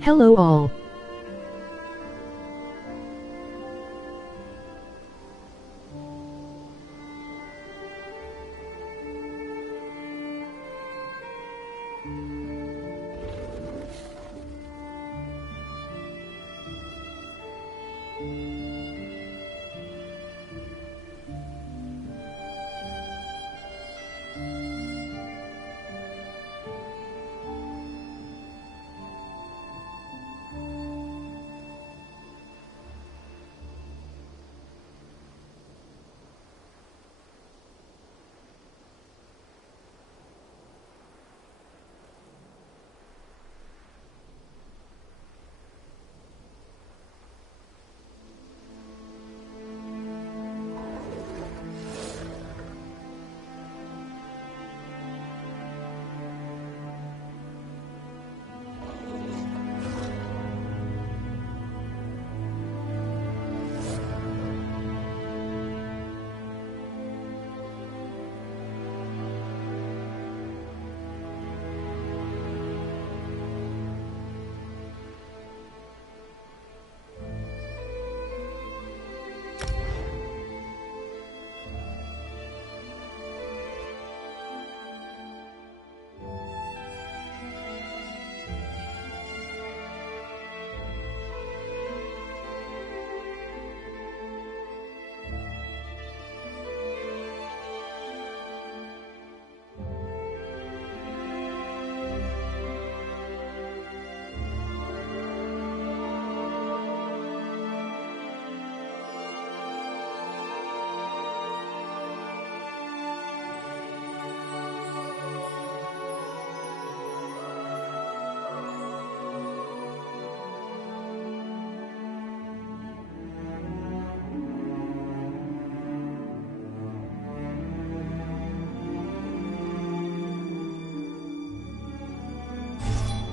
Hello all.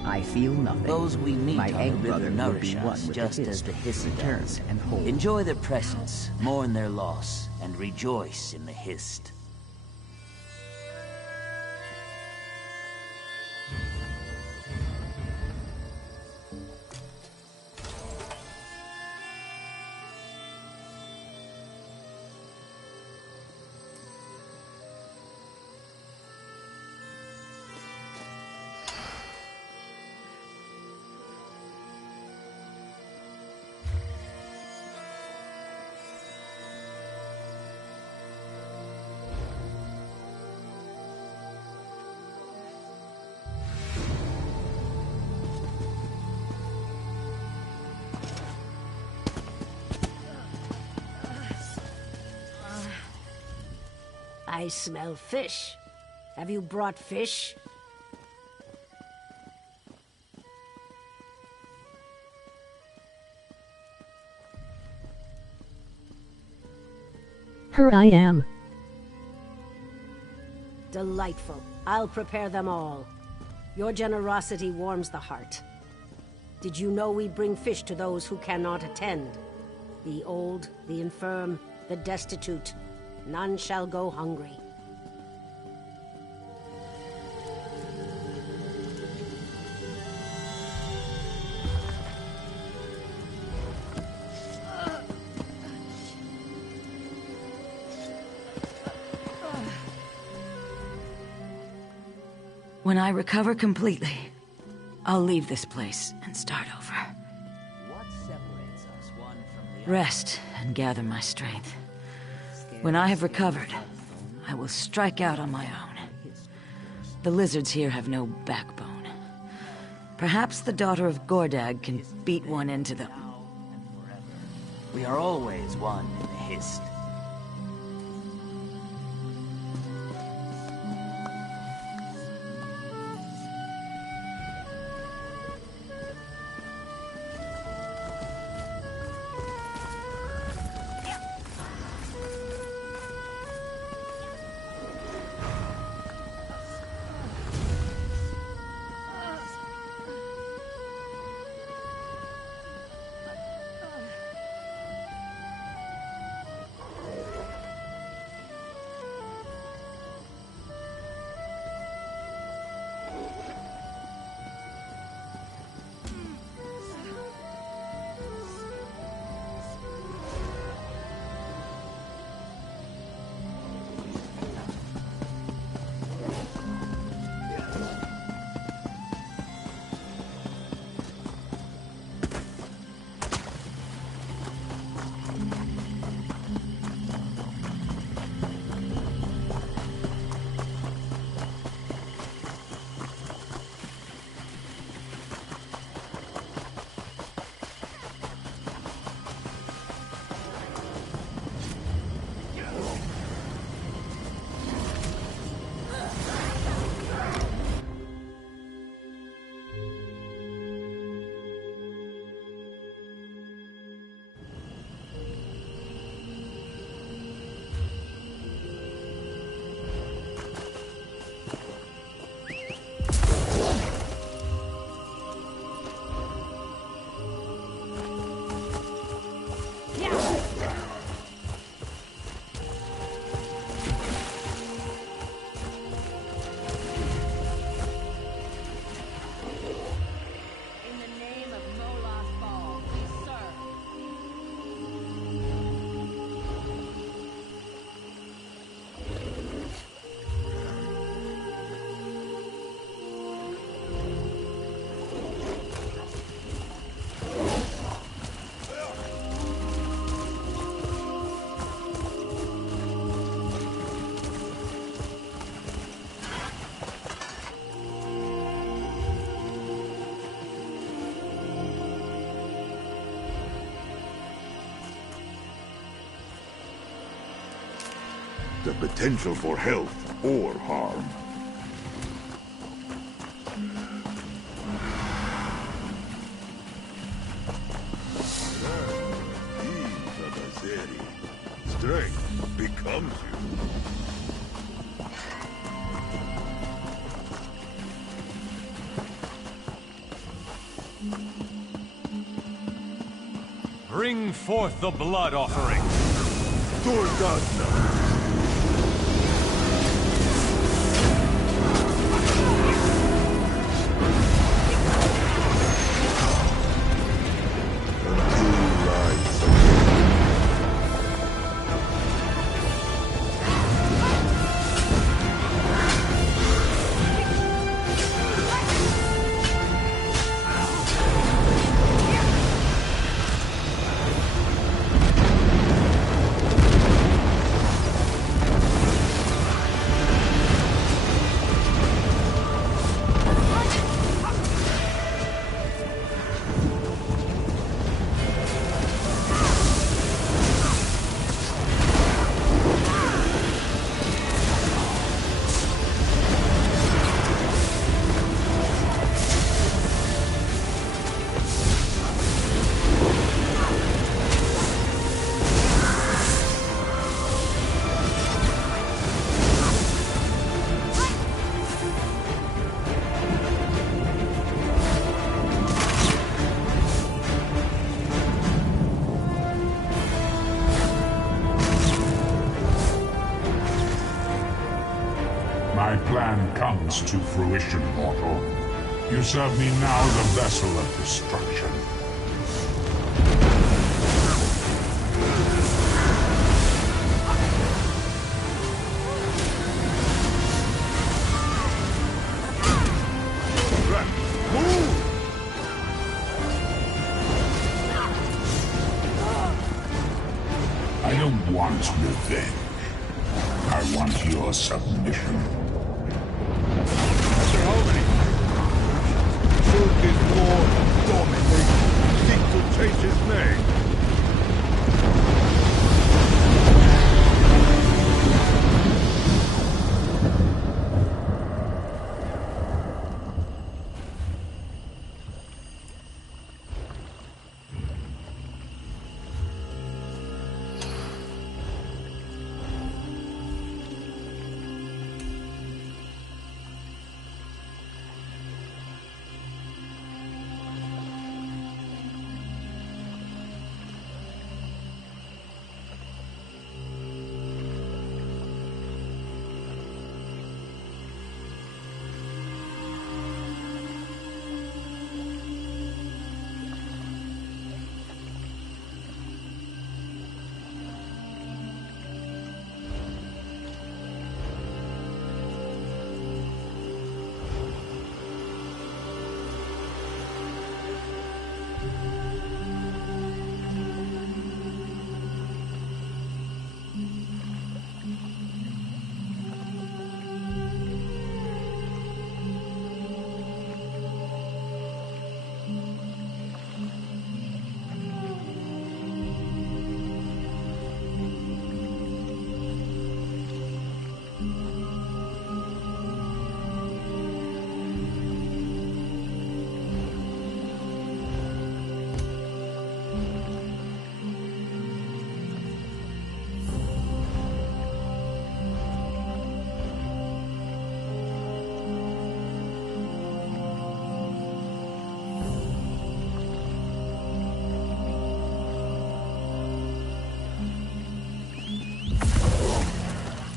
I feel nothing. Those we meet My on the egg river brother will nourish be one us with just the as the Hist, Hist return does. and hold. Enjoy their presence, mourn their loss, and rejoice in the Hist. I smell fish. Have you brought fish? Here I am. Delightful. I'll prepare them all. Your generosity warms the heart. Did you know we bring fish to those who cannot attend? The old, the infirm, the destitute. None shall go hungry. When I recover completely, I'll leave this place and start over. What separates us one from the Rest and gather my strength. When I have recovered, I will strike out on my own. The lizards here have no backbone. Perhaps the daughter of Gordag can beat one into them. We are always one in the Hist. the potential for health or harm. Strength becomes you. Bring forth the blood offering. Dordasna. My plan comes to fruition, mortal. You serve me now as a vessel of destruction. I don't want revenge. I want your submission. Should this war dominate, seek to change his name?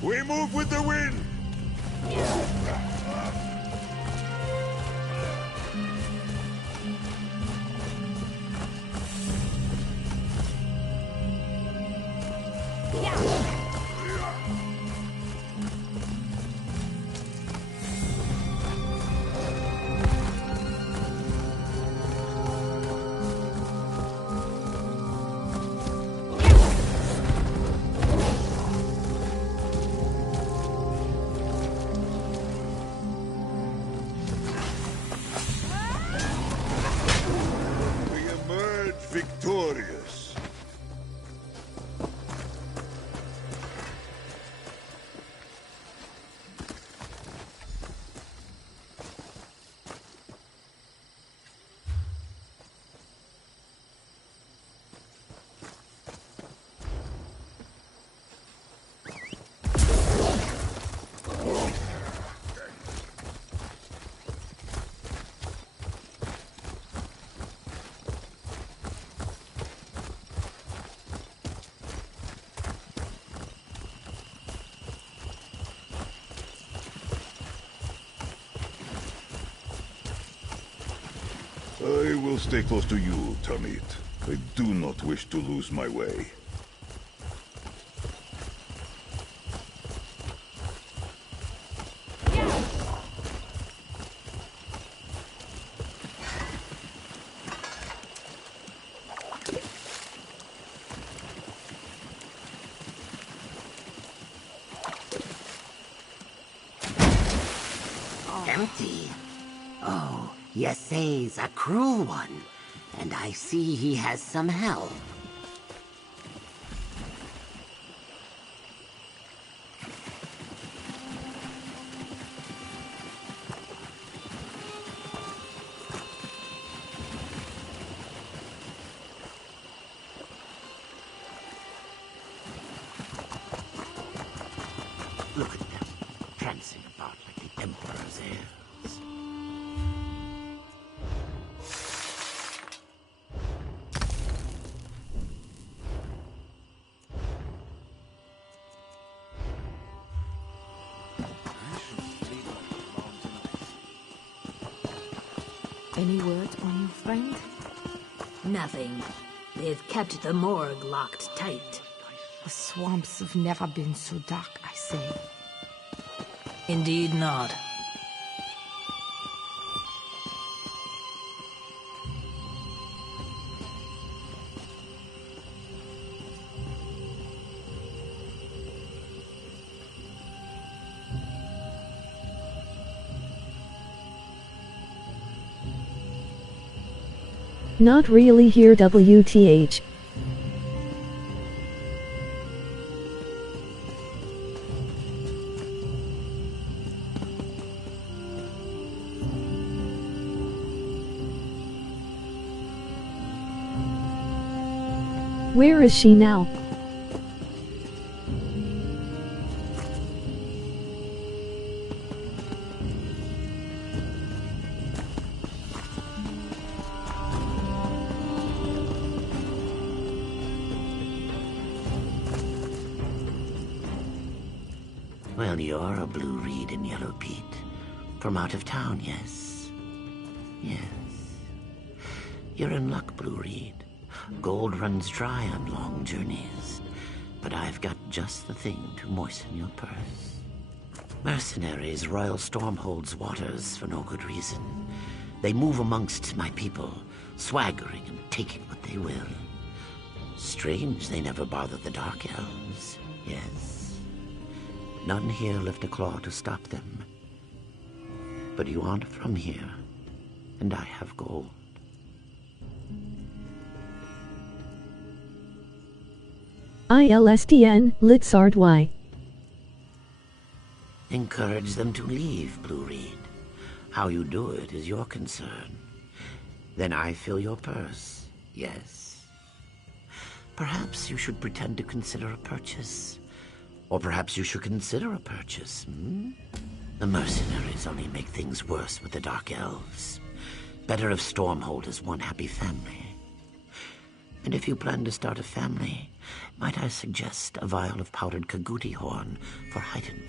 We move with the wind! I will stay close to you, Tamit. I do not wish to lose my way. Empty. Oh, Yesay's a cruel one. And I see he has some help. Look at them, prancing about like the Emperor's heirs. Any word on your friend? Nothing. They've kept the morgue locked tight. The swamps have never been so dark, I say. Indeed not. Not really here, WTH. Where is she now? Well, you're a Blue Reed in Yellow Pete. From out of town, yes? Yes. You're in luck, Blue Reed. Gold runs dry on long journeys. But I've got just the thing to moisten your purse. Mercenaries Royal Storm holds waters for no good reason. They move amongst my people, swaggering and taking what they will. Strange they never bother the Dark Elves, yes. None here lift a claw to stop them. But you aren't from here, and I have gold. ILSTN, Litsard Y. Encourage them to leave, Blue Reed. How you do it is your concern. Then I fill your purse, yes. Perhaps you should pretend to consider a purchase. Or perhaps you should consider a purchase, hmm? The mercenaries only make things worse with the Dark Elves. Better if Stormhold is one happy family. And if you plan to start a family, might I suggest a vial of powdered Kaguti horn for heightened...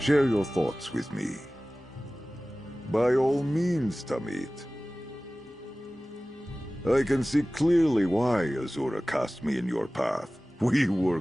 Share your thoughts with me. By all means, Tamit. I can see clearly why Azura cast me in your path. We were...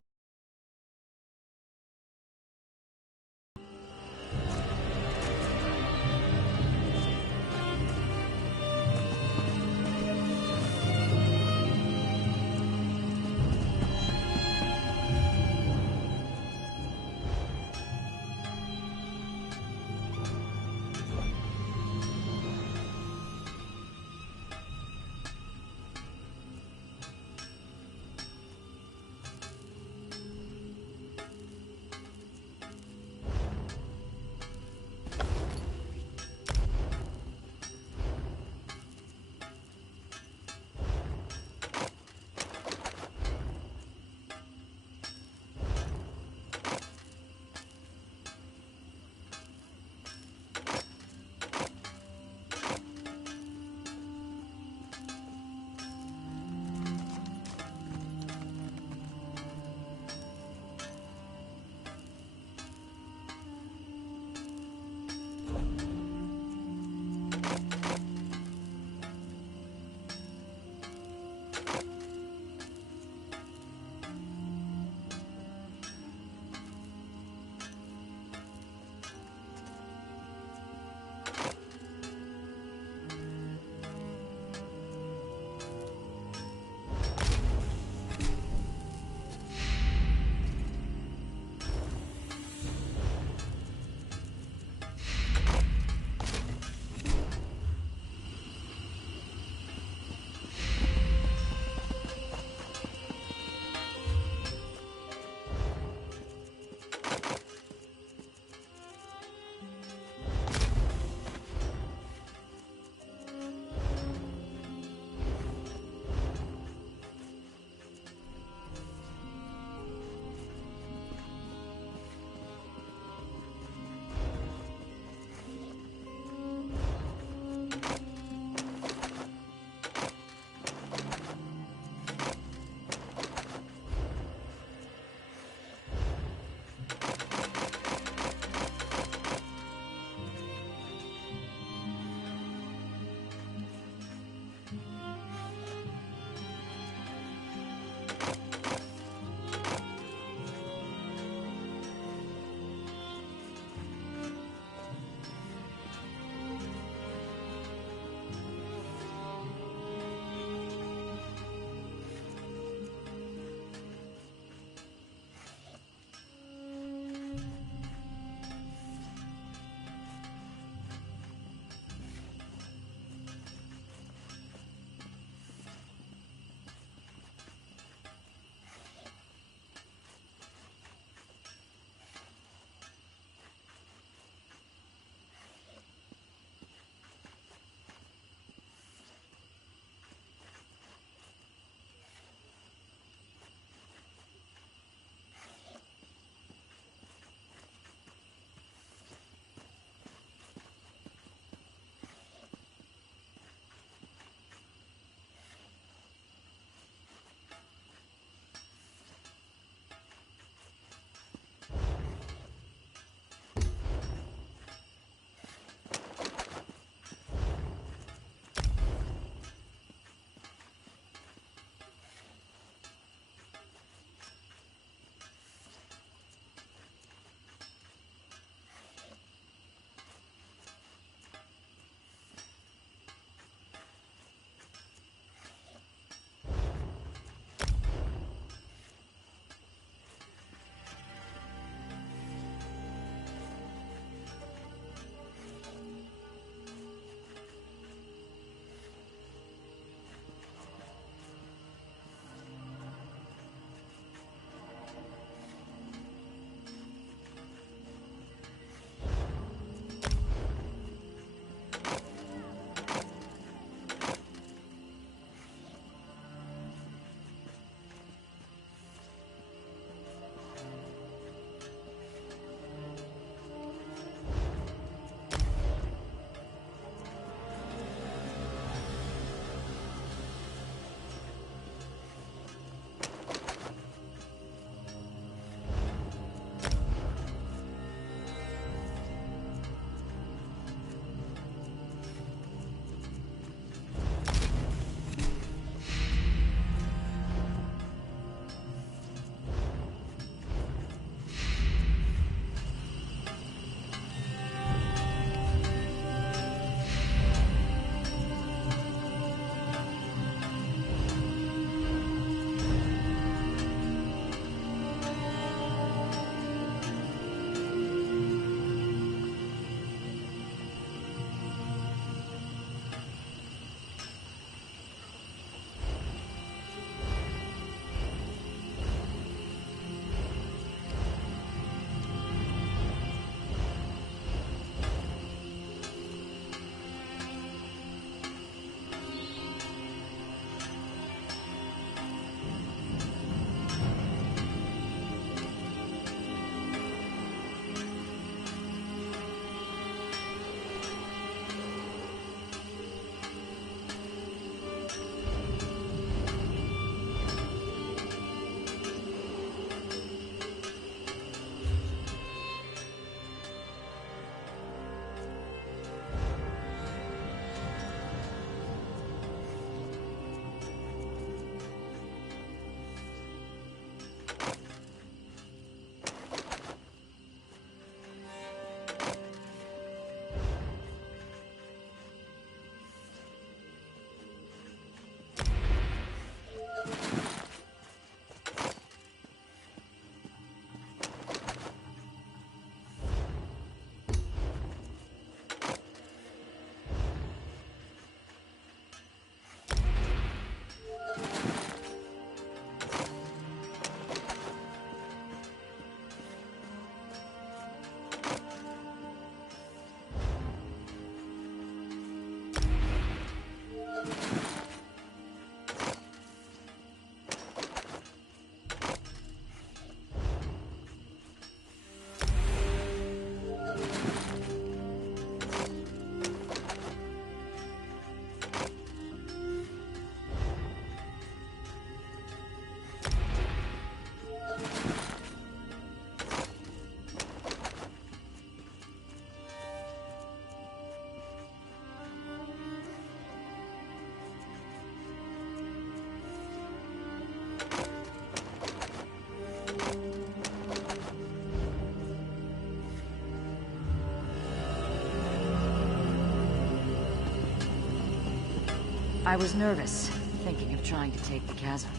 I was nervous, thinking of trying to take the chasm.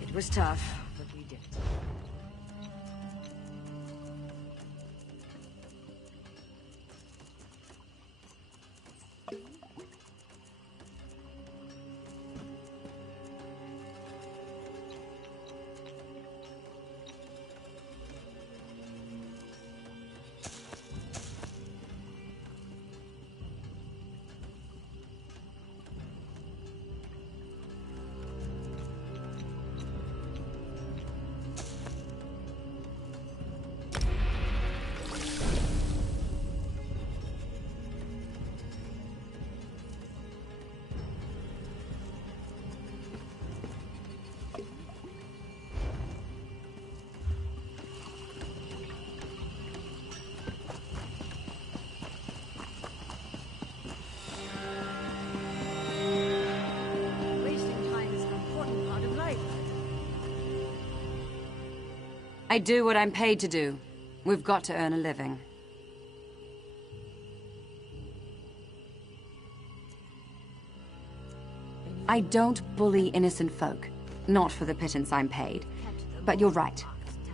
It was tough, but we did it. I do what I'm paid to do. We've got to earn a living. I don't bully innocent folk. Not for the pittance I'm paid. But you're right.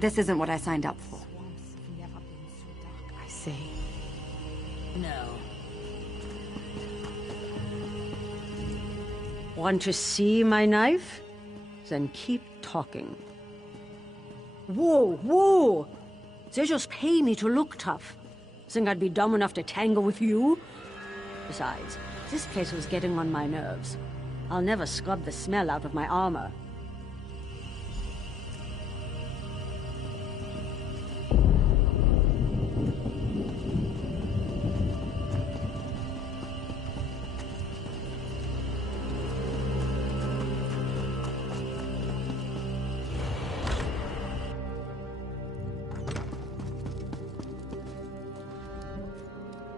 This isn't what I signed up for. I see. No. Want to see my knife? Then keep talking. Whoa, whoa! They just pay me to look tough. Think I'd be dumb enough to tangle with you? Besides, this place was getting on my nerves. I'll never scrub the smell out of my armor.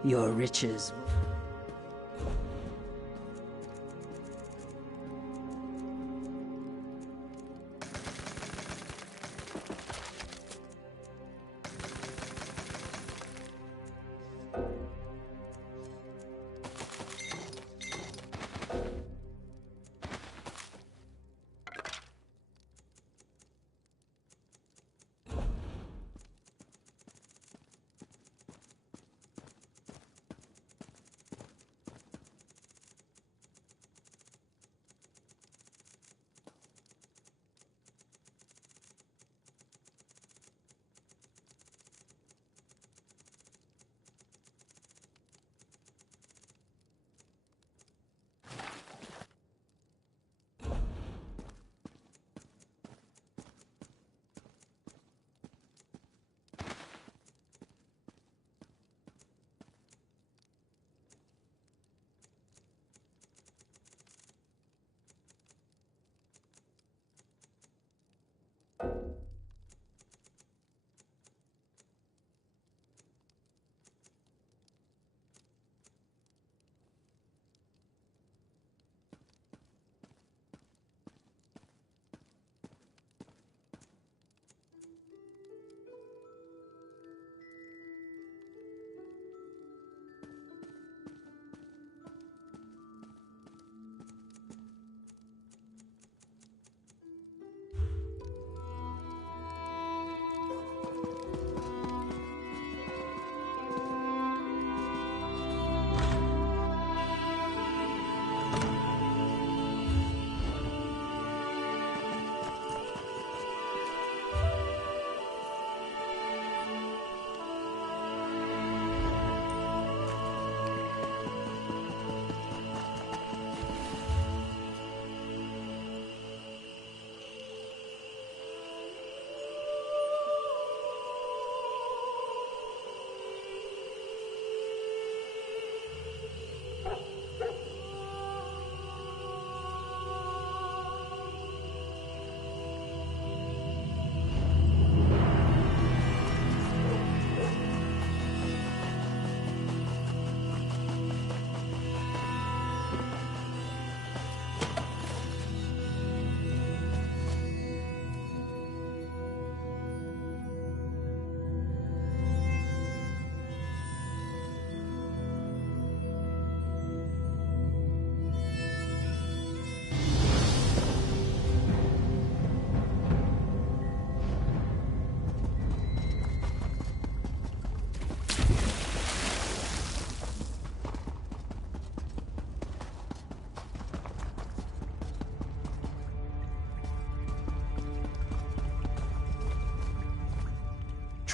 Your riches.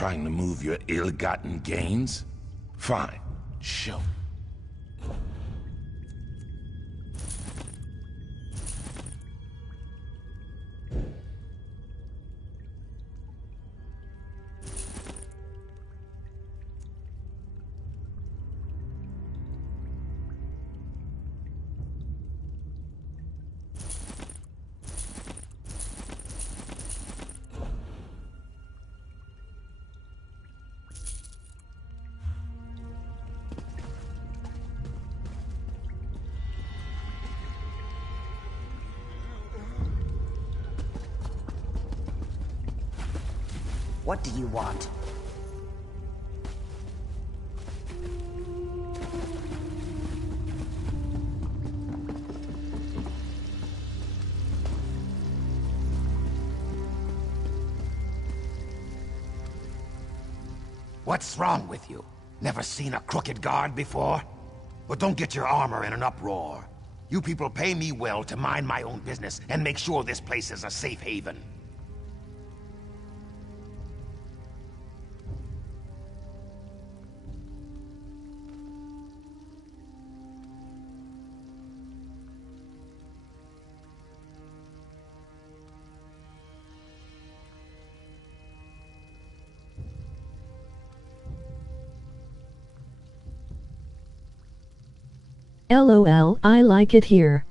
Trying to move your ill-gotten gains? Fine. Show. What do you want? What's wrong with you? Never seen a crooked guard before? Well, don't get your armor in an uproar. You people pay me well to mind my own business and make sure this place is a safe haven. LOL, I like it here.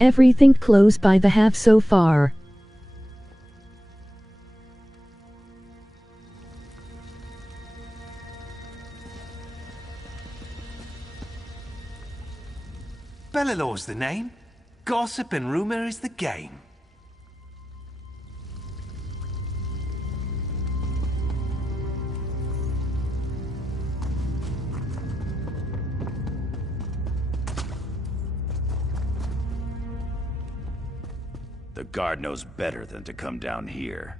Everything close by the half so far. Bellalaw's the name. Gossip and rumor is the game. The guard knows better than to come down here.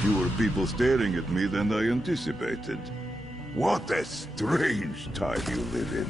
Fewer people staring at me than I anticipated. What a strange time you live in.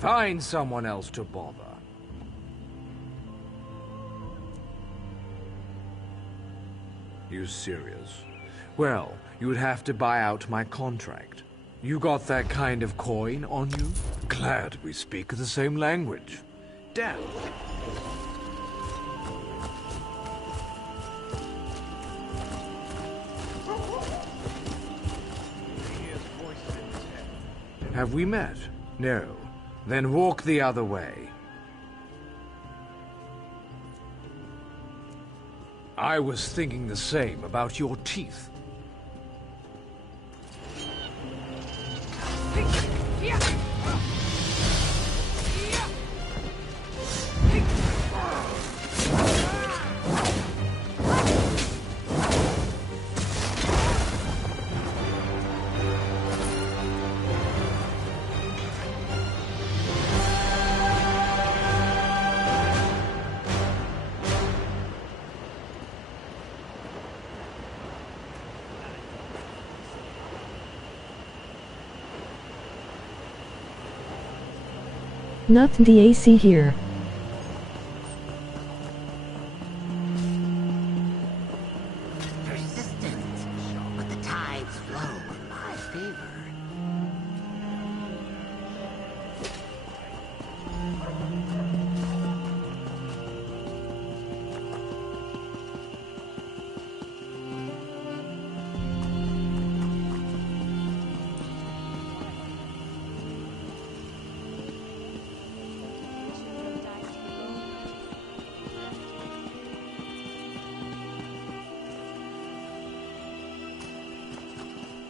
Find someone else to bother. You serious? Well, you'd have to buy out my contract. You got that kind of coin on you? Glad we speak the same language. Damn. Have we met? No. Then walk the other way. I was thinking the same about your teeth. Not the AC here. Persistent, but the tides flow in my favor.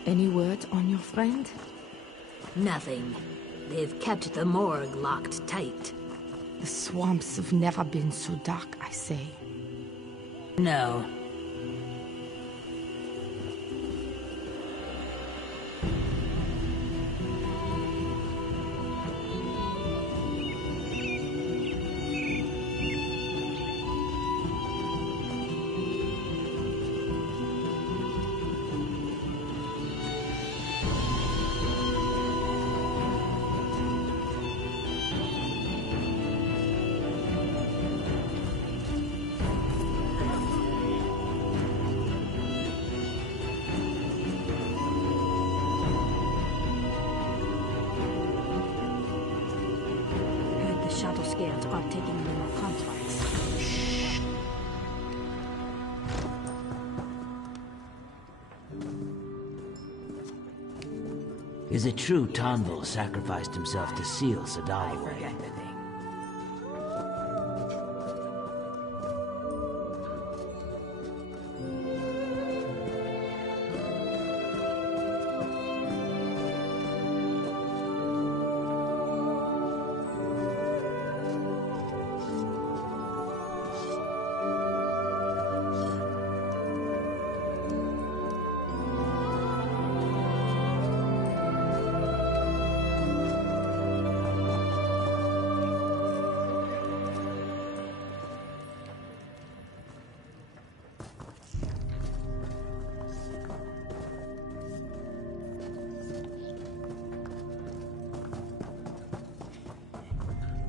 Any word on your friend? Nothing. They've kept the morgue locked tight. The swamps have never been so dark, I say. No. Shadow Scales are taking more contracts. Is it true Tonville sacrificed himself to seal Sadal away?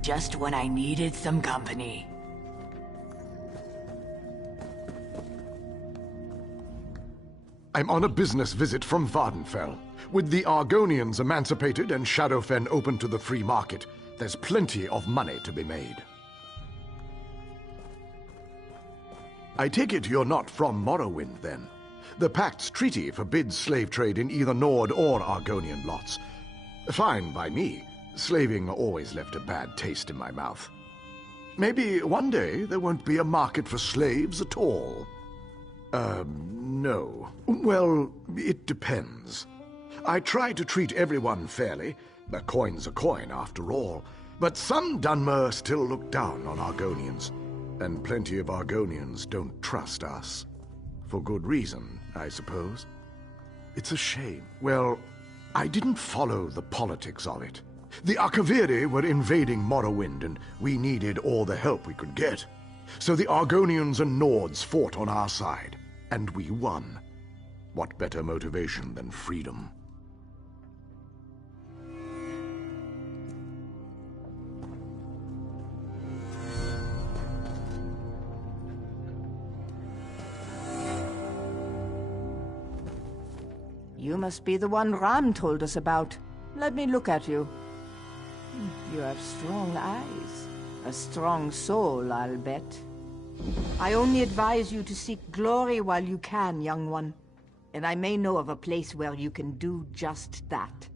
Just when I needed some company. I'm on a business visit from Vvardenfell. With the Argonians emancipated and Shadowfen open to the free market, there's plenty of money to be made. I take it you're not from Morrowind, then? The Pact's treaty forbids slave trade in either Nord or Argonian lots. Fine by me. Slaving always left a bad taste in my mouth. Maybe one day there won't be a market for slaves at all. No. Well, it depends. I try to treat everyone fairly. A coin's a coin, after all. But some Dunmer still look down on Argonians. And plenty of Argonians don't trust us. For good reason, I suppose. It's a shame. Well, I didn't follow the politics of it. The Akaviri were invading Morrowind, and we needed all the help we could get. So the Argonians and Nords fought on our side, and we won. What better motivation than freedom? You must be the one Ram told us about. Let me look at you. You have strong eyes. A strong soul, I'll bet. I only advise you to seek glory while you can, young one. And I may know of a place where you can do just that.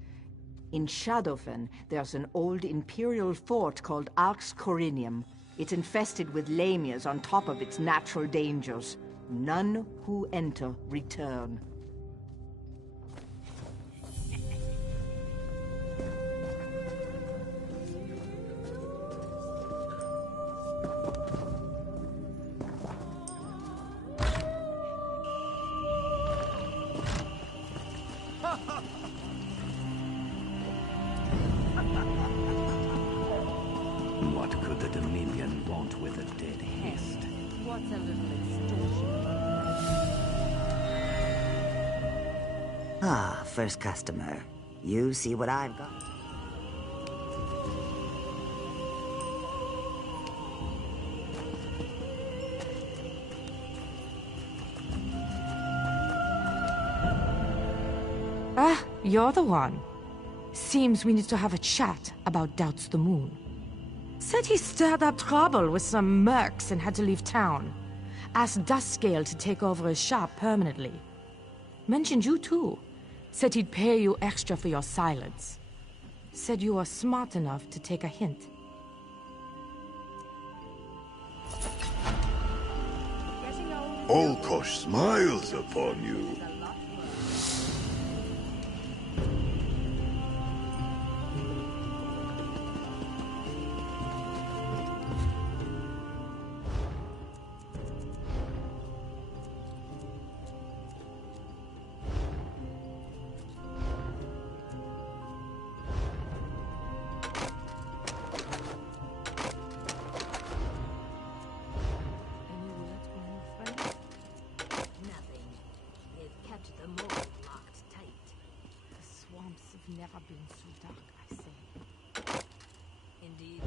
In Shadowfen, there's an old Imperial fort called Arx Corinium. It's infested with lamias on top of its natural dangers. None who enter return. What could the Dominion want with a dead Hist? What's a little extortion? Ah, first customer. You see what I've got? Ah, you're the one. Seems we need to have a chat about Doubts the Moon. Said he stirred up trouble with some mercs and had to leave town. Asked Duskscale to take over his shop permanently. Mentioned you too. Said he'd pay you extra for your silence. Said you were smart enough to take a hint. Olkosh smiles upon you. Never been so dark, I say. Indeed.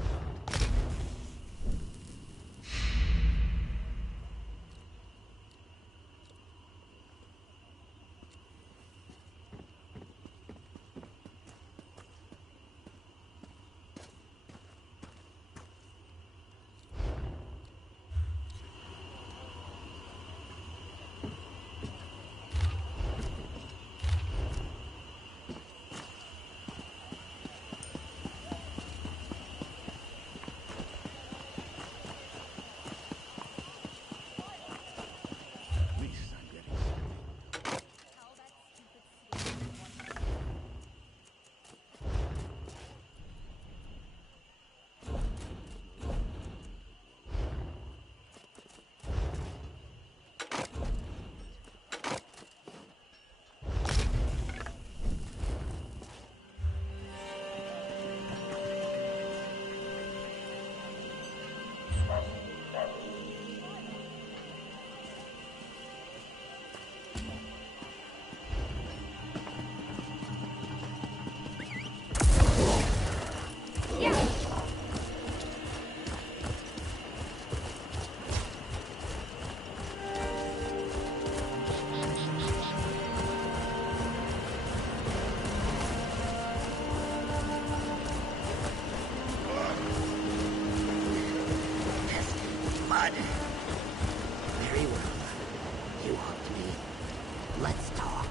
Mud. Very well. You hooked me. Let's talk.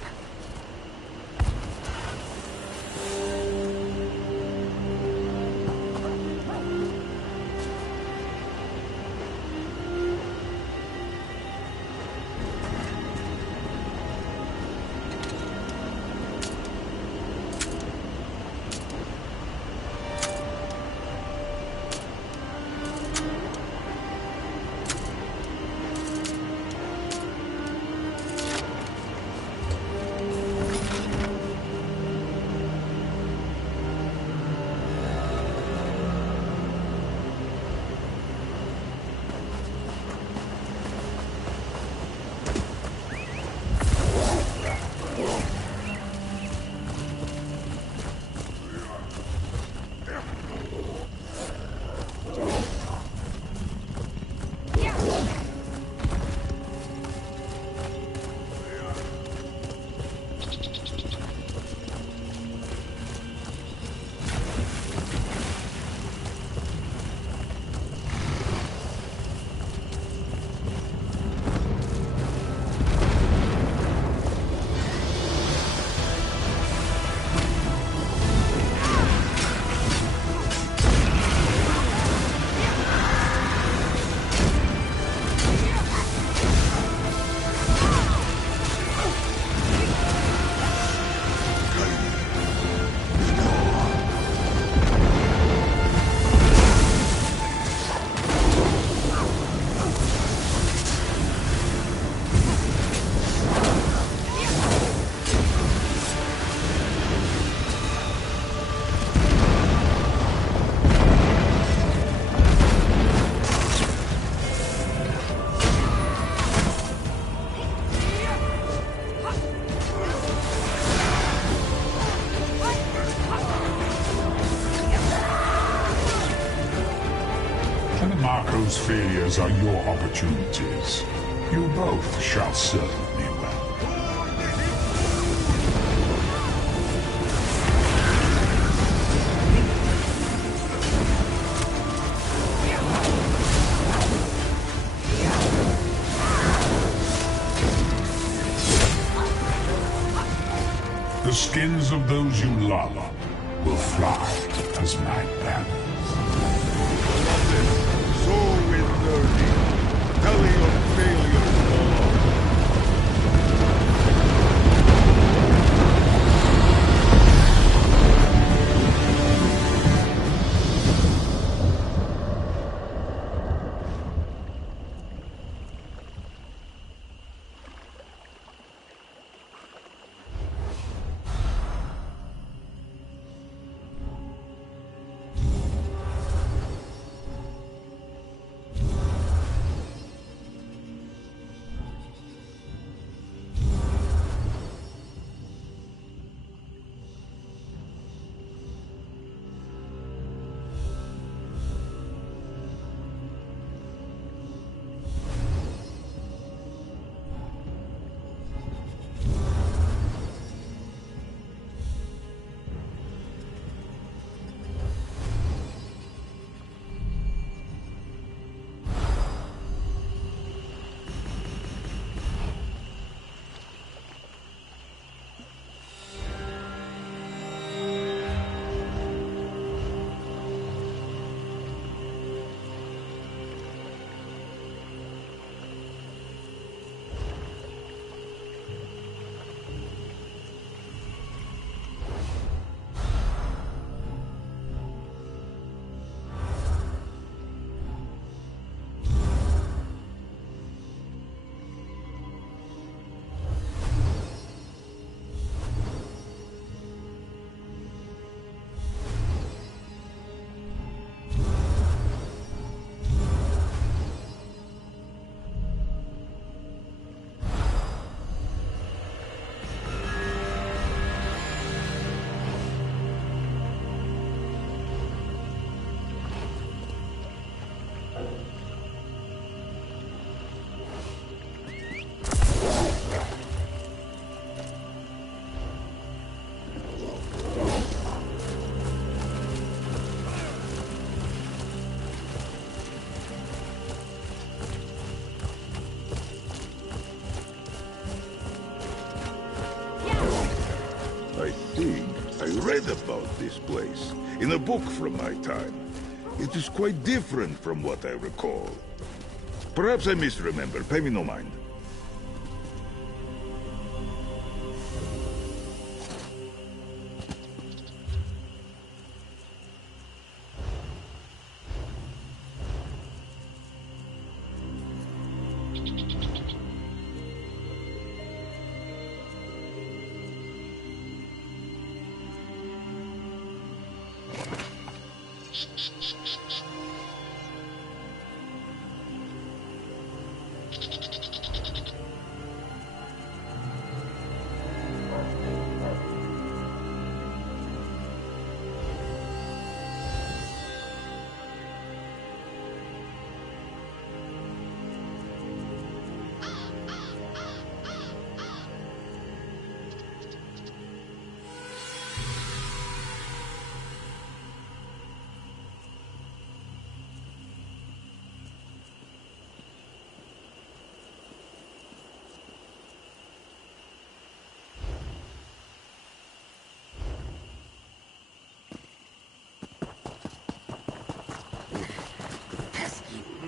Marco's failures are your opportunities. You both shall serve me well. The skins of those you love will fly as my banners. So enduring. Tally of failures all. I read about this place in a book from my time. It is quite different from what I recall. Perhaps I misremember. Pay me no mind.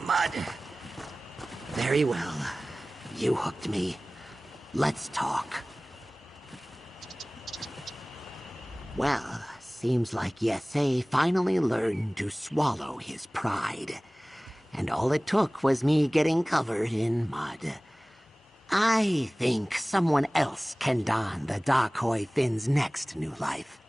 Mud. Very well. You hooked me. Let's talk. Well, seems like Yesai finally learned to swallow his pride. And all it took was me getting covered in mud. I think someone else can don the Dakhoi Finn's next new life.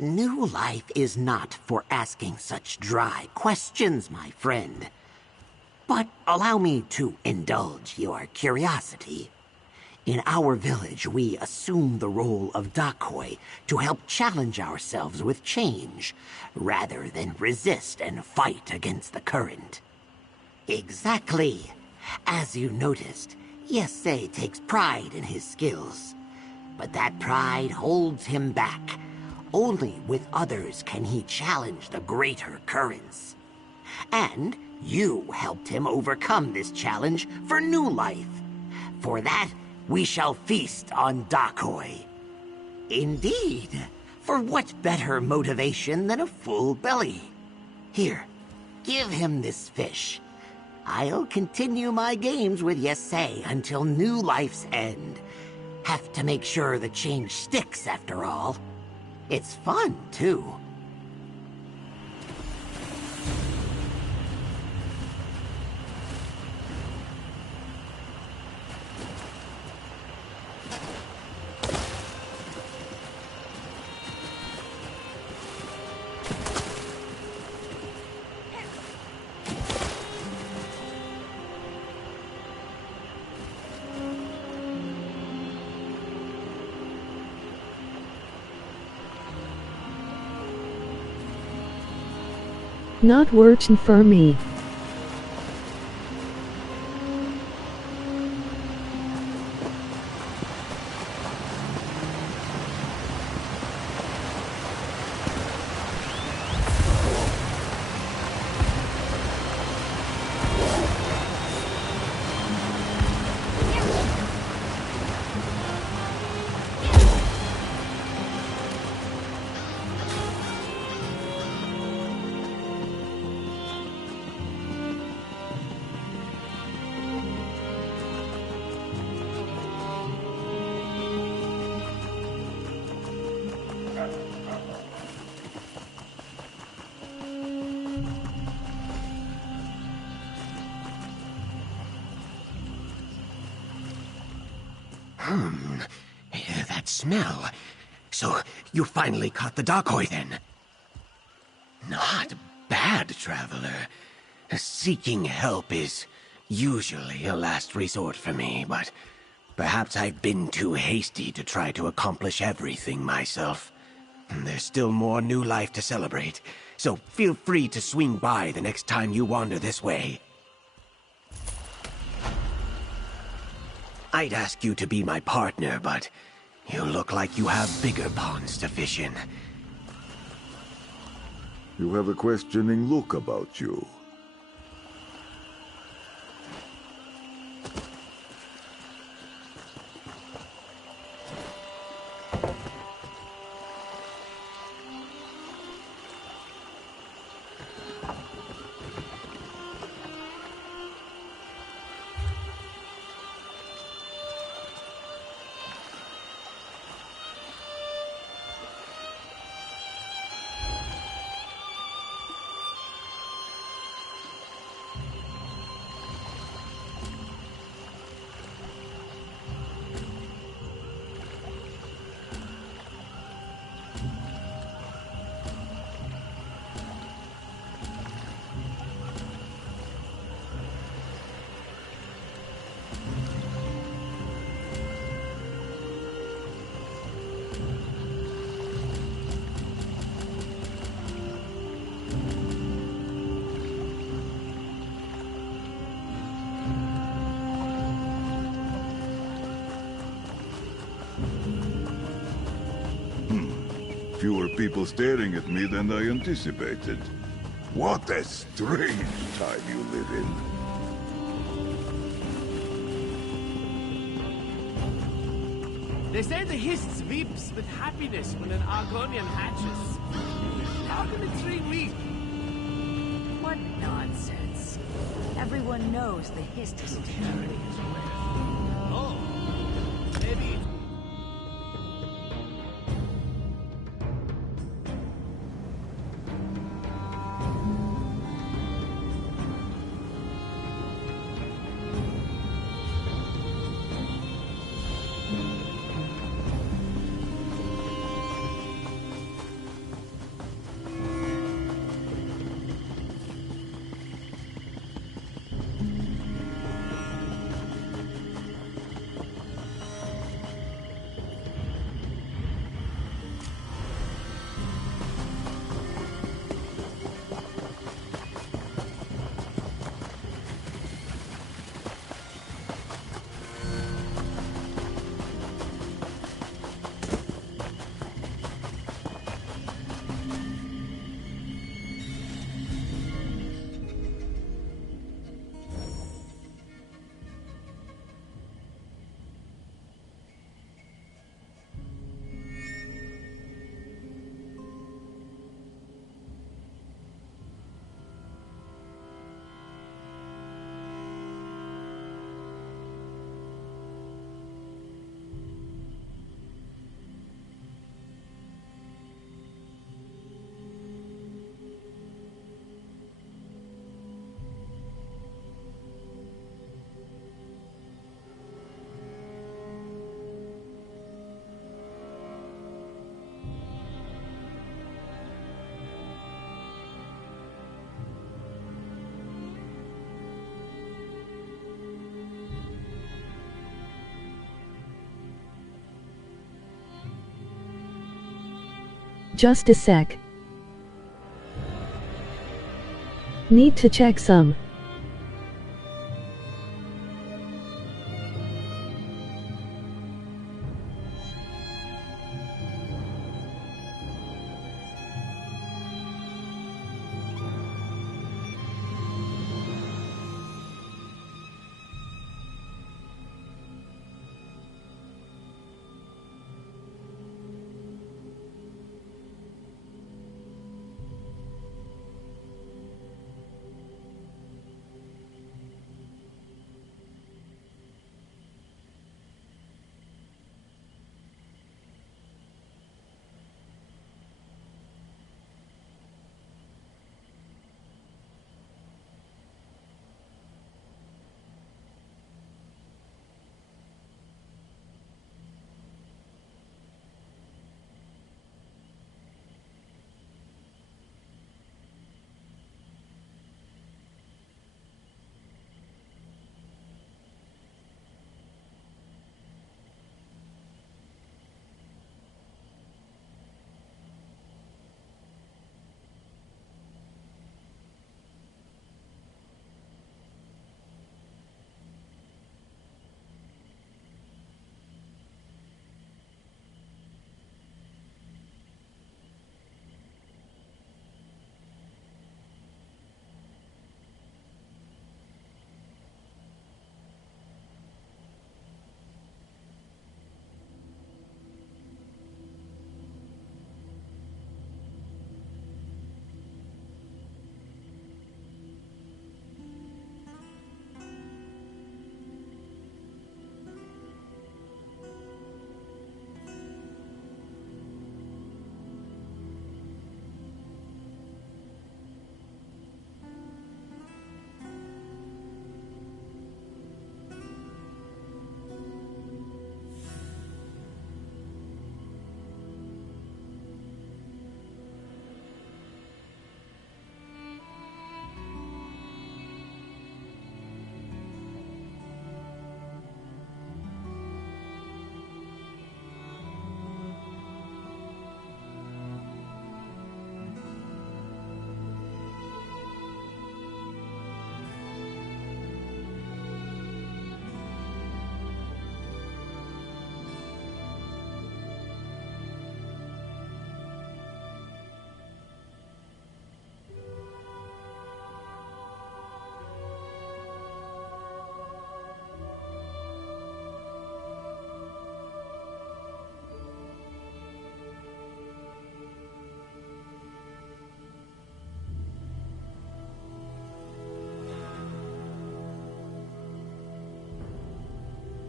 New life is not for asking such dry questions, my friend. But allow me to indulge your curiosity. In our village, we assume the role of dacoy to help challenge ourselves with change, rather than resist and fight against the current. Exactly. As you noticed, Yesei takes pride in his skills. But that pride holds him back. Only with others can he challenge the greater currents. And you helped him overcome this challenge for new life. For that, we shall feast on dacoy. Indeed. For what better motivation than a full belly? Here, give him this fish. I'll continue my games with Yesei until new life's end. Have to make sure the change sticks, after all. It's fun, too. Not working for me. That smell. So, you finally caught the dacoy, then? Not bad, traveler. Seeking help is usually a last resort for me, but perhaps I've been too hasty to try to accomplish everything myself. There's still more new life to celebrate, so feel free to swing by the next time you wander this way. I'd ask you to be my partner, but you look like you have bigger ponds to fish in. You have a questioning look about you. Fewer people staring at me than I anticipated. What a strange time you live in. They say the Hist weeps with happiness when an Argonian hatches. How can a tree weep? What nonsense. Everyone knows the Hist is charity. Oh, maybe. Just a sec. Need to check some.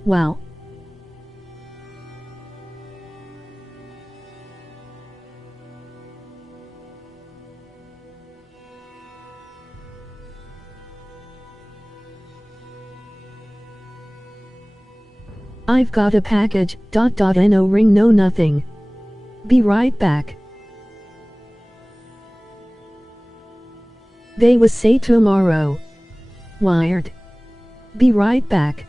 Wow. I've got a package, no ring no nothing. Be right back. They was say tomorrow. Wired. Be right back.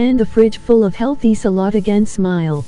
And a fridge full of healthy salad again smile.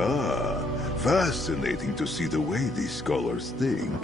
Ah, fascinating to see the way these scholars think.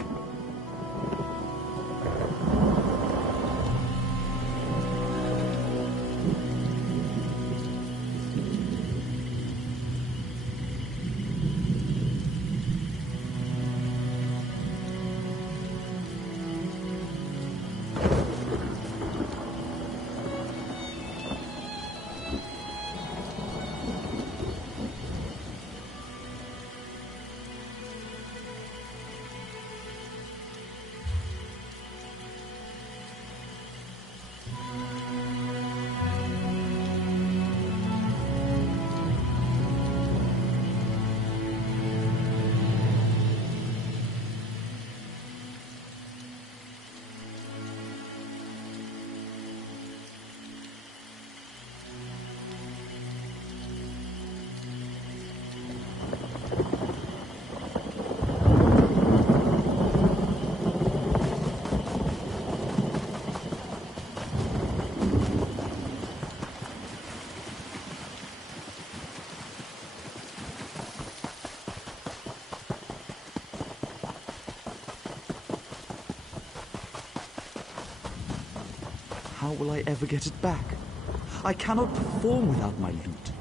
how will I ever get it back? I cannot perform without my lute.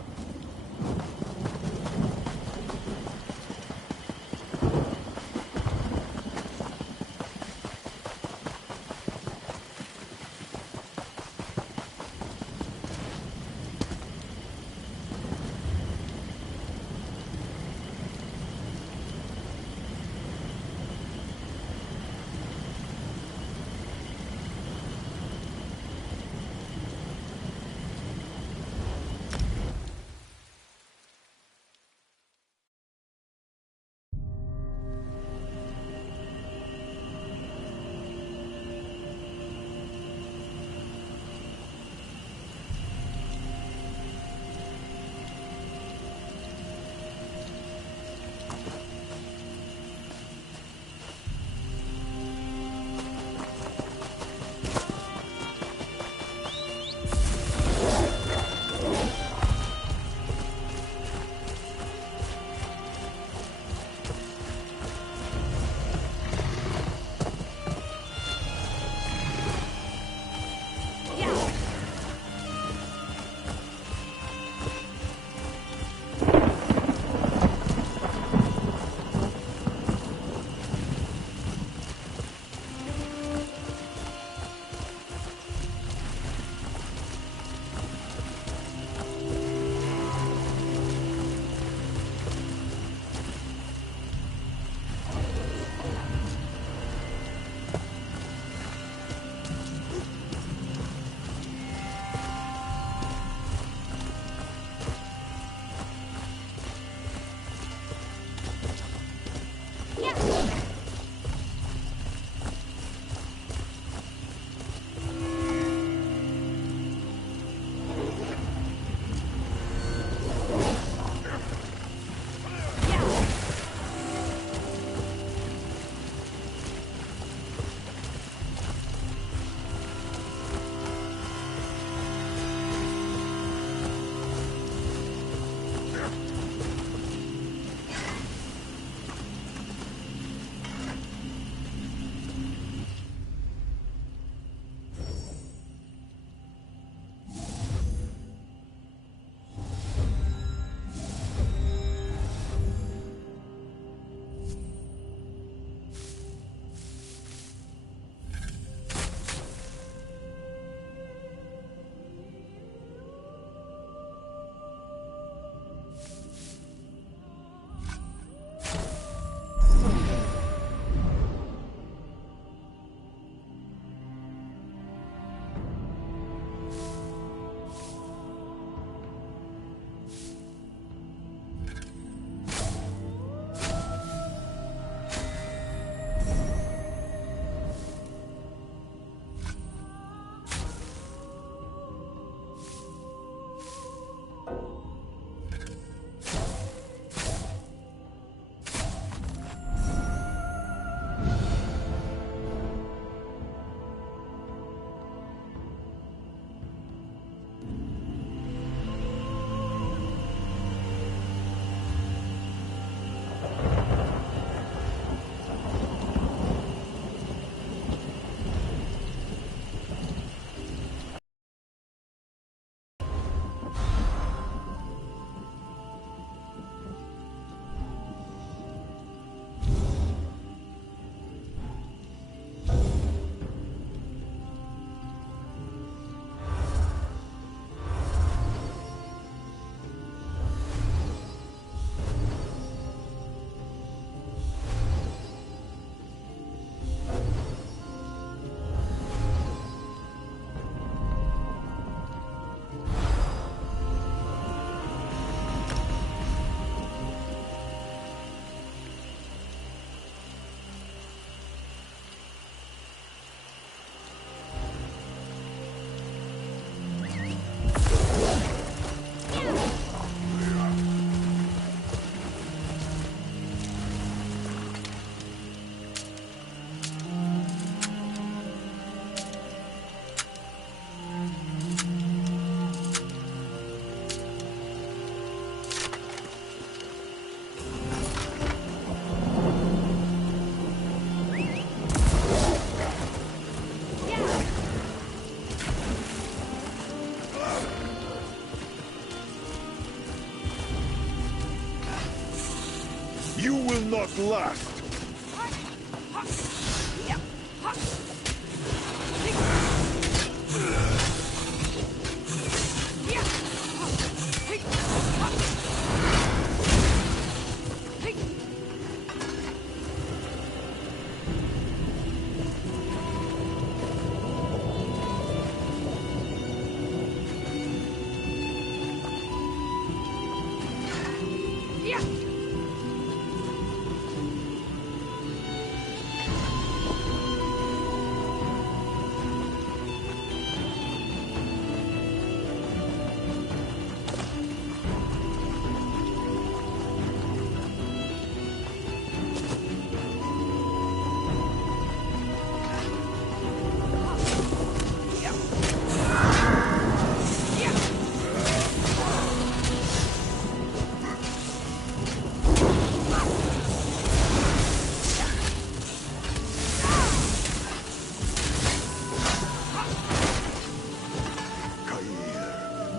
You will not last.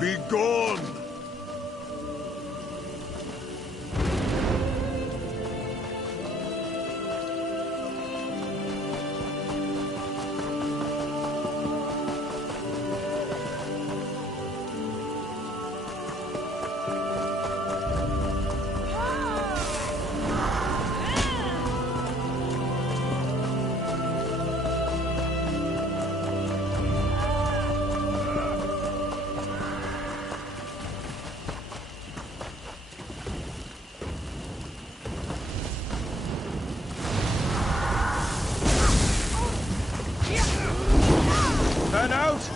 Be gone! Turn out!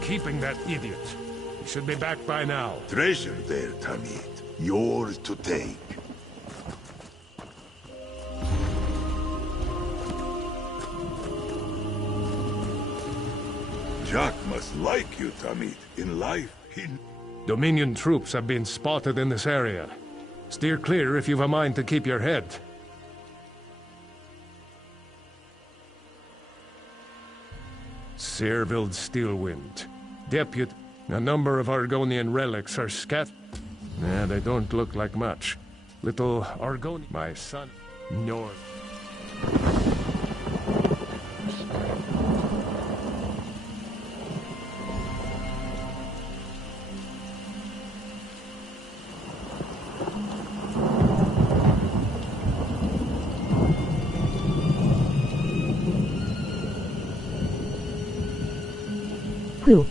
Keeping that idiot. He should be back by now. Treasure there, Tamid. Yours to take. Jack must like you, Tamid. In life, he... Dominion troops have been spotted in this area. Steer clear if you've a mind to keep your head. Seervild Steelwind. Deputy, a number of Argonian relics are scattered. Nah, they don't look like much. Little Argonian... My son, North. Whew.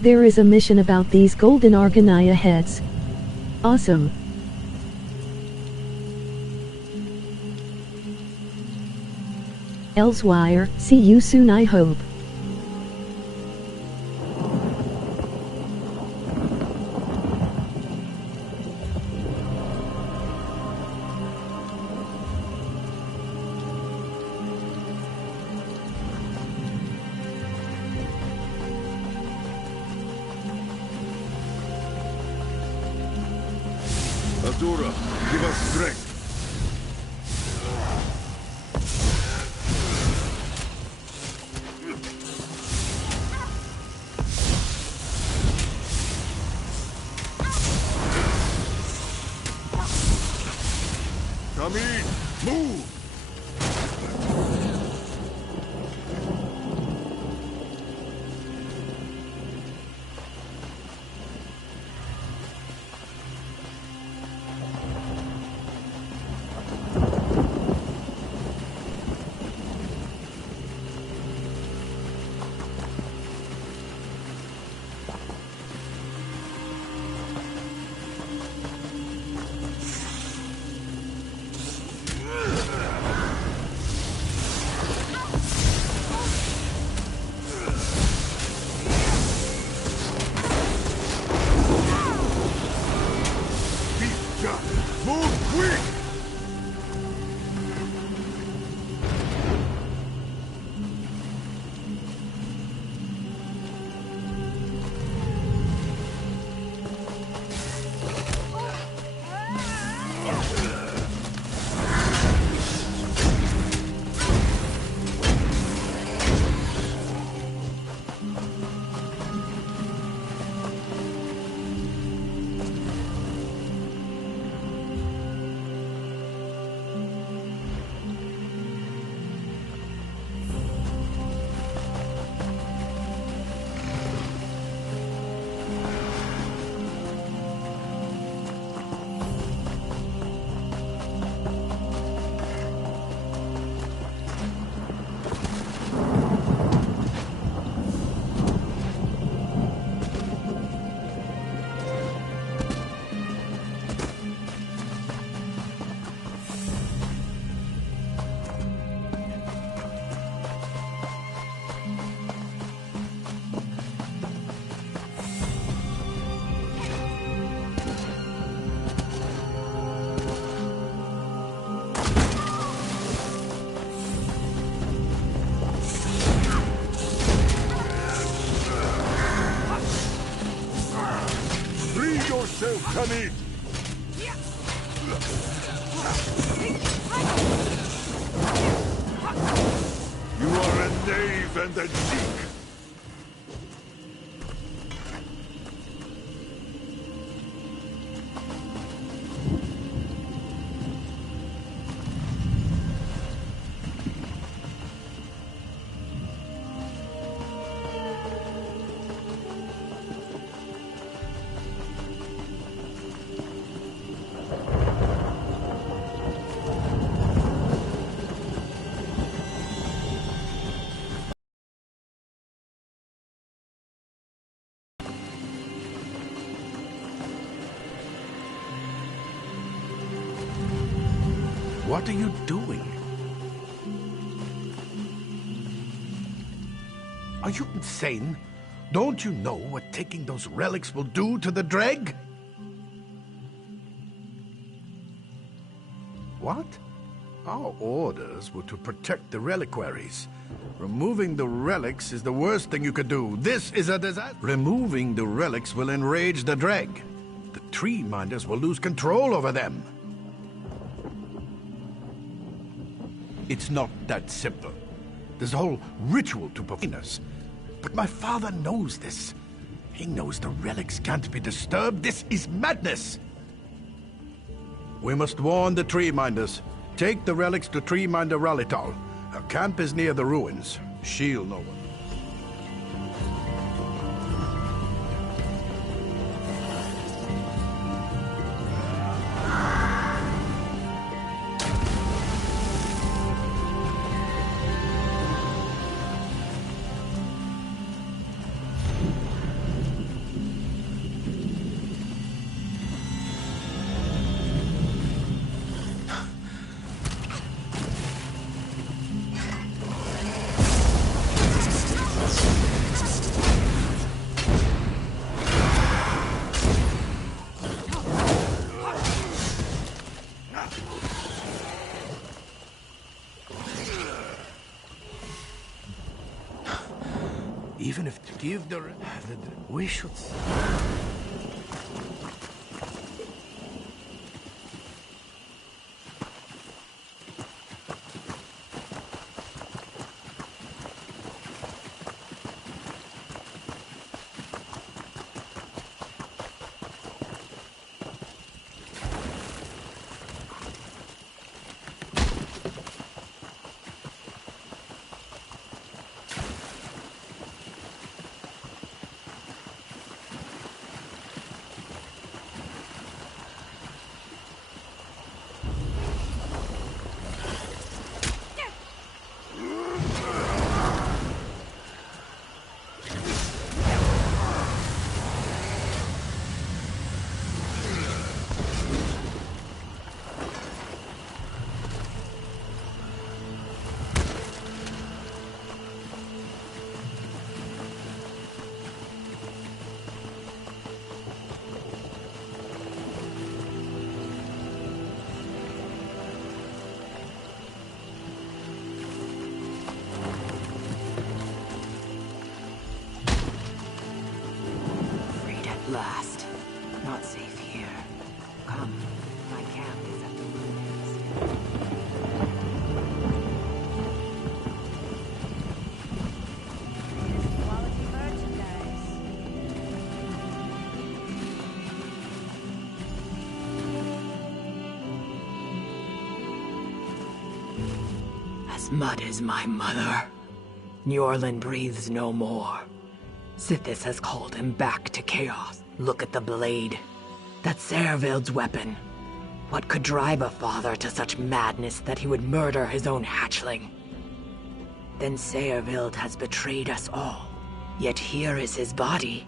There is a mission about these golden Argonia heads. Awesome. Elsewire, see you soon, I hope. Azura, give us strength. Come in! Move! Come in! You are a knave and a cheek! What are you doing? Are you insane? Don't you know what taking those relics will do to the Dreg? What? Our orders were to protect the reliquaries. Removing the relics is the worst thing you could do. This is a disaster. Removing the relics will enrage the Dreg. The Tree Minders will lose control over them. It's not that simple. There's a whole ritual to perform us. But my father knows this. He knows the relics can't be disturbed. This is madness! We must warn the Tree Minders. Take the relics to Tree Minder Ralital. Her camp is near the ruins. She'll know what. Even if to give the we should. As mud is my mother. Njorlund breathes no more. Sithis has called him back to chaos. Look at the blade. That's Servild's weapon. What could drive a father to such madness that he would murder his own hatchling? Then Servild has betrayed us all. Yet here is his body,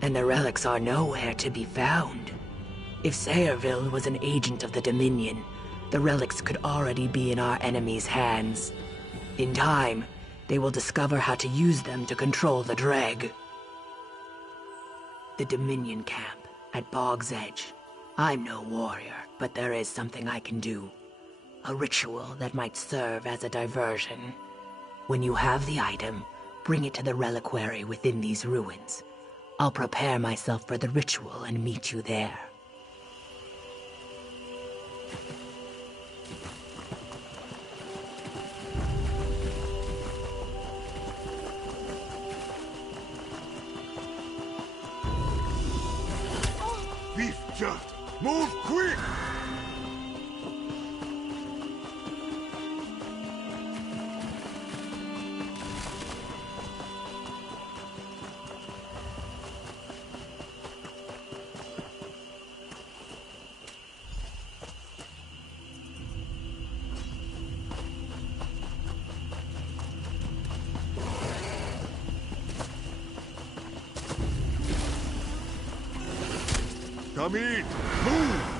and the relics are nowhere to be found. If Servild was an agent of the Dominion, the relics could already be in our enemies' hands. In time, they will discover how to use them to control the Dreg. The Dominion camp at Bog's Edge. I'm no warrior, but there is something I can do. A ritual that might serve as a diversion. When you have the item, bring it to the reliquary within these ruins. I'll prepare myself for the ritual and meet you there. Vifta, move quick! Come in! Move!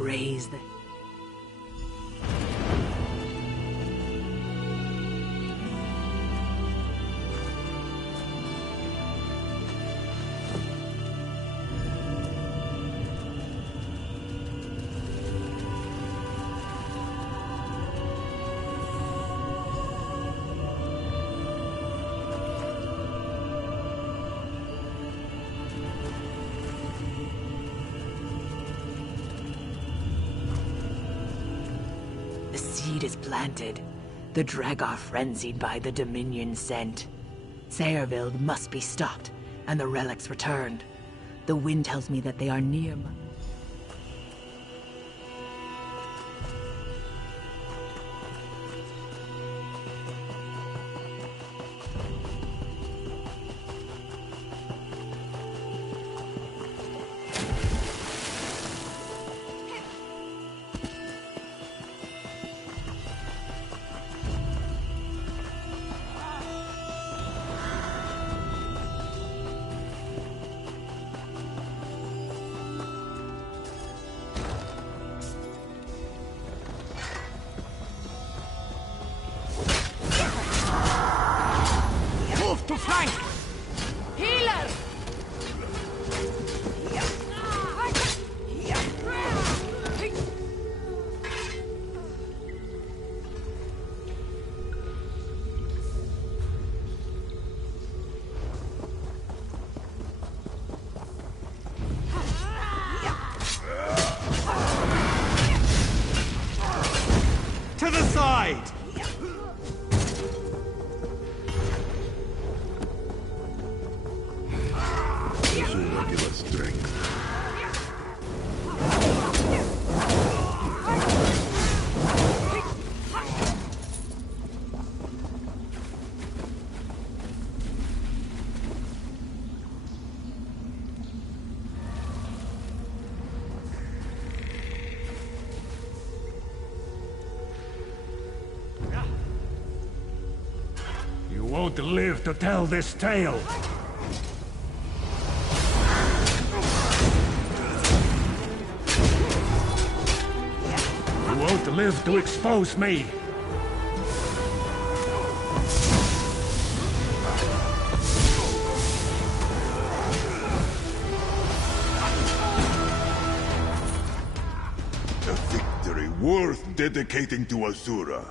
Raise the... The seed is planted. The Dreg are frenzied by the Dominion scent. Servild must be stopped, and the relics returned. The wind tells me that they are near my... Move to flank! Healer! To the side! This will give us strength. You won't live to tell this tale. You won't live to expose me. worth dedicating to Azura.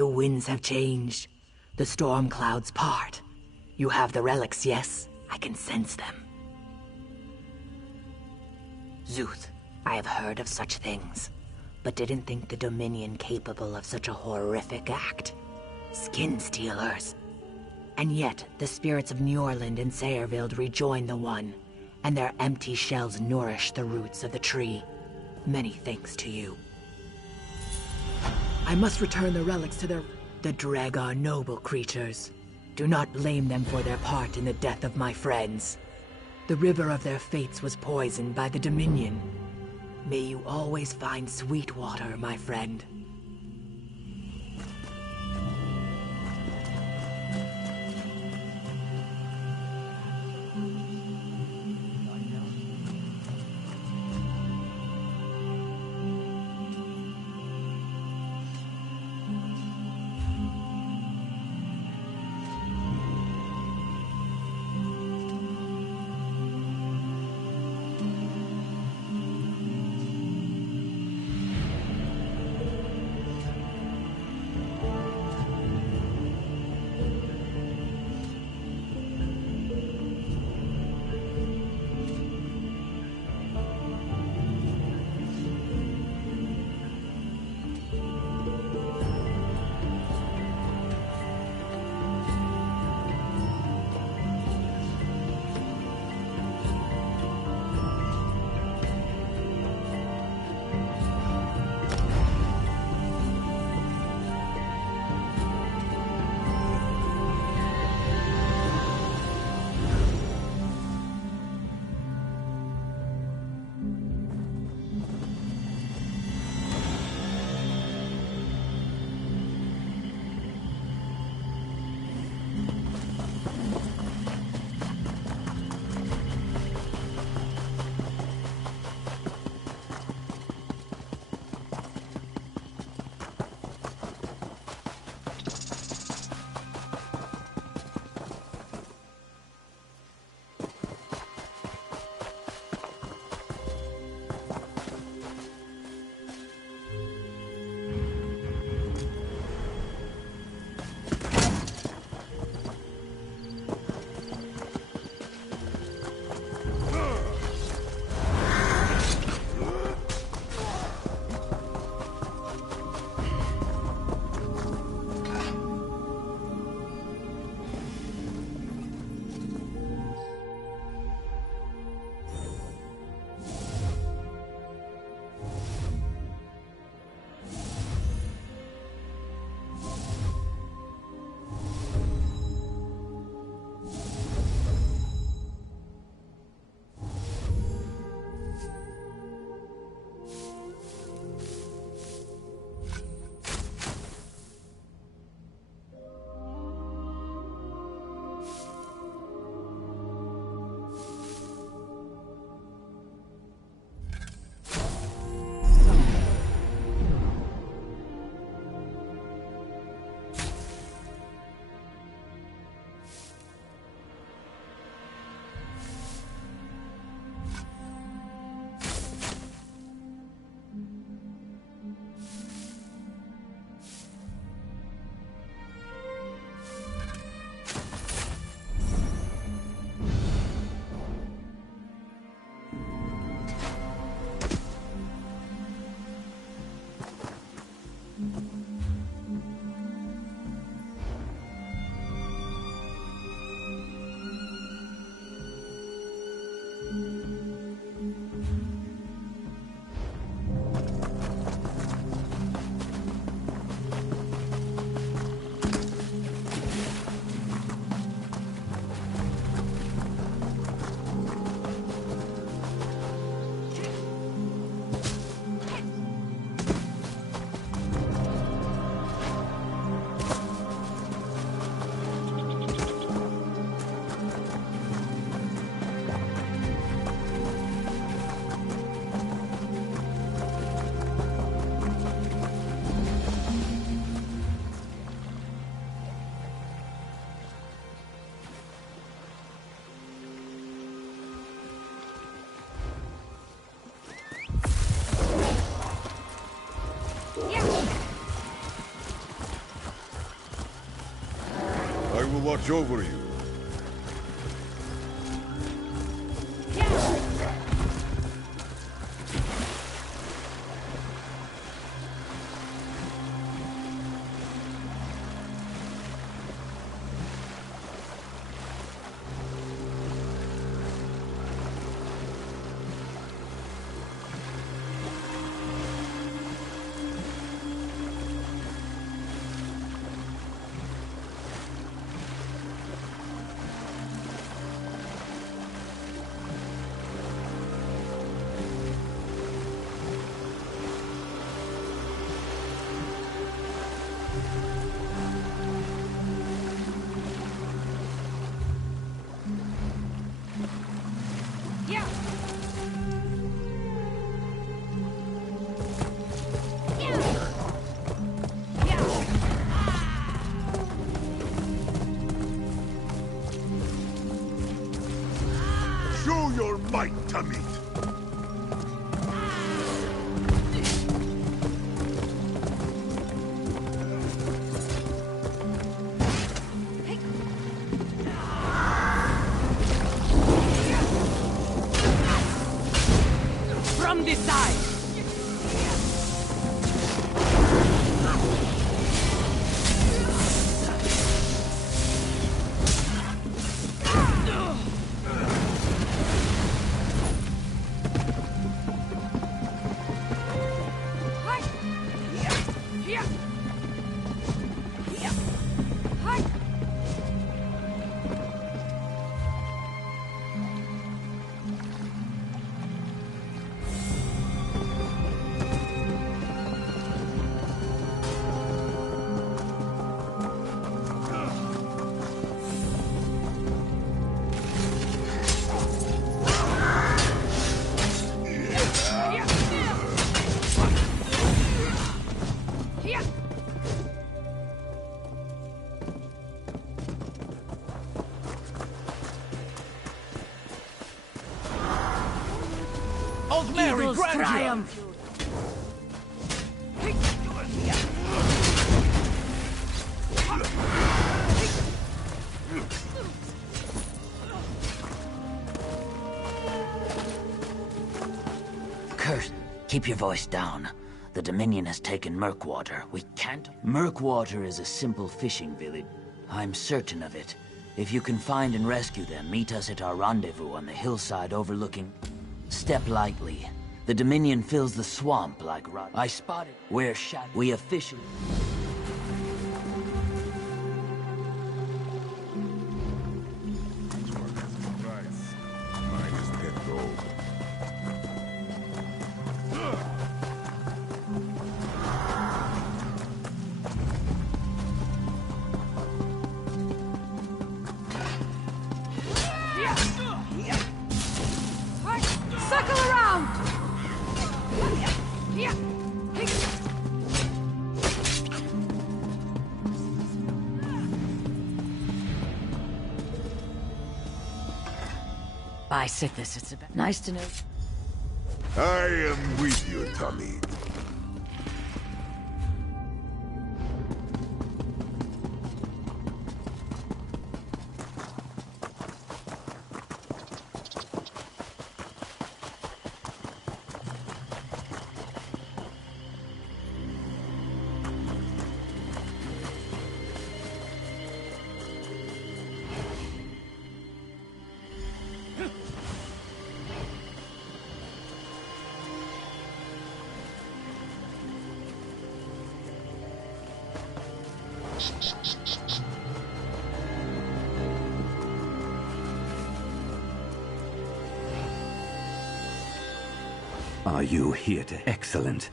The winds have changed. The storm clouds part. You have the relics, yes? I can sense them. Zuth, I have heard of such things, but didn't think the Dominion capable of such a horrific act. Skin stealers. And yet, the spirits of Njorlund and Saervild rejoin the One, and their empty shells nourish the roots of the tree. Many thanks to you. I must return the relics to their... The Dreg are noble creatures. Do not blame them for their part in the death of my friends. The river of their fates was poisoned by the Dominion. May you always find sweet water, my friend. watch over you. Show your might, Tamit! From this side! Old Mary, Eagles grandeur! triumph! Kurt, keep your voice down. The Dominion has taken Mirkwater. We can't... Mirkwater is a simple fishing village. I'm certain of it. If you can find and rescue them, meet us at our rendezvous on the hillside overlooking... Step lightly. The Dominion fills the swamp like rock. I spotted where we officially... Circle around! Bye, Sithis. It's nice to know. I am with you, Tommy. Are you here to... Excellent.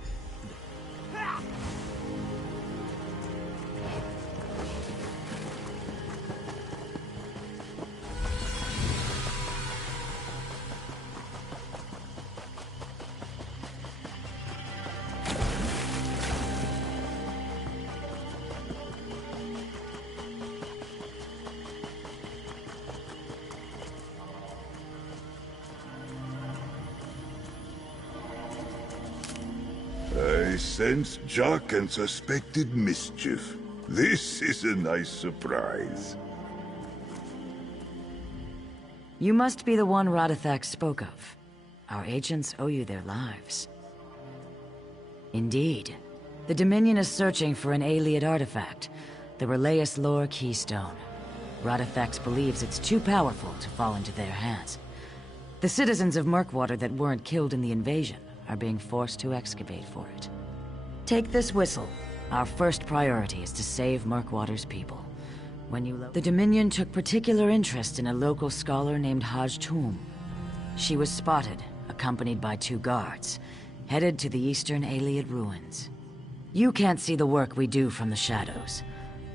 I sense Jock and suspected mischief. This is a nice surprise. You must be the one Radithax spoke of. Our agents owe you their lives. Indeed. The Dominion is searching for an Ayleid artifact, the Relayus Lore Keystone. Radithax believes it's too powerful to fall into their hands. The citizens of Murkwater that weren't killed in the invasion are being forced to excavate for it. Take this whistle. Our first priority is to save Murkwater's people. The Dominion took particular interest in a local scholar named Haj Tum. She was spotted, accompanied by 2 guards, headed to the eastern Ayleid ruins. You can't see the work we do from the shadows.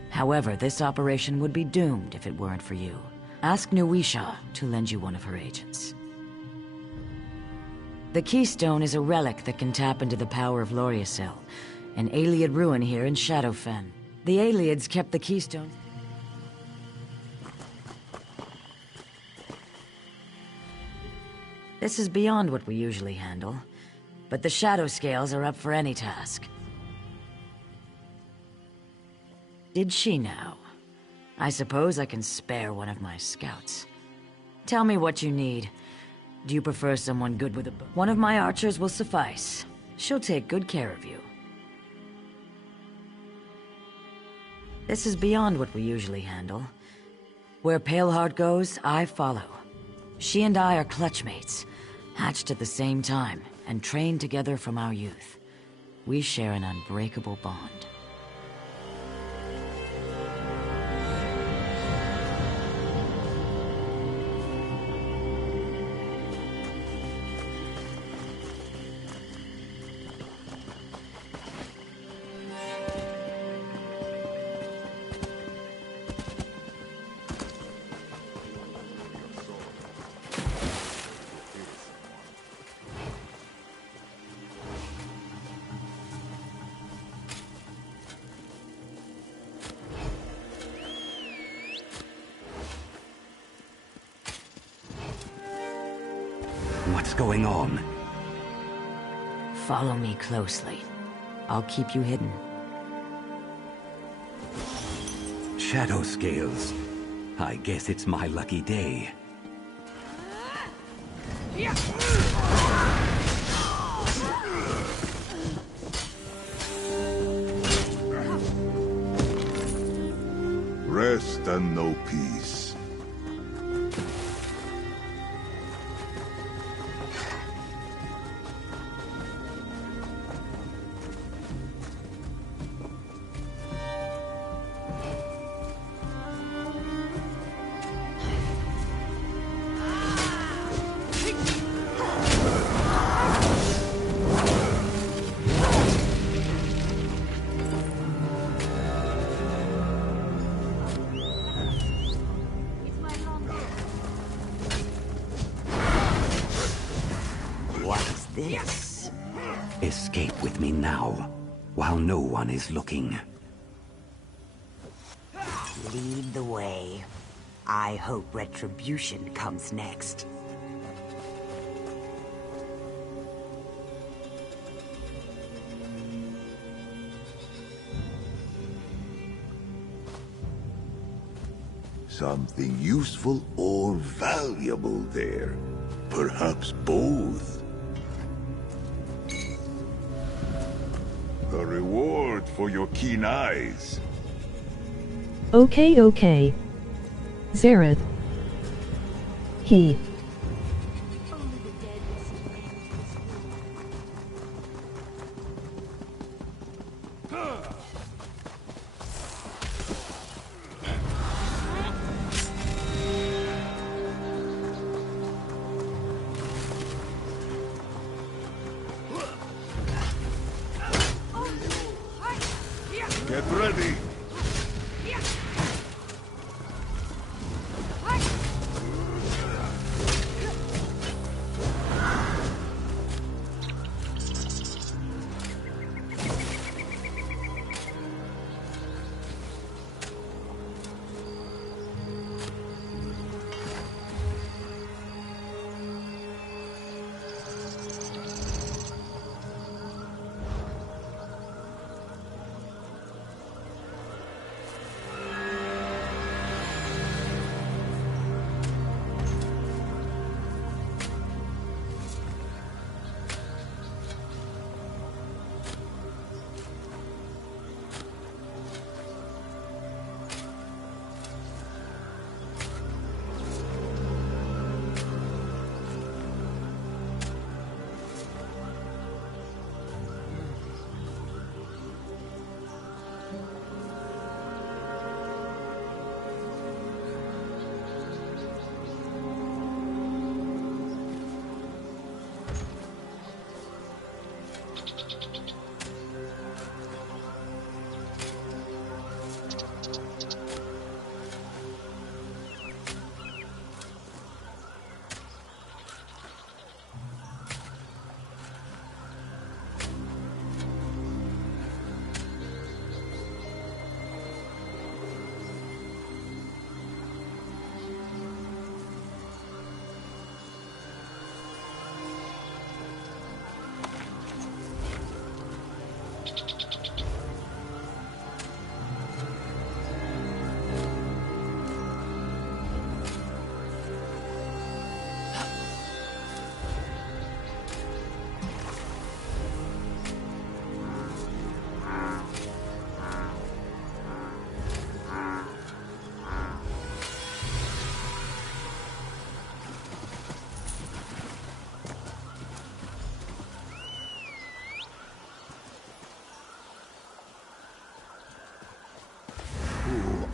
However, this operation would be doomed if it weren't for you. Ask Nuisha to lend you one of her agents. The Keystone is a relic that can tap into the power of Loriasil, an Ayleid ruin here in Shadowfen. The Ayleids kept the Keystone. This is beyond what we usually handle, but the Shadow Scales are up for any task. Did she now? I suppose I can spare one of my scouts. Tell me what you need. Do you prefer someone good with a bow? One of my archers will suffice. She'll take good care of you. This is beyond what we usually handle. Where Paleheart goes, I follow. She and I are clutchmates, hatched at the same time, and trained together from our youth. We share an unbreakable bond. What's going on? Follow me closely. I'll keep you hidden. Shadow Scales. I guess it's my lucky day. Rest and know peace. This. Escape with me now, while no one is looking. Lead the way. I hope retribution comes next. Something useful or valuable there. Perhaps both. A reward for your keen eyes. Okay. Zareth. He. Get ready.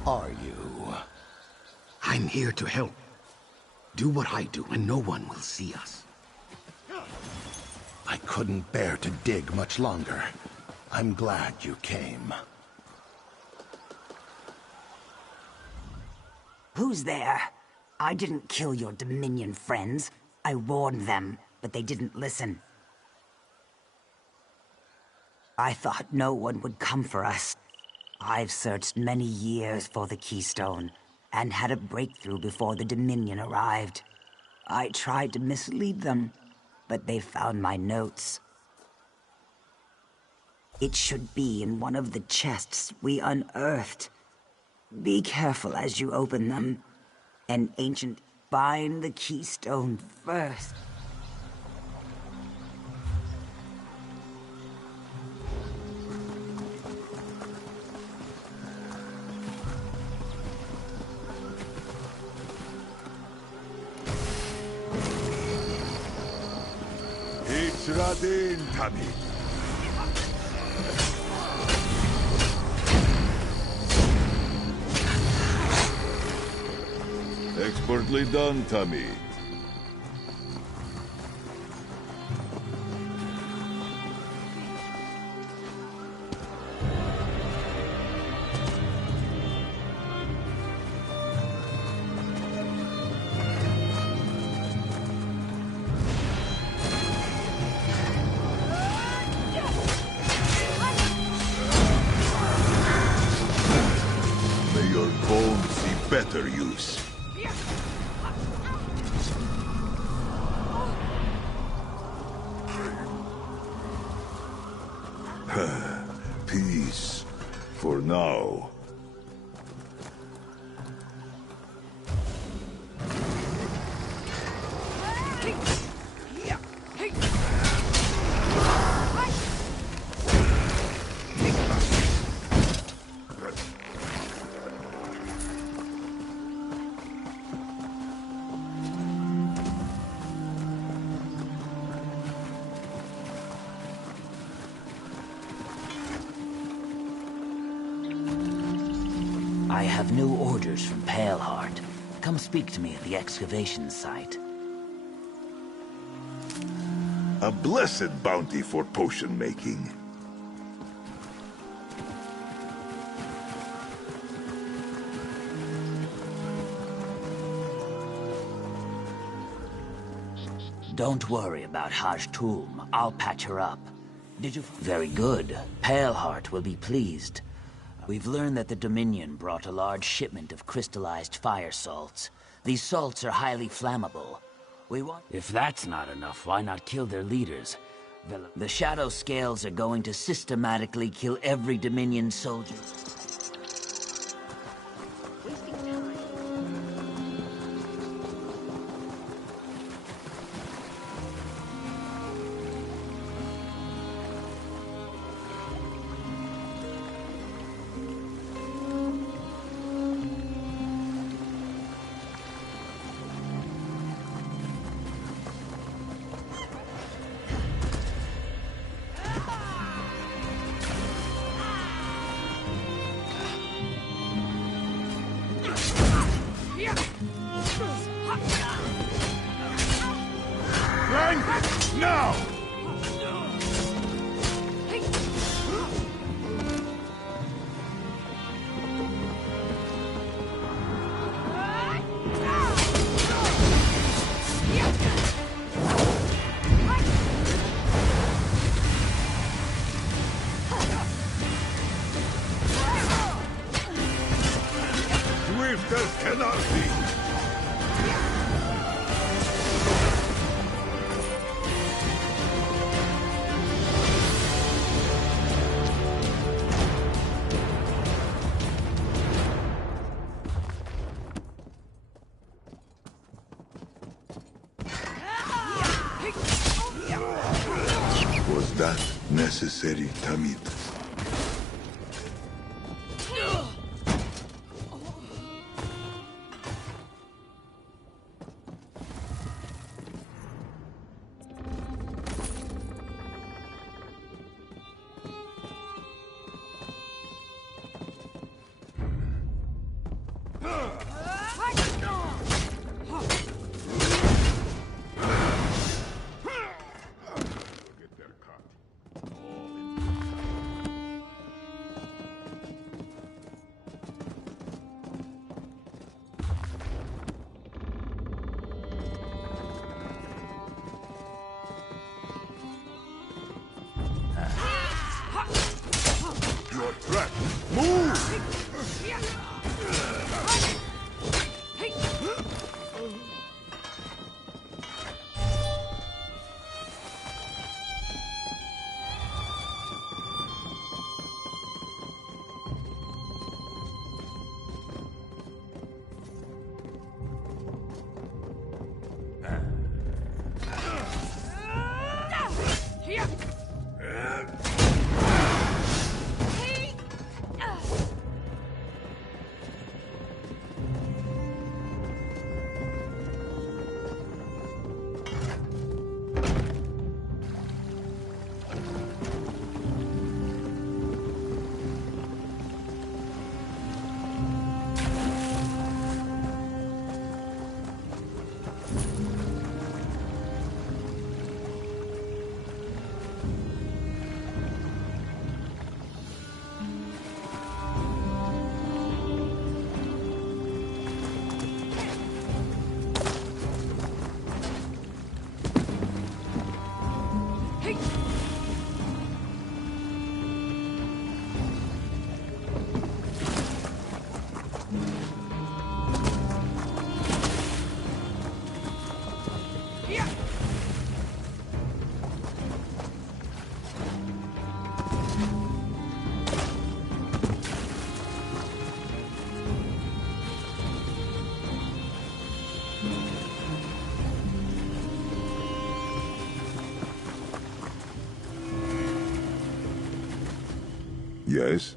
are you? I'm here to help. Do what I do, and no one will see us. I couldn't bear to dig much longer. I'm glad you came. Who's there? I didn't kill your Dominion friends. I warned them, but they didn't listen. I thought no one would come for us. I've searched many years for the Keystone, and had a breakthrough before the Dominion arrived. I tried to mislead them, but they found my notes. It should be in one of the chests we unearthed. Be careful as you open them. An ancient... Find the Keystone first. It's Radin, Tamid. Expertly done, Tamid. May your bones see better use. Peace. For now. I have new orders from Paleheart. Come speak to me at the excavation site. A blessed bounty for potion making. Don't worry about Haj Tulm. I'll patch her up. Did you... Very good. Paleheart will be pleased. We've learned that the Dominion brought a large shipment of crystallized fire salts. These salts are highly flammable. We want... If that's not enough, why not kill their leaders? The Shadow Scales are going to systematically kill every Dominion soldier. Flank! Now! Swift as cannot be! Was that necessary, Tamid? Yes?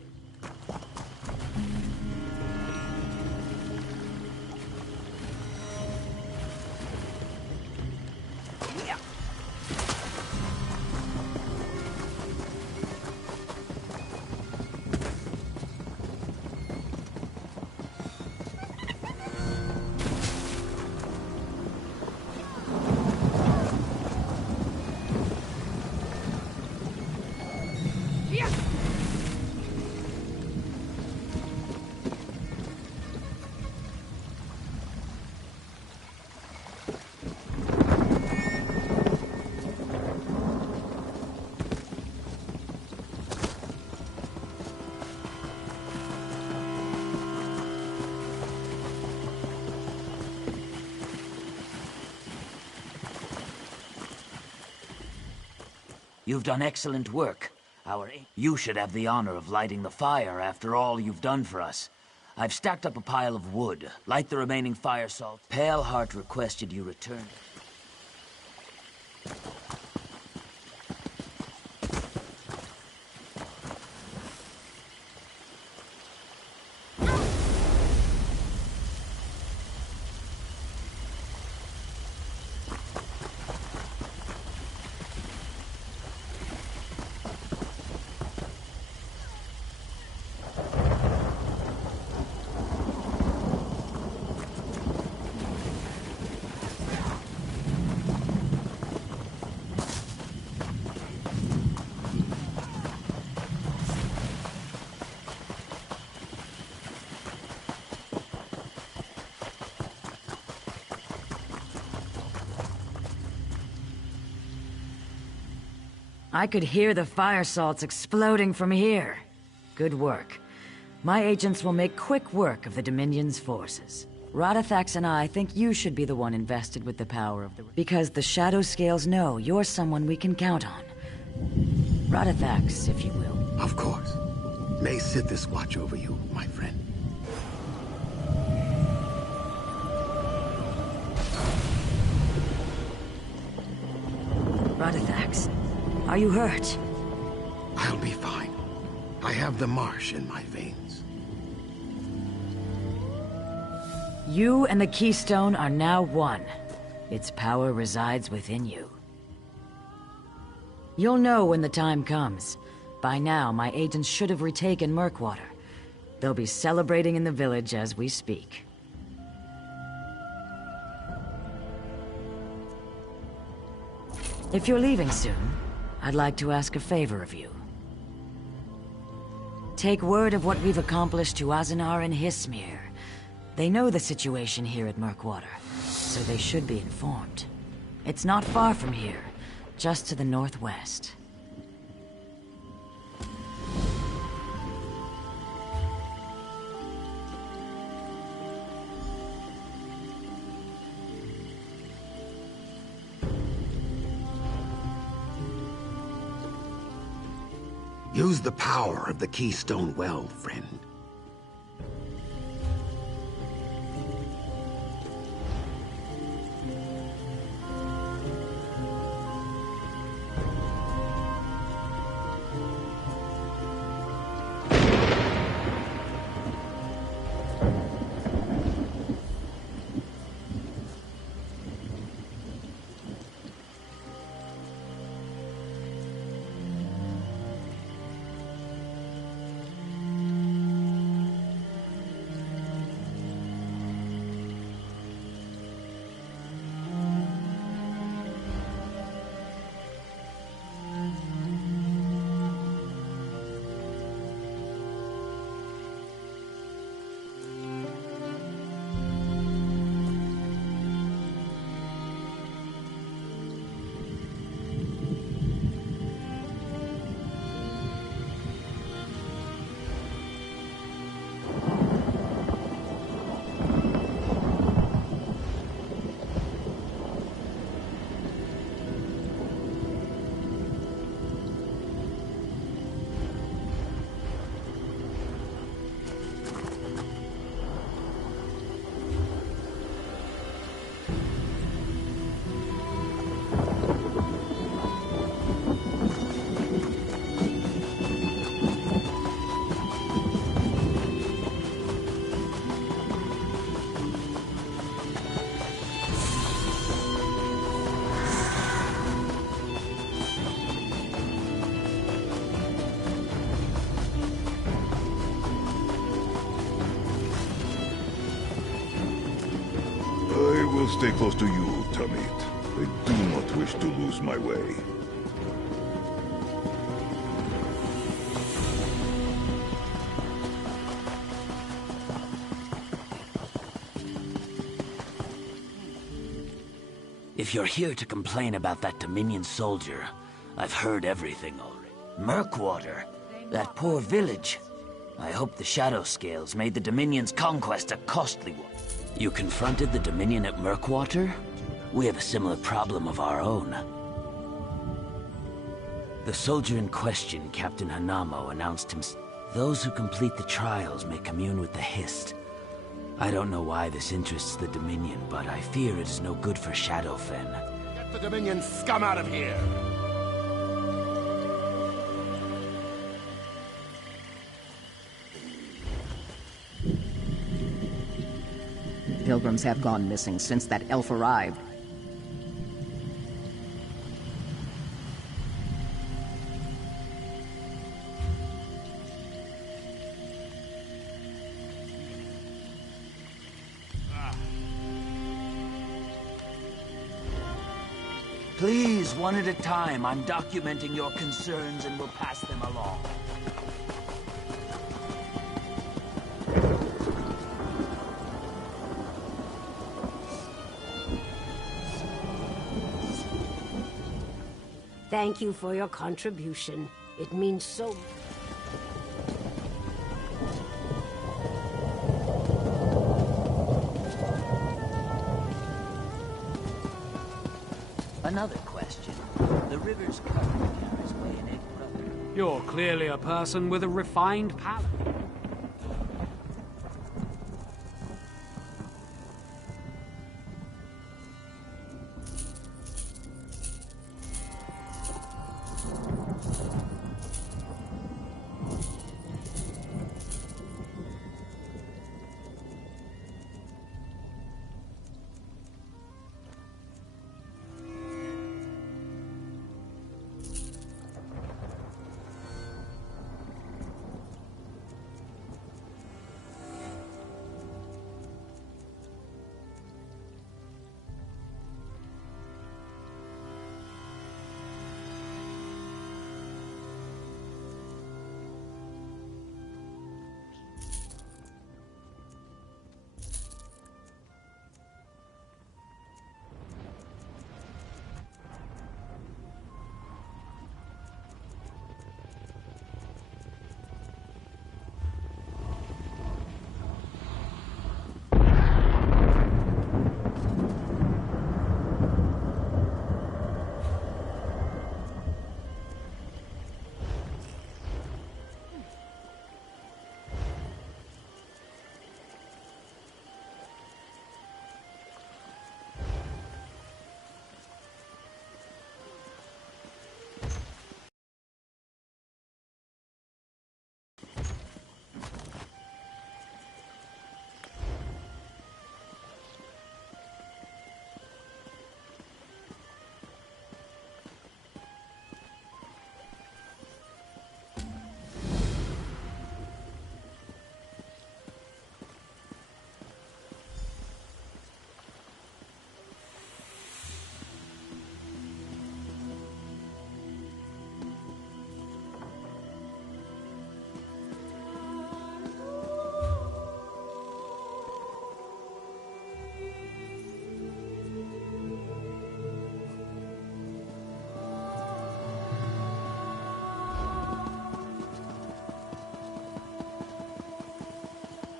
You've done excellent work. You should have the honor of lighting the fire after all you've done for us. I've stacked up a pile of wood. Light the remaining fire salt. Paleheart requested you return. I could hear the fire salts exploding from here. Good work. My agents will make quick work of the Dominion's forces. Radithax and I think you should be the one invested with the power of the... Because the Shadow Scales know you're someone we can count on. Radithax, if you will. Of course. May Sithis watch over you, my friend. Radithax, are you hurt? I'll be fine. I have the marsh in my veins. You and the Keystone are now one. Its power resides within you. You'll know when the time comes. By now, my agents should have retaken Murkwater. They'll be celebrating in the village as we speak. If you're leaving soon, I'd like to ask a favor of you. Take word of what we've accomplished to Azenar and Hismir. They know the situation here at Murkwater, so they should be informed. It's not far from here, just to the northwest. Use the power of the Keystone well, friend. will stay close to you, Tamit. I do not wish to lose my way. If you're here to complain about that Dominion soldier, I've heard everything already. Murkwater, that poor village. I hope the Shadow Scales made the Dominion's conquest a costly one. You confronted the Dominion at Murkwater? We have a similar problem of our own. The soldier in question, Captain Hanamo, announced himself. Those who complete the trials may commune with the Hist. I don't know why this interests the Dominion, but I fear it is no good for Shadowfen. Get the Dominion scum out of here! Pilgrims have gone missing since that elf arrived. Please, one at a time. I'm documenting your concerns and will pass them along. Thank you for your contribution. It means so much. Another question. The river's current carries away an egg brother. You're clearly a person with a refined palate.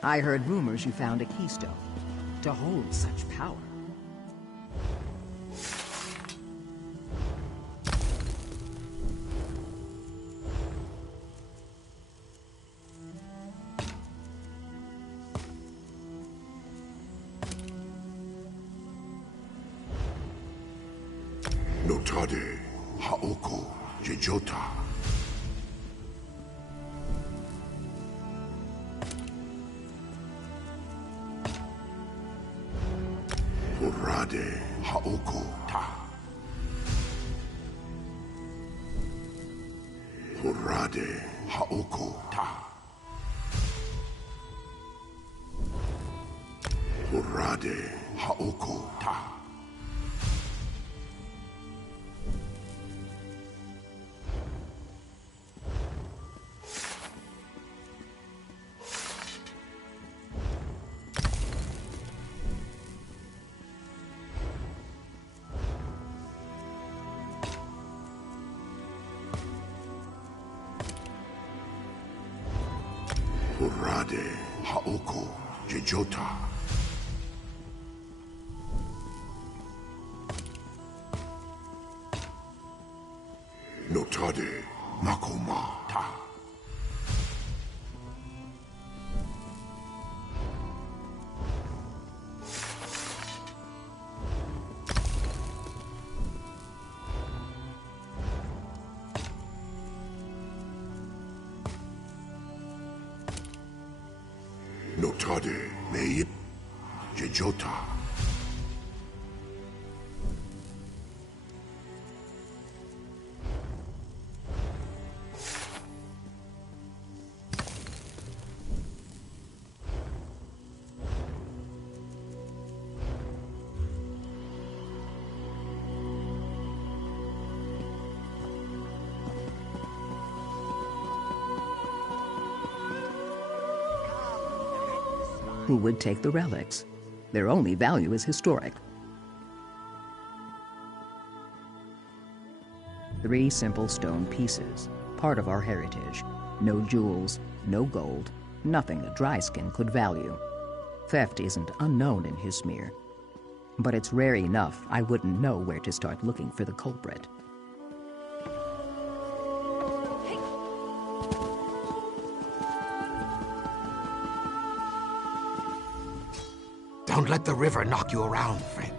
I heard rumors you found a keystone to hold such power. Notade, Haoko, Jejota. Urade, Haoko, Ta. Urade, Haoko, Ta. Urade, Haoko Ta. Urade Haoko Jejota. Notade Makoma Ta. Notade Mei Jejota. Who would take the relics? Their only value is historic. 3 simple stone pieces, part of our heritage. No jewels, no gold, nothing a Dryskin could value. Theft isn't unknown in Hizmir, but it's rare enough I wouldn't know where to start looking for the culprit. Don't let the river knock you around, friend.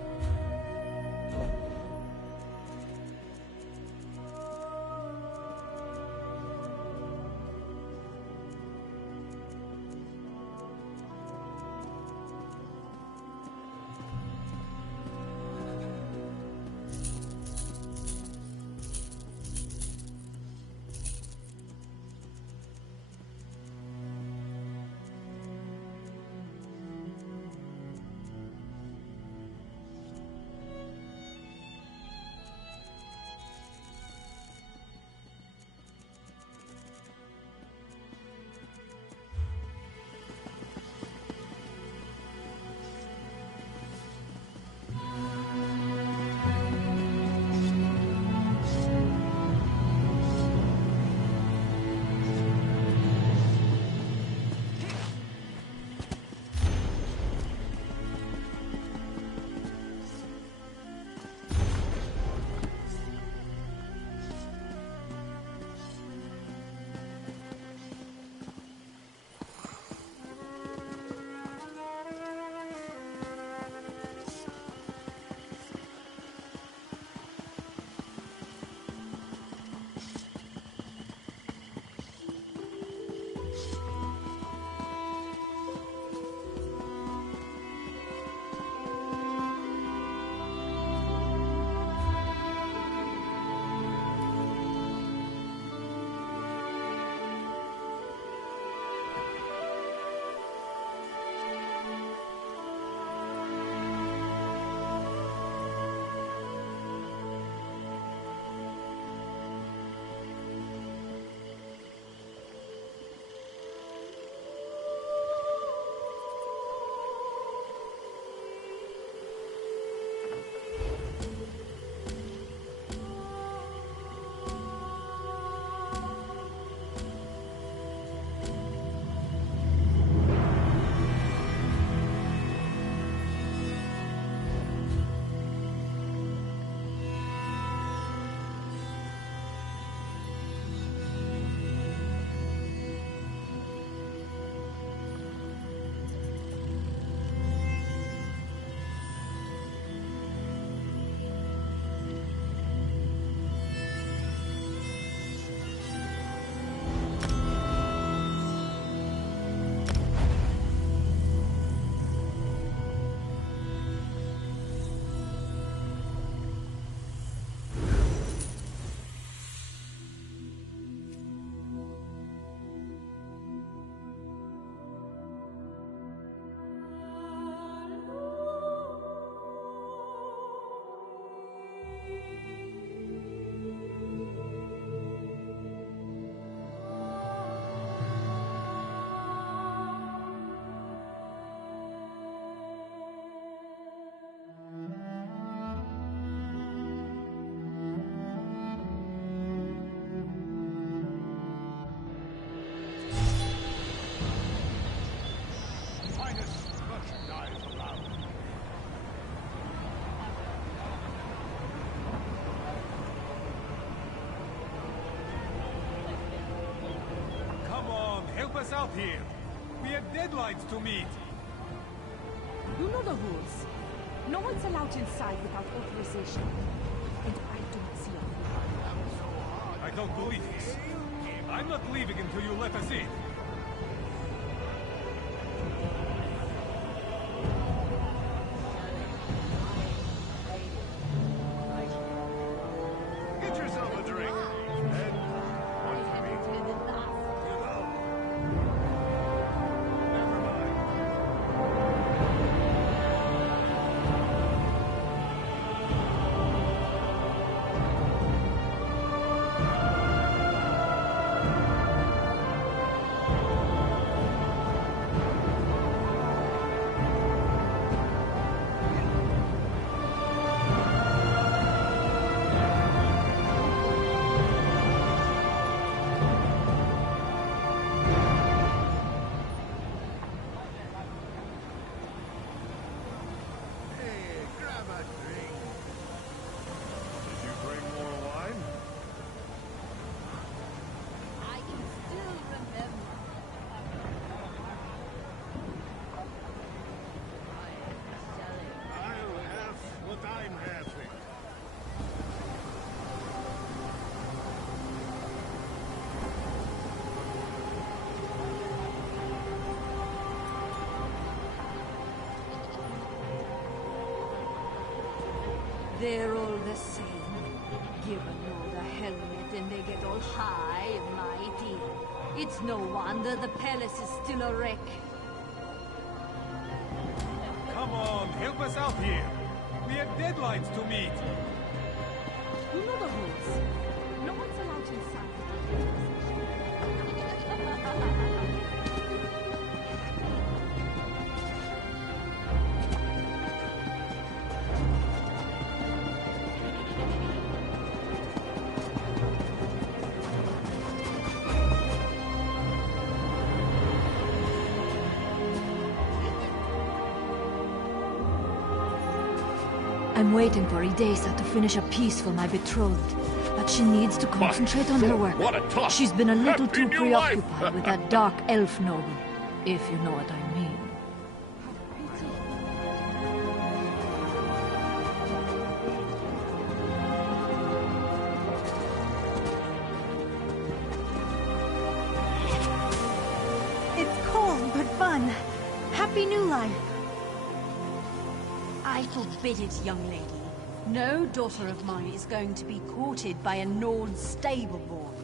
us out here! We have deadlines to meet! You know the rules. No one's allowed inside without authorization. And I don't see a I don't believe this. I'm not leaving until you let us in. Get yourself a drink. And one for me. They're all the same. Give a lord a helmet and they get all high and mighty. It's no wonder the palace is still a wreck. Come on, help us out here! We have deadlines to meet! You know the rules. No one's allowed inside. I'm waiting for Idesa to finish a piece for my betrothed, but she needs to concentrate on her work. What a tough, She's been a little happy too new life. preoccupied with that dark elf noble, if you know what I mean. It's cold but fun. Happy new life. I forbid it, young lady. No daughter of mine is going to be courted by a Nord stable-born.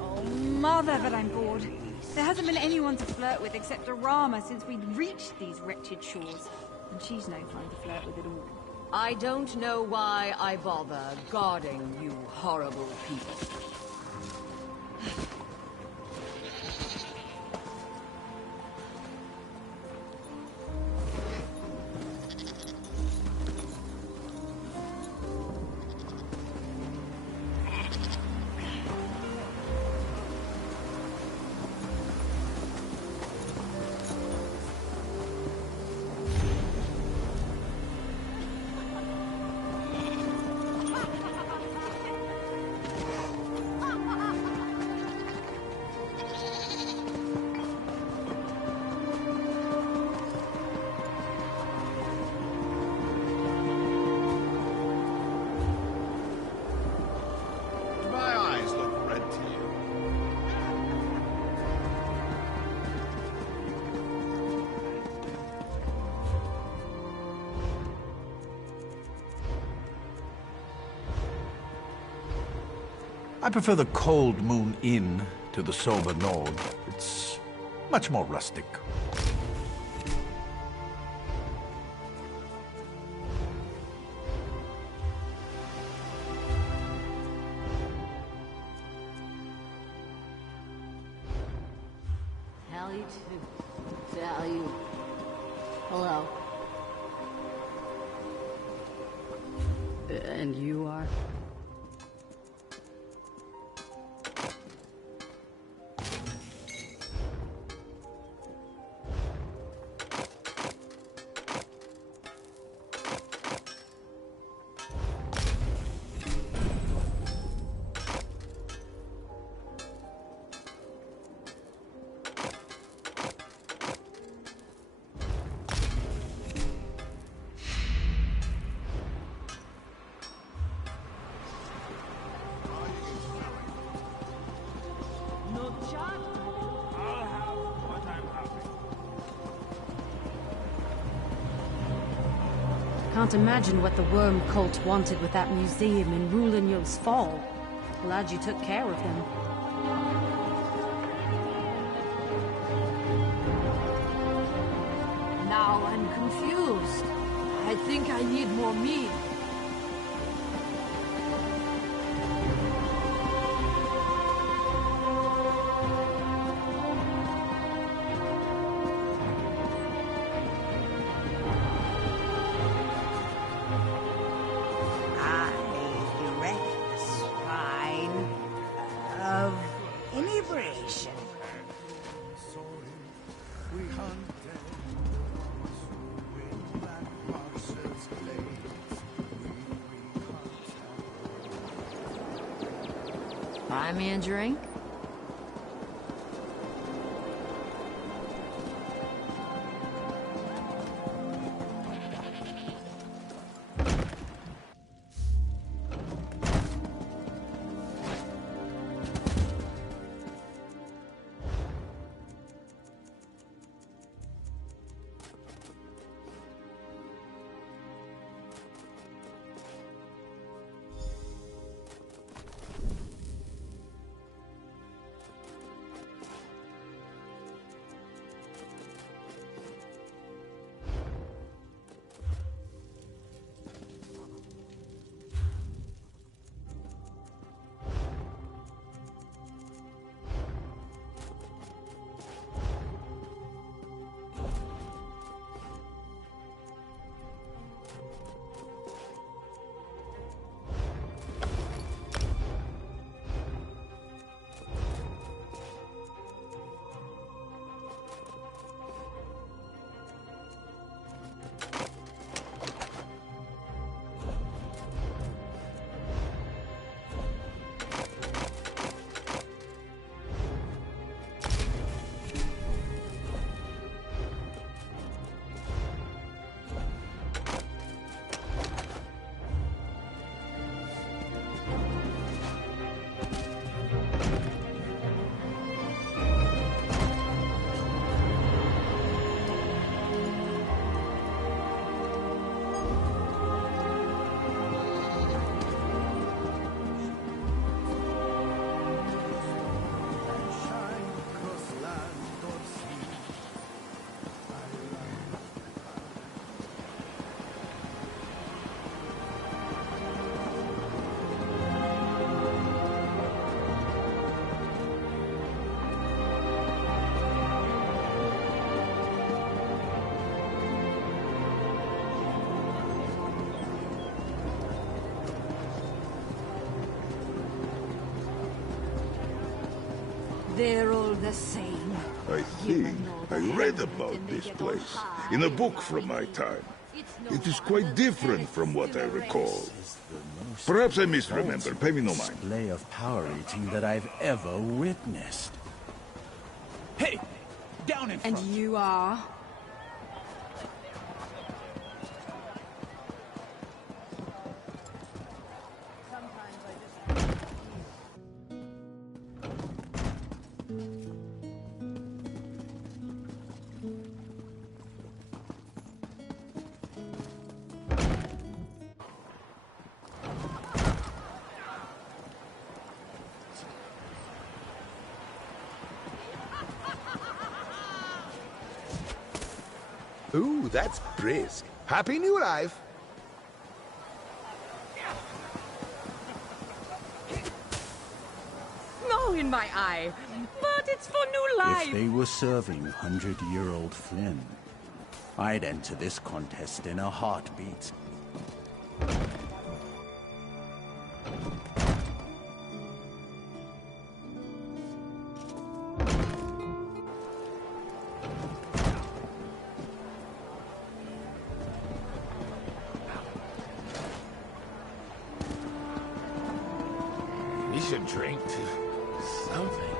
Oh, mother, but I'm bored. There hasn't been anyone to flirt with except Arama since we'd reached these wretched shores. And she's no fun to flirt with at all. I don't know why I bother guarding you horrible people. I prefer the Cold Moon Inn to the Sober Nord. It's much more rustic. Tally to value. Hello. And you are? Can't imagine what the worm cult wanted with that museum in Rulinyo's Fall. Glad you took care of them. Now I'm confused. I think I need more meat. I erect the shrine of inebriation. Buy me a drink? They're all the same. I think I read about this place in a book from my time. It is quite different from what I recall. Perhaps I misremember. Pay me no mind. Display of power eating that I've ever witnessed. Hey! Down in front! And you are? Ooh, that's brisk. Happy New Life! No in my eye, but it's for new life. If they were serving 100-year-old Flynn, I'd enter this contest in a heartbeat. You should drink something.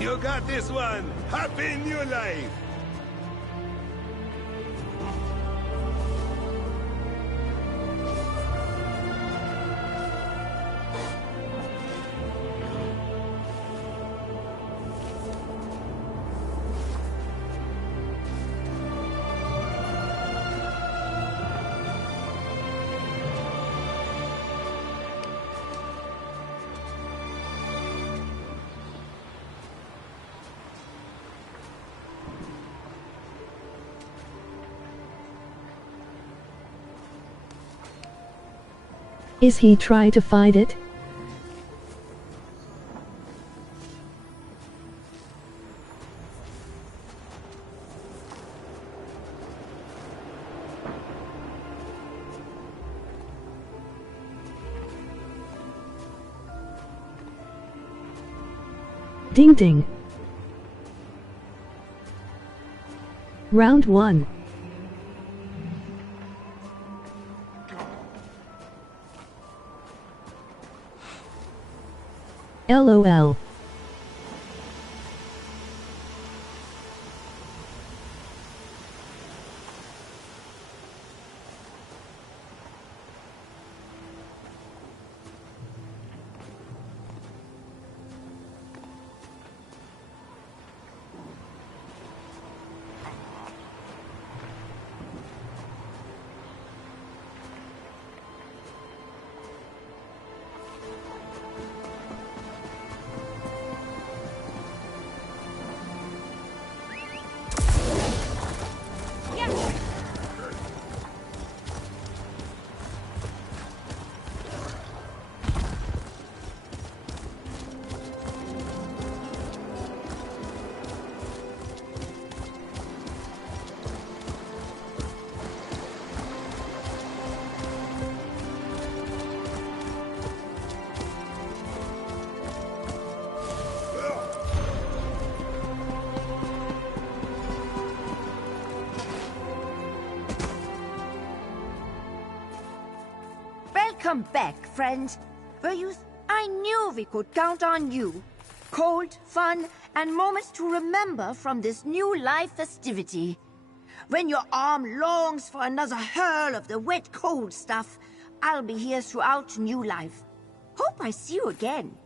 You got this one! Happy New Life! Is he try to fight it? Ding ding. Round 1. LOL. Welcome back, friends. I knew we could count on you. Cold, fun, and moments to remember from this new life festivity. When your arm longs for another hurl of the wet, cold stuff, I'll be here throughout New Life. Hope I see you again.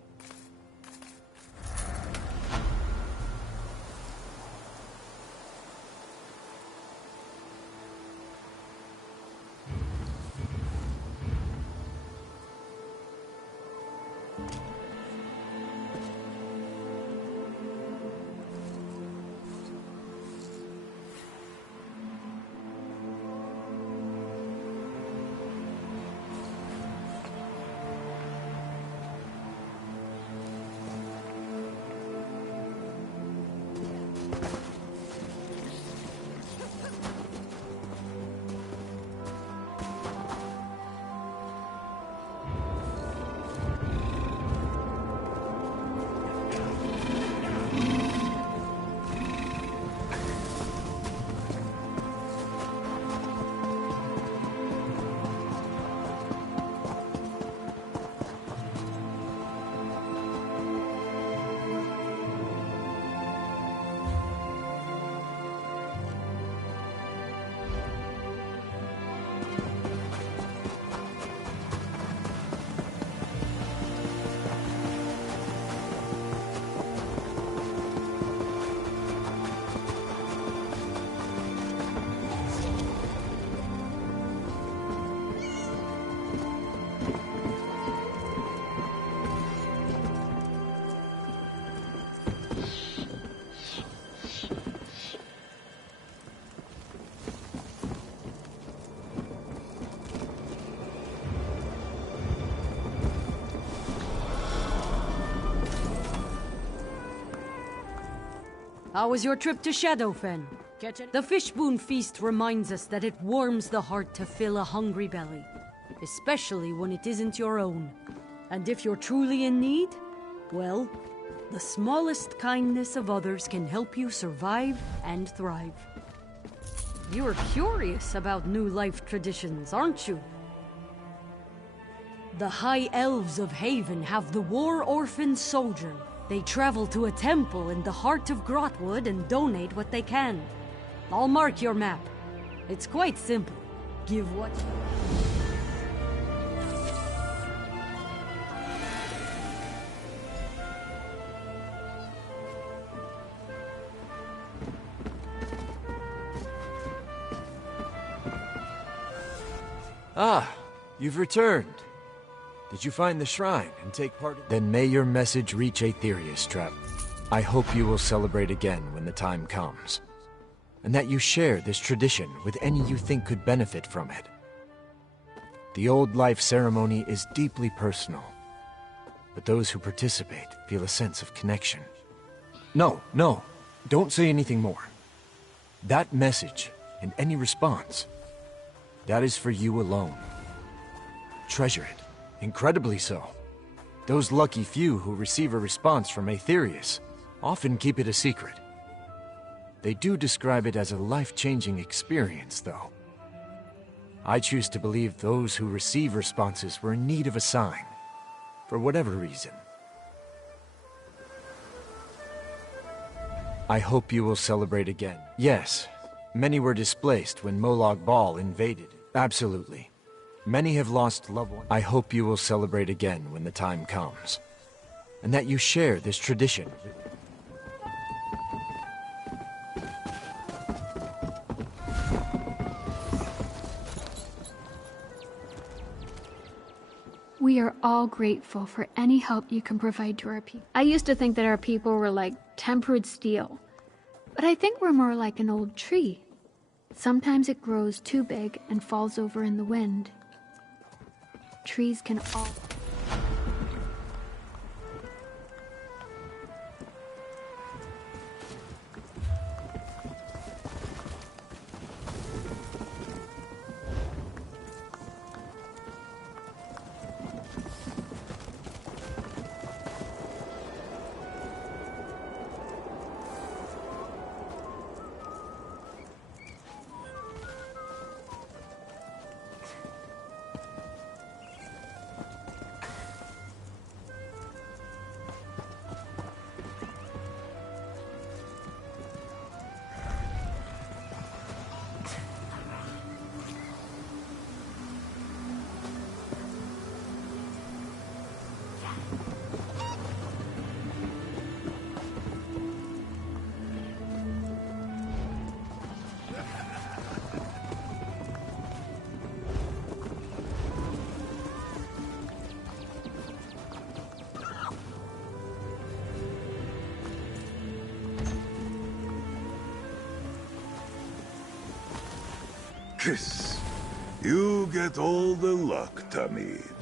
How was your trip to Shadowfen? The Fishboon Feast reminds us that it warms the heart to fill a hungry belly, especially when it isn't your own. And if you're truly in need, well, the smallest kindness of others can help you survive and thrive. You're curious about New Life traditions, aren't you? The High Elves of Haven have the War Orphan Sojourn. They travel to a temple in the heart of Grotwood and donate what they can. I'll mark your map. It's quite simple. Give what... Ah, you've returned. Did you find the shrine and take part in... Then may your message reach Aetherius, Trav. I hope you will celebrate again when the time comes. And that you share this tradition with any you think could benefit from it. The Old Life ceremony is deeply personal, but those who participate feel a sense of connection. No, don't say anything more. That message, and any response, that is for you alone. Treasure it, incredibly so. Those lucky few who receive a response from Aetherius often keep it a secret. They do describe it as a life-changing experience, though. I choose to believe those who receive responses were in need of a sign, for whatever reason. I hope you will celebrate again. Yes, many were displaced when Molag Bal invaded. Absolutely. Many have lost loved ones. I hope you will celebrate again when the time comes, and that you share this tradition. We are all grateful for any help you can provide to our people. I used to think that our people were like tempered steel, but I think we're more like an old tree. Sometimes it grows too big and falls over in the wind. Trees can all... Kiss. You get all the luck, Tamid.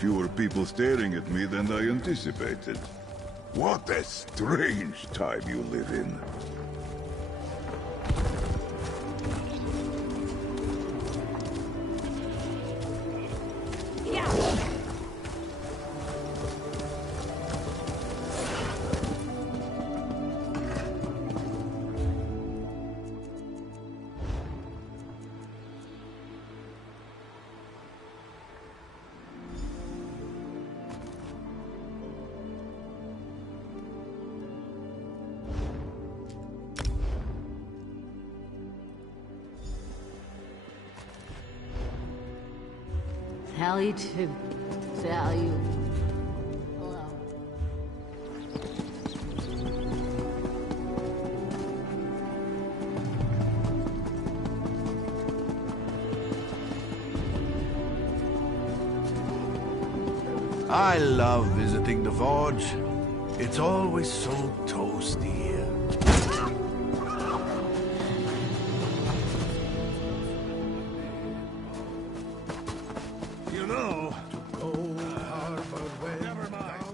fewer people staring at me than I anticipated. What a strange time you live in. Sally too. Sally. Hello. I love visiting the Forge. It's always so toasty here. You know, Never mind.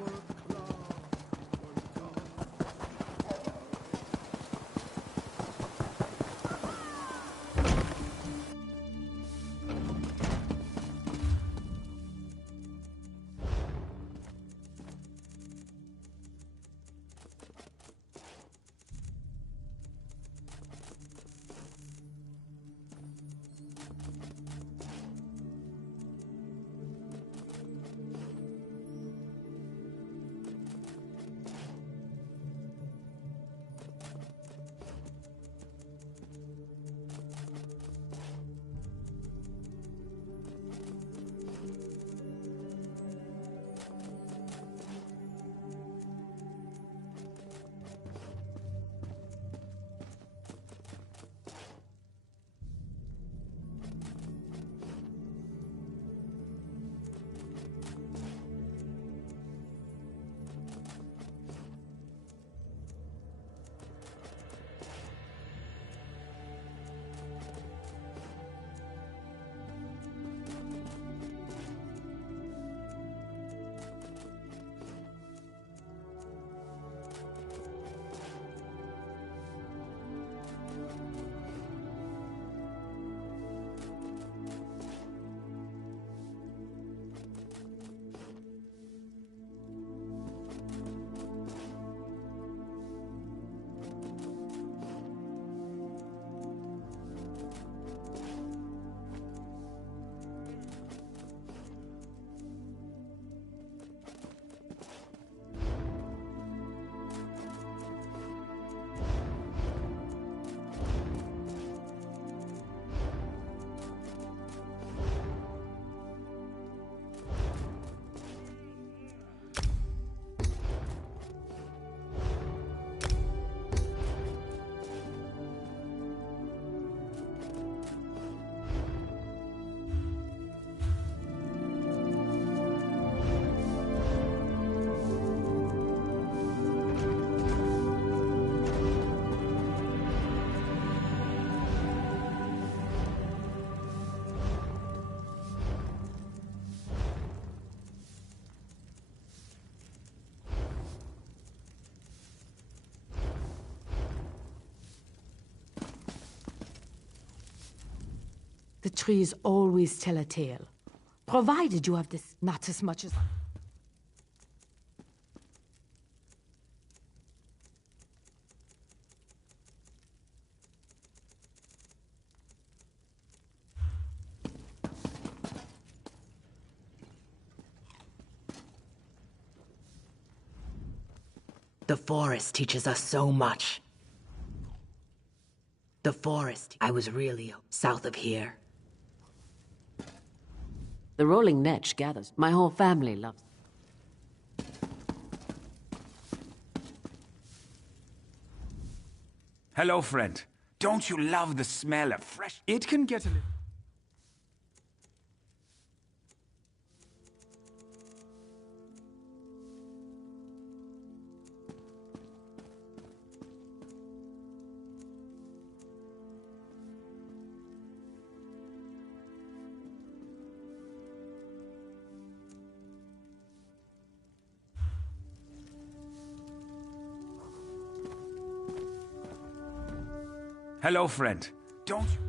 The trees always tell a tale. Provided you have this, not as much as... The forest teaches us so much. The forest. I was really south of here. The rolling netch gathers. My whole family loves. Hello, friend. Don't you love the smell of fresh... It can get a little... Hello, friend. Don't you...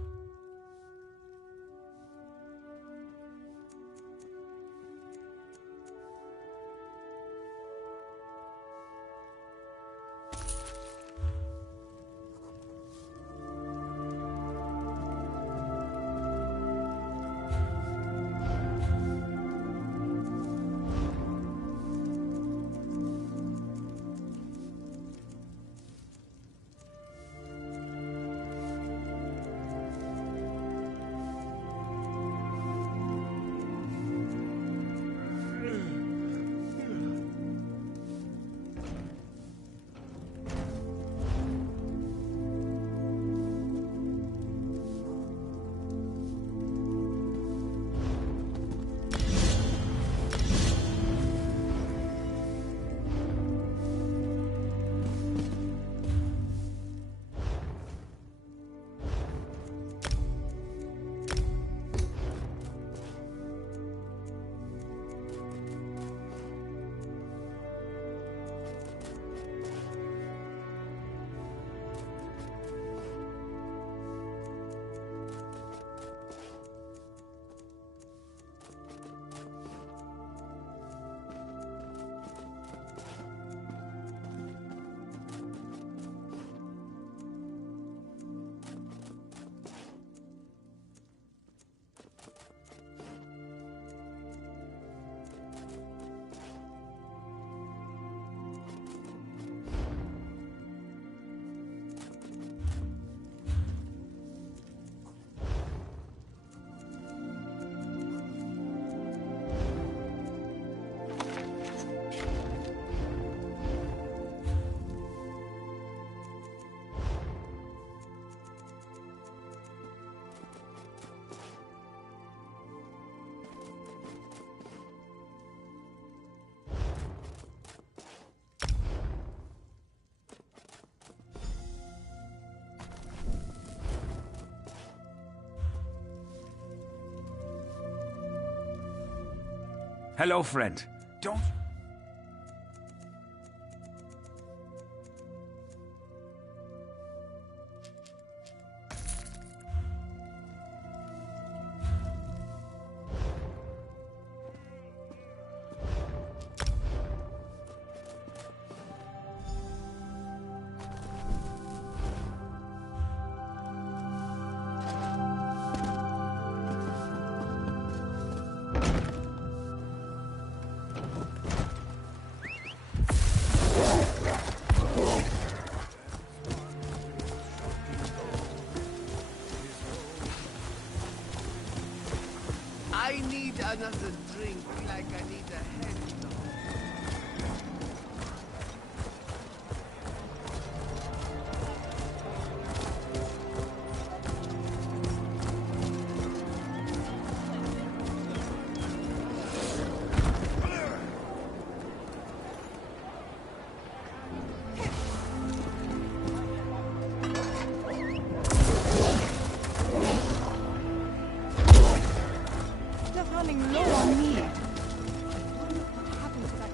Hello, friend. Don't... I need another drink like I need a head. Running low on me. What happened to that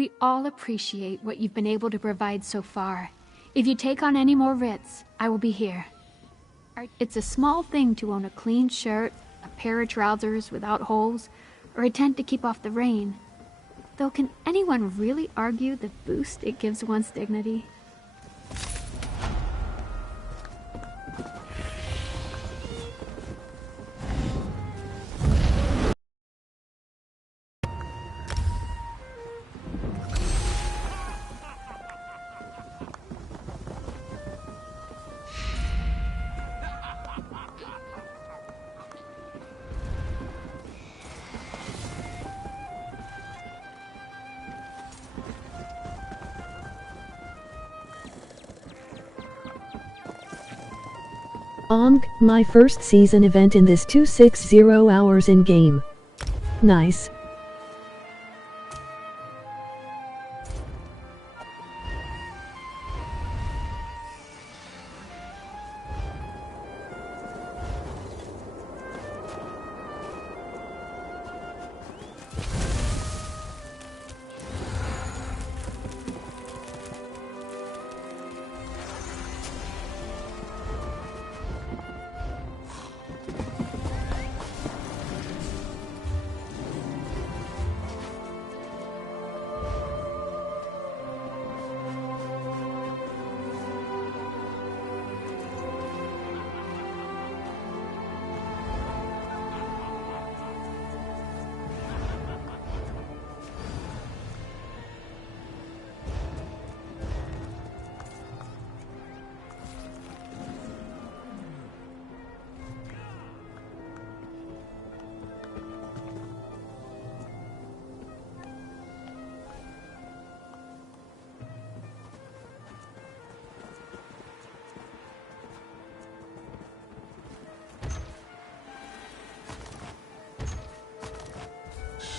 We all appreciate what you've been able to provide so far. If you take on any more writs, I will be here. It's a small thing to own a clean shirt, a pair of trousers without holes, or a tent to keep off the rain. Though can anyone really argue the boost it gives one's dignity? My first season event in this 260 hours in game. Nice.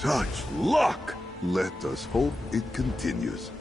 Such luck! Let us hope it continues.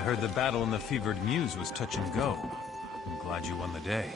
I heard the battle in the Fevered Muse was touch and go. I'm glad you won the day.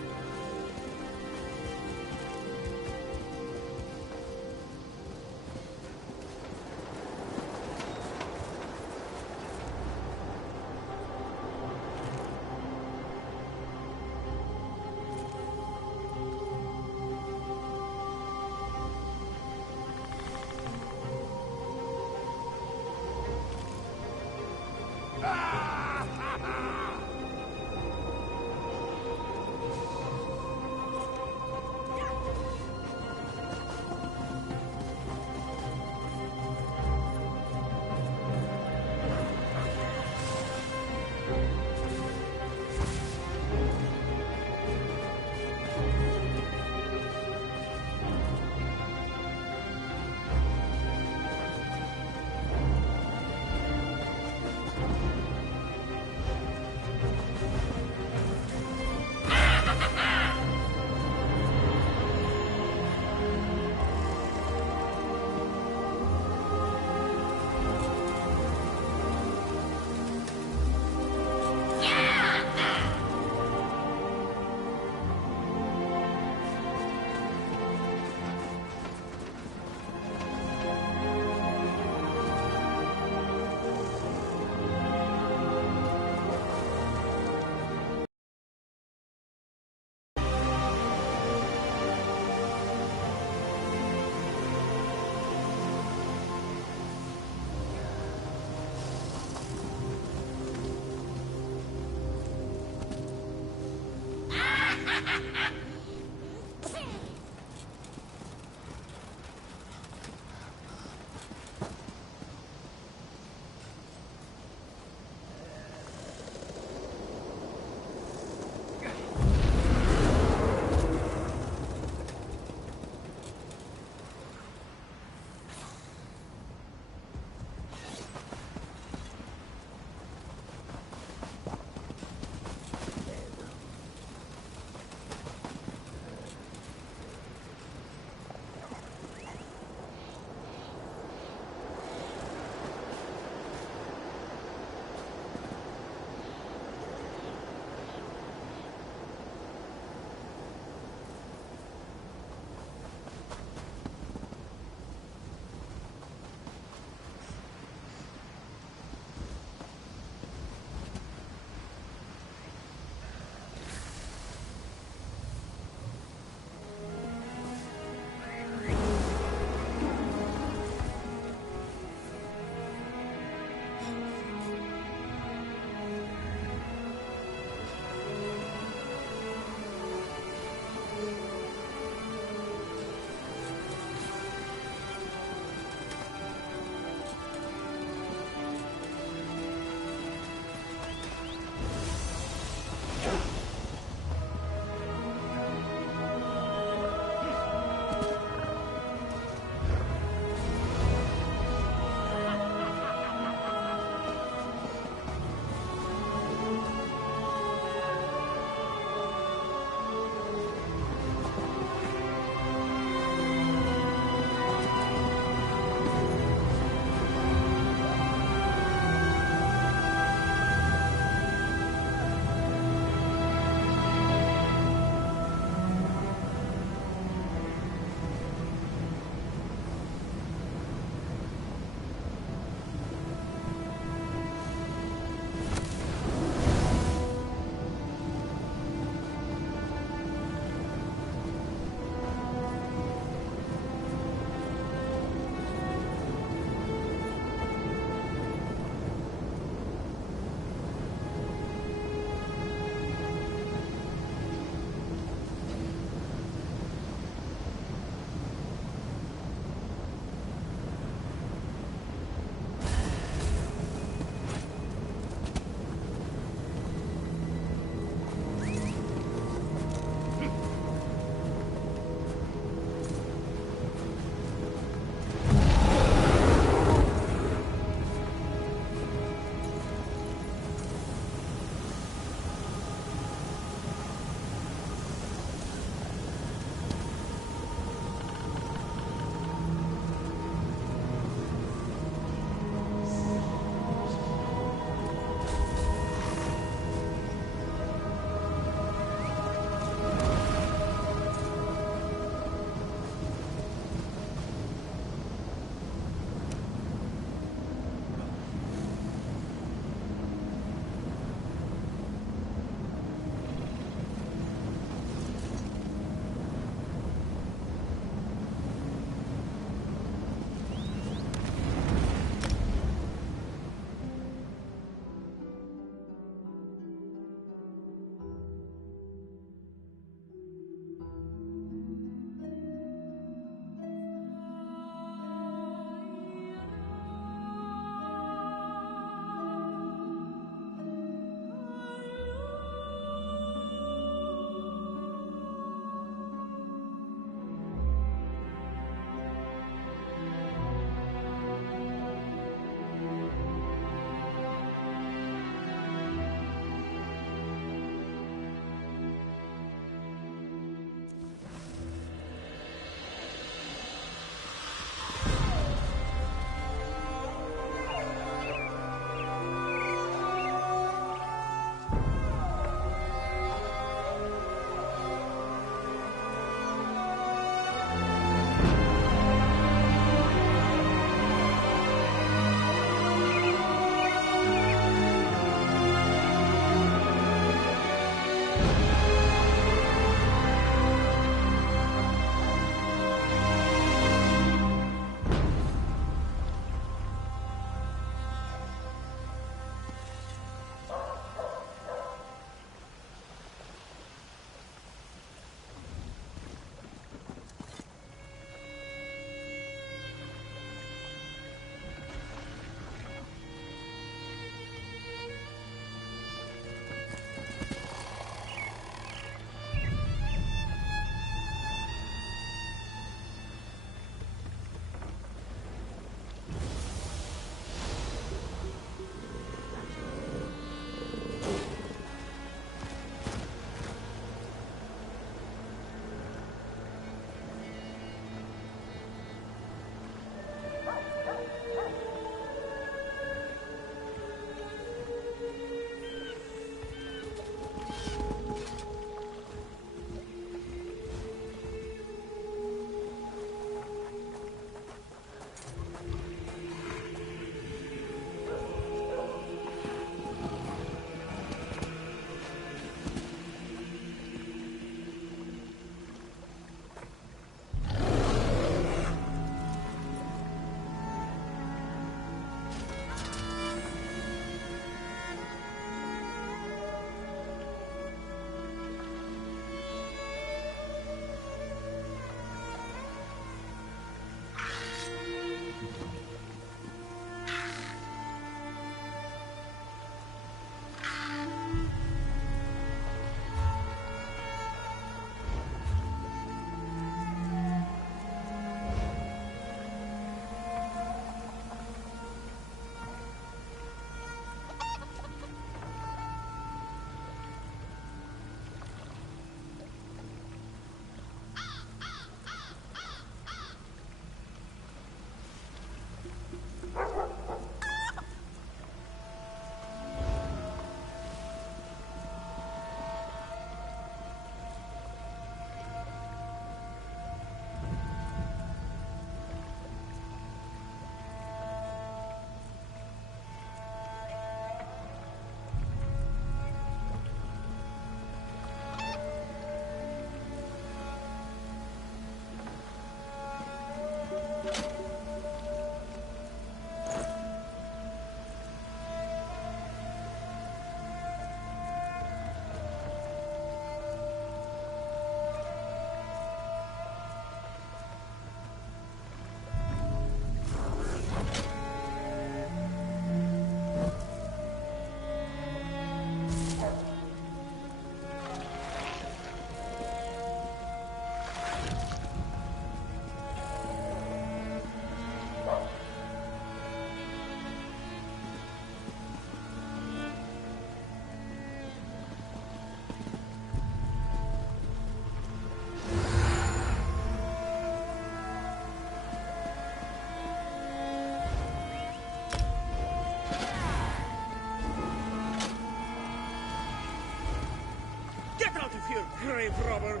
here, grave robber!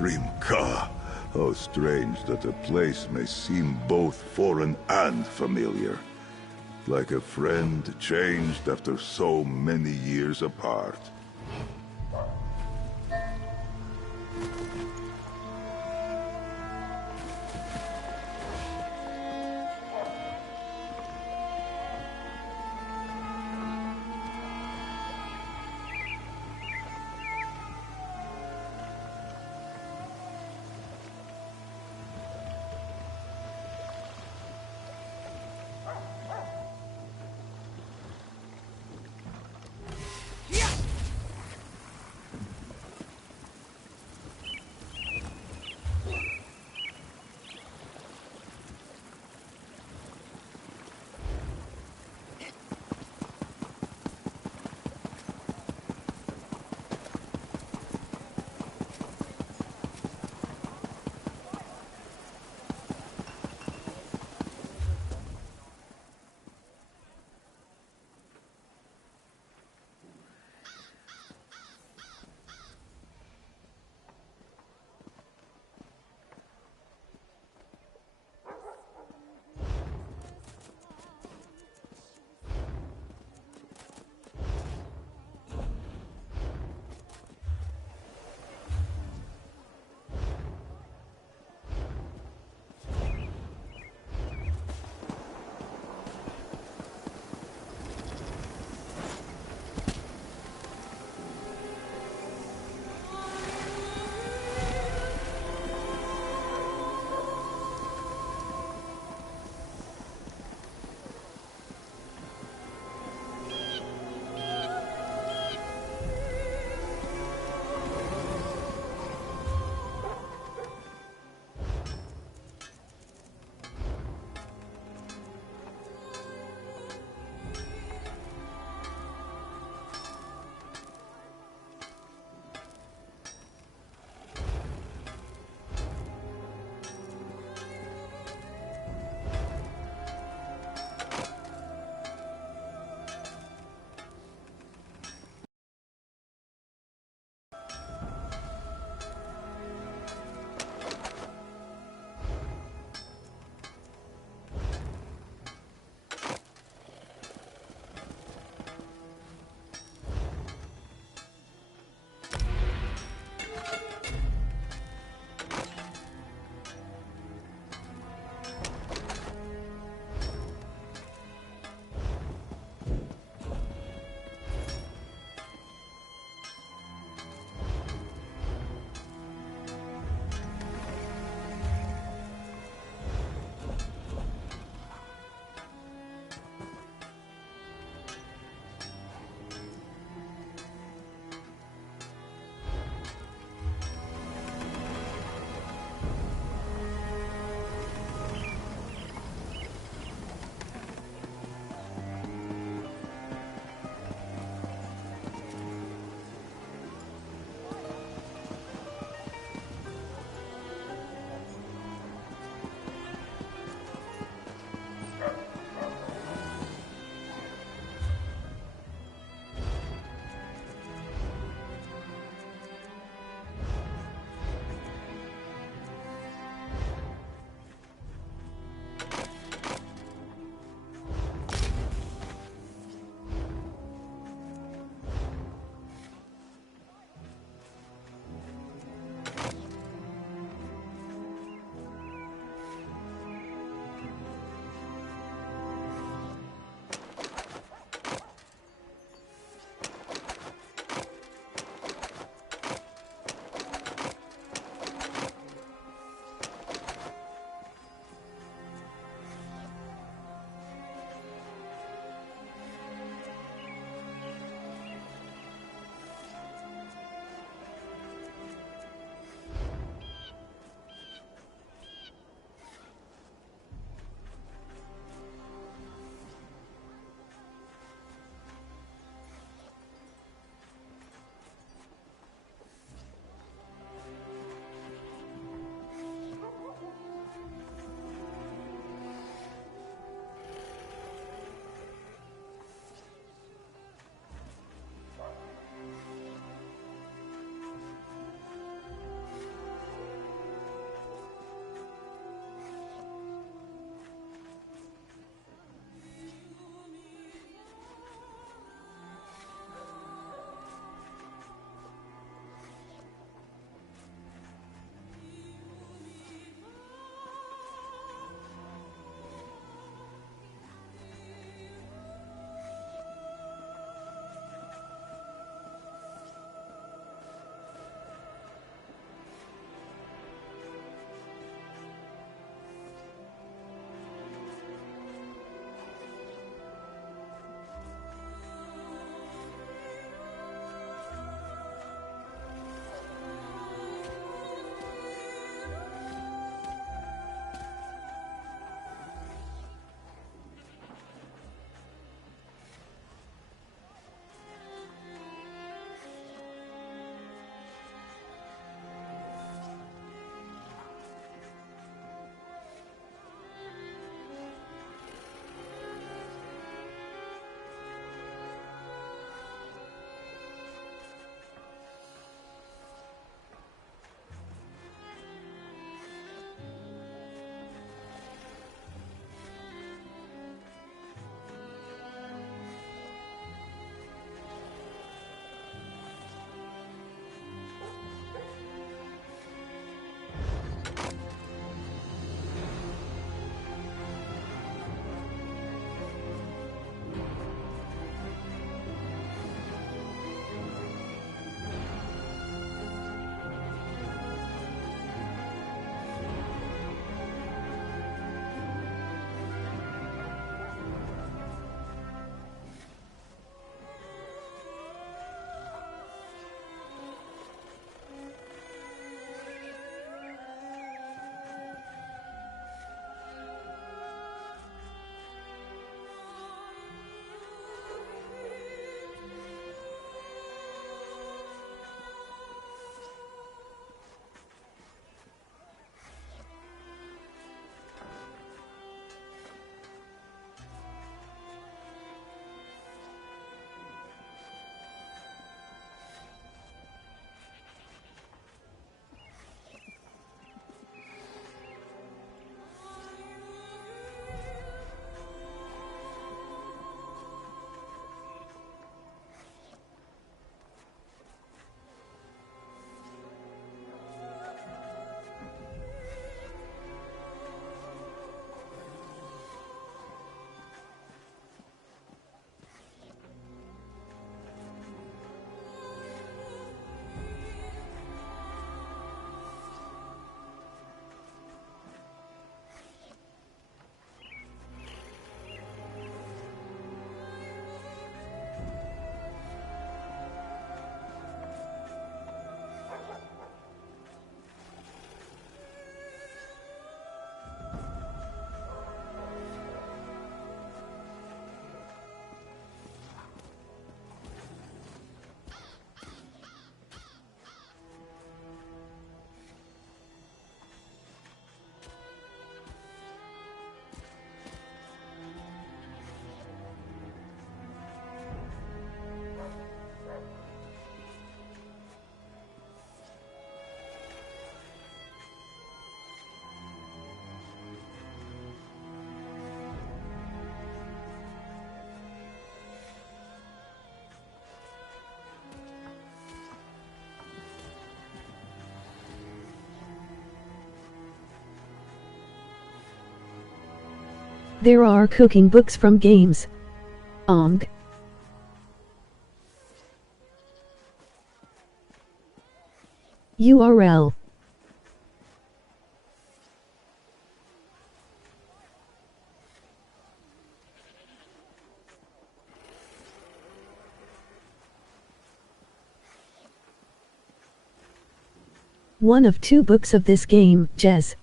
Rimka. How strange that a place may seem both foreign and familiar. Like a friend changed after so many years apart. There are cooking books from games. Ong. URL. One of 2 books of this game, Jez.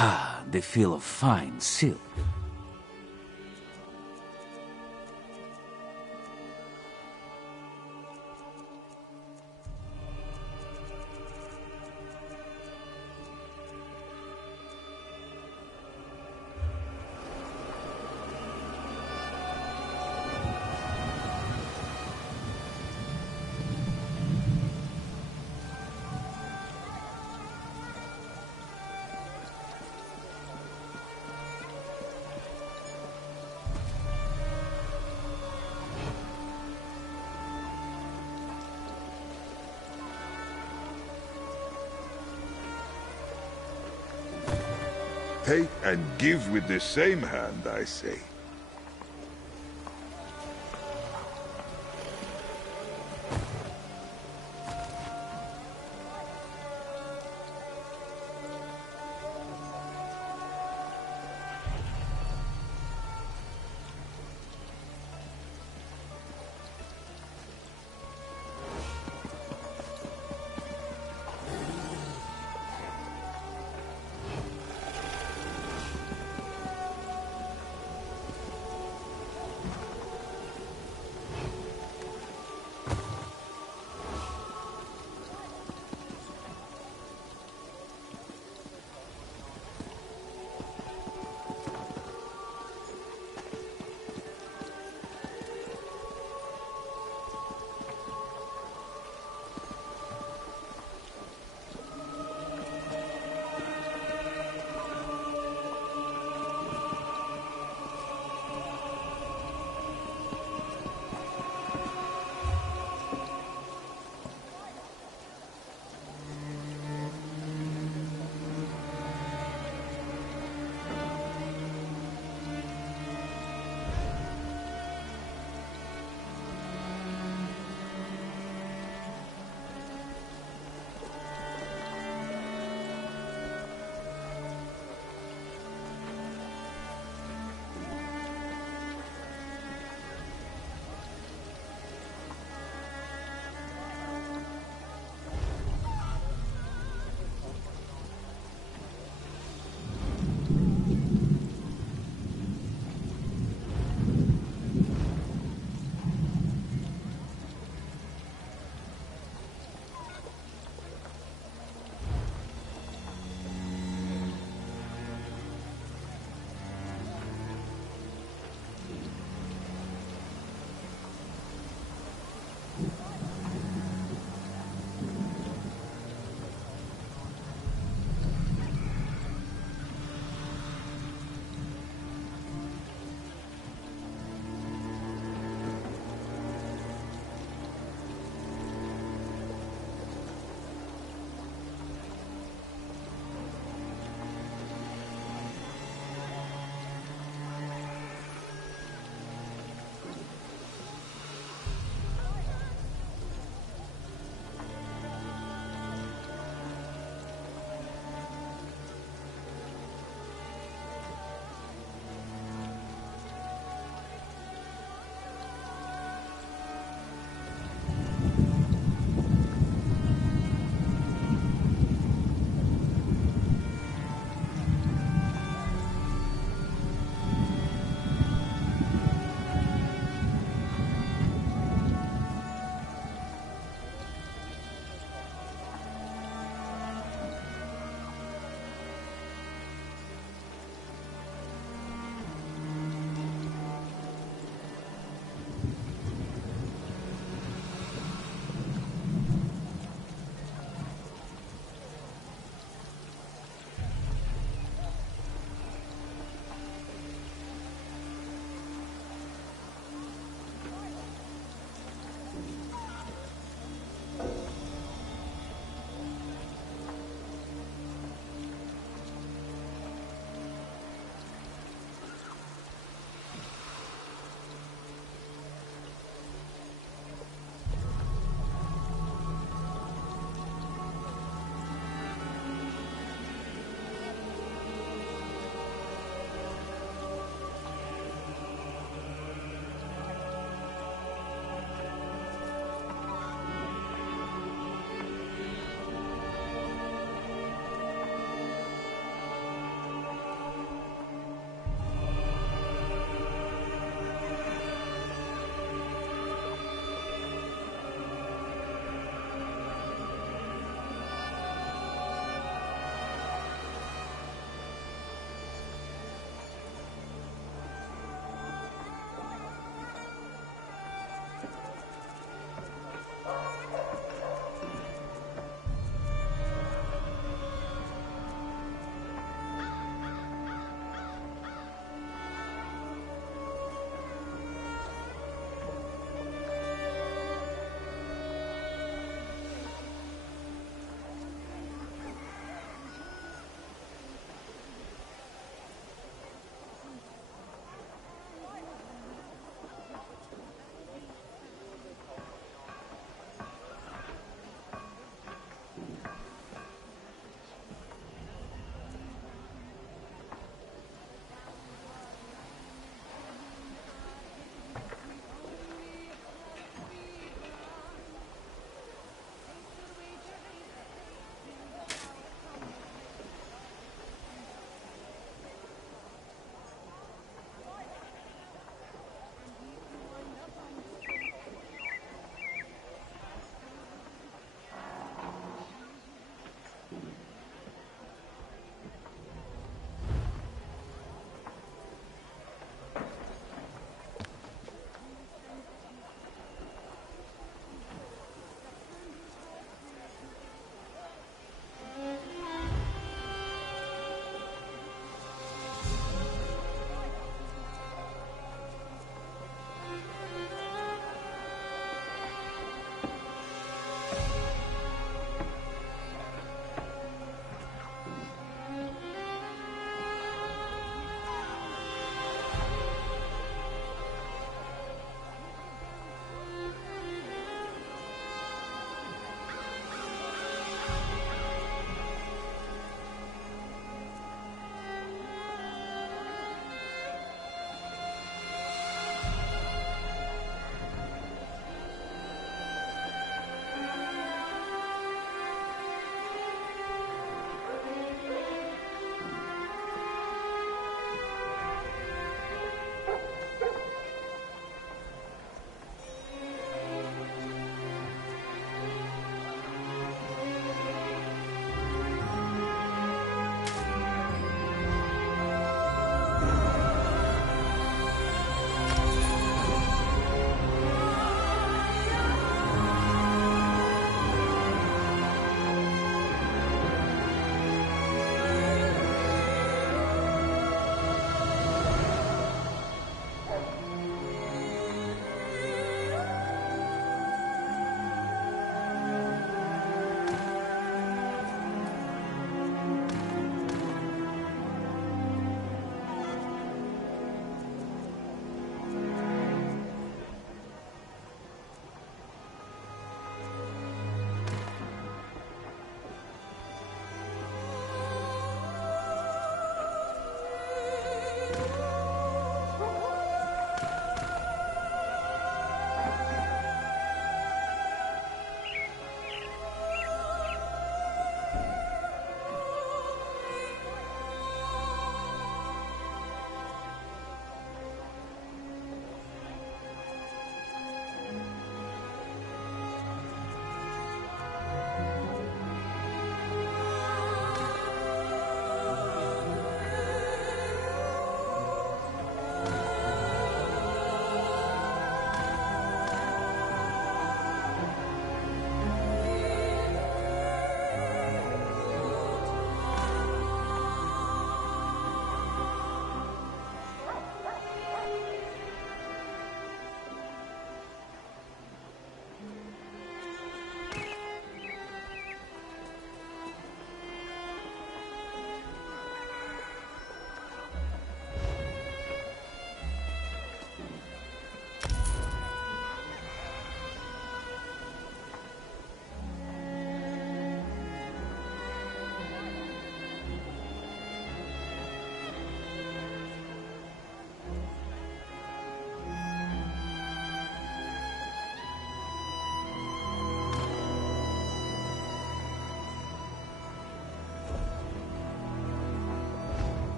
Ah, the feel of fine silk. Take and give with the same hand, I say.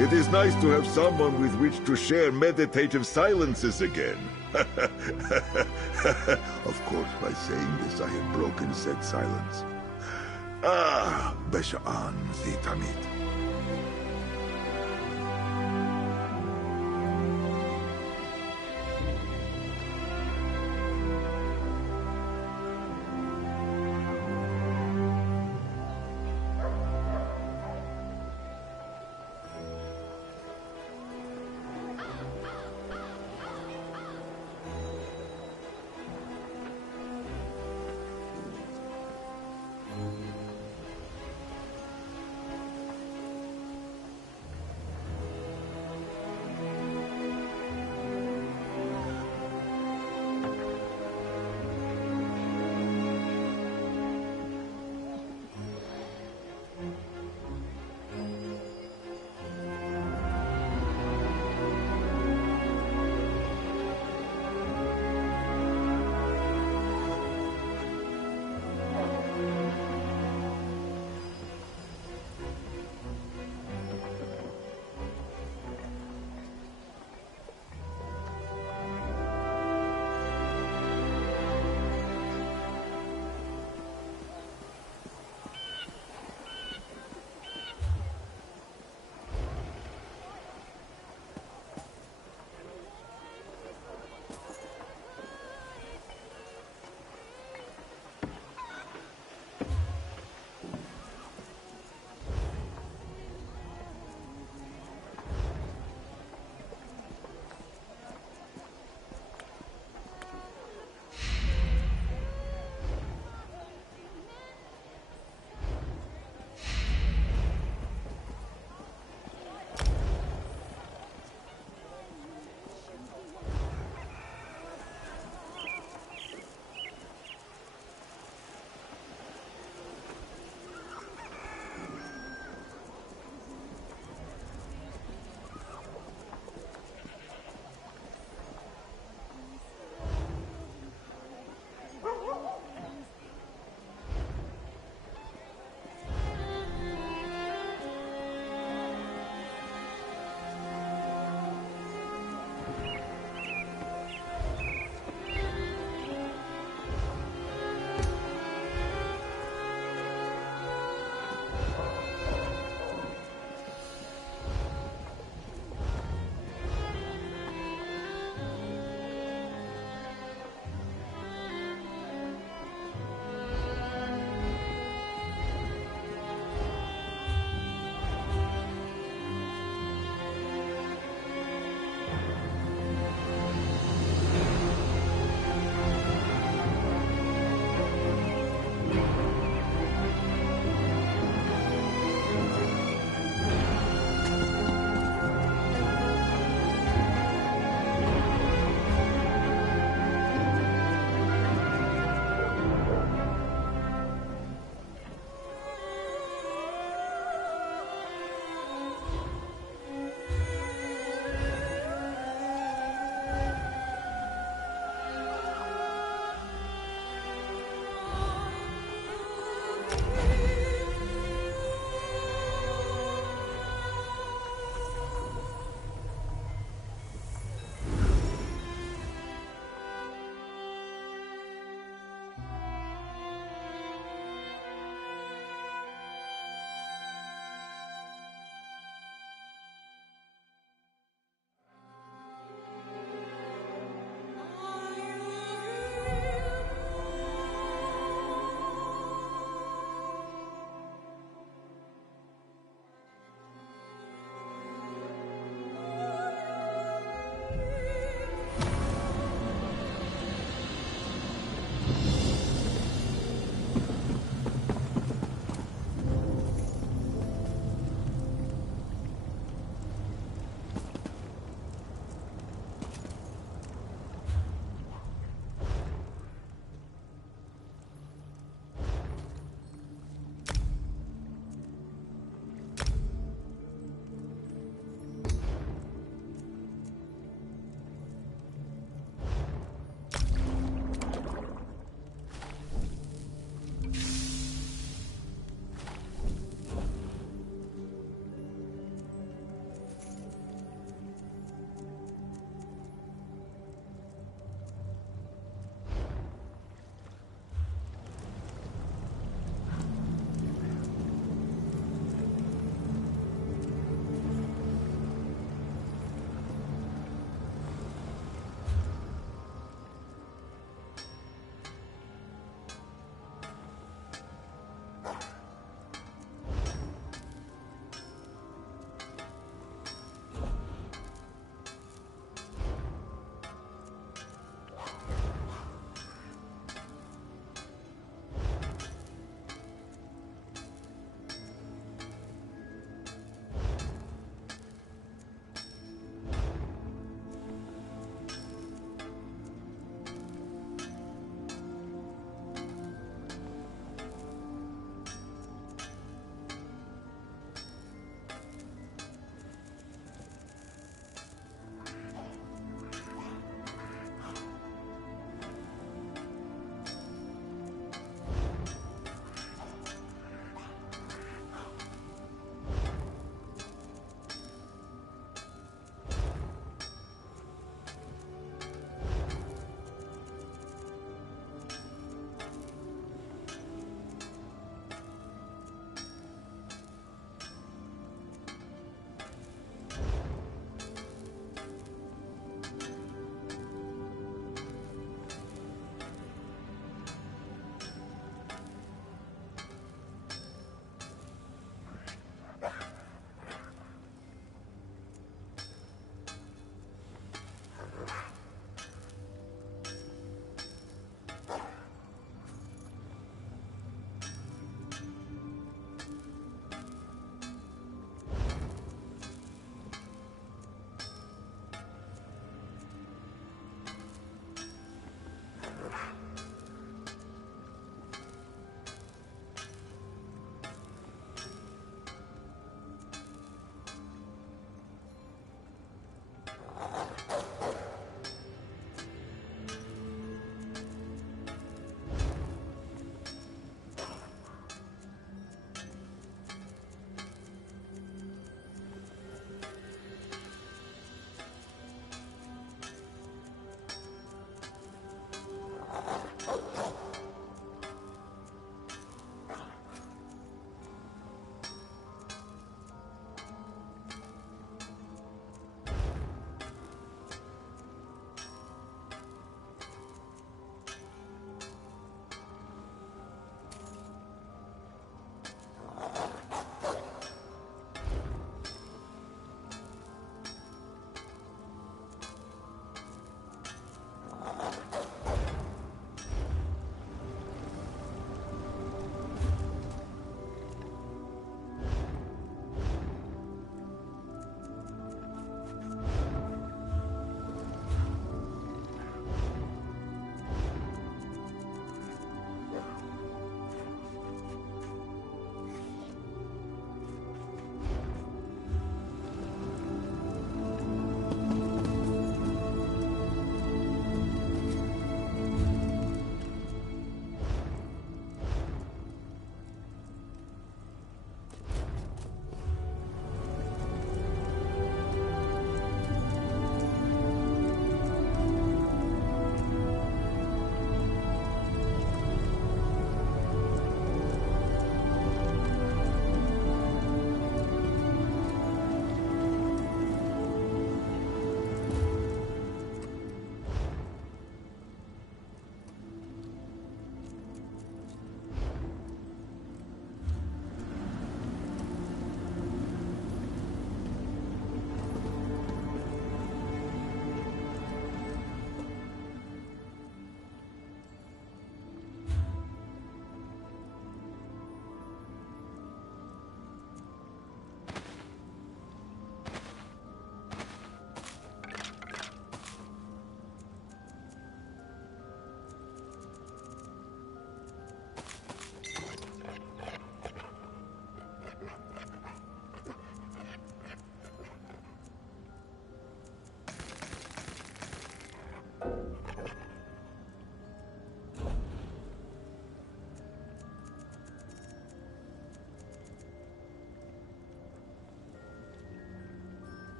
It is nice to have someone with which to share meditative silences again. Of course, by saying this, I have broken said silence. Besha'an zi tamid.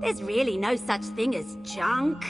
There's really no such thing as junk.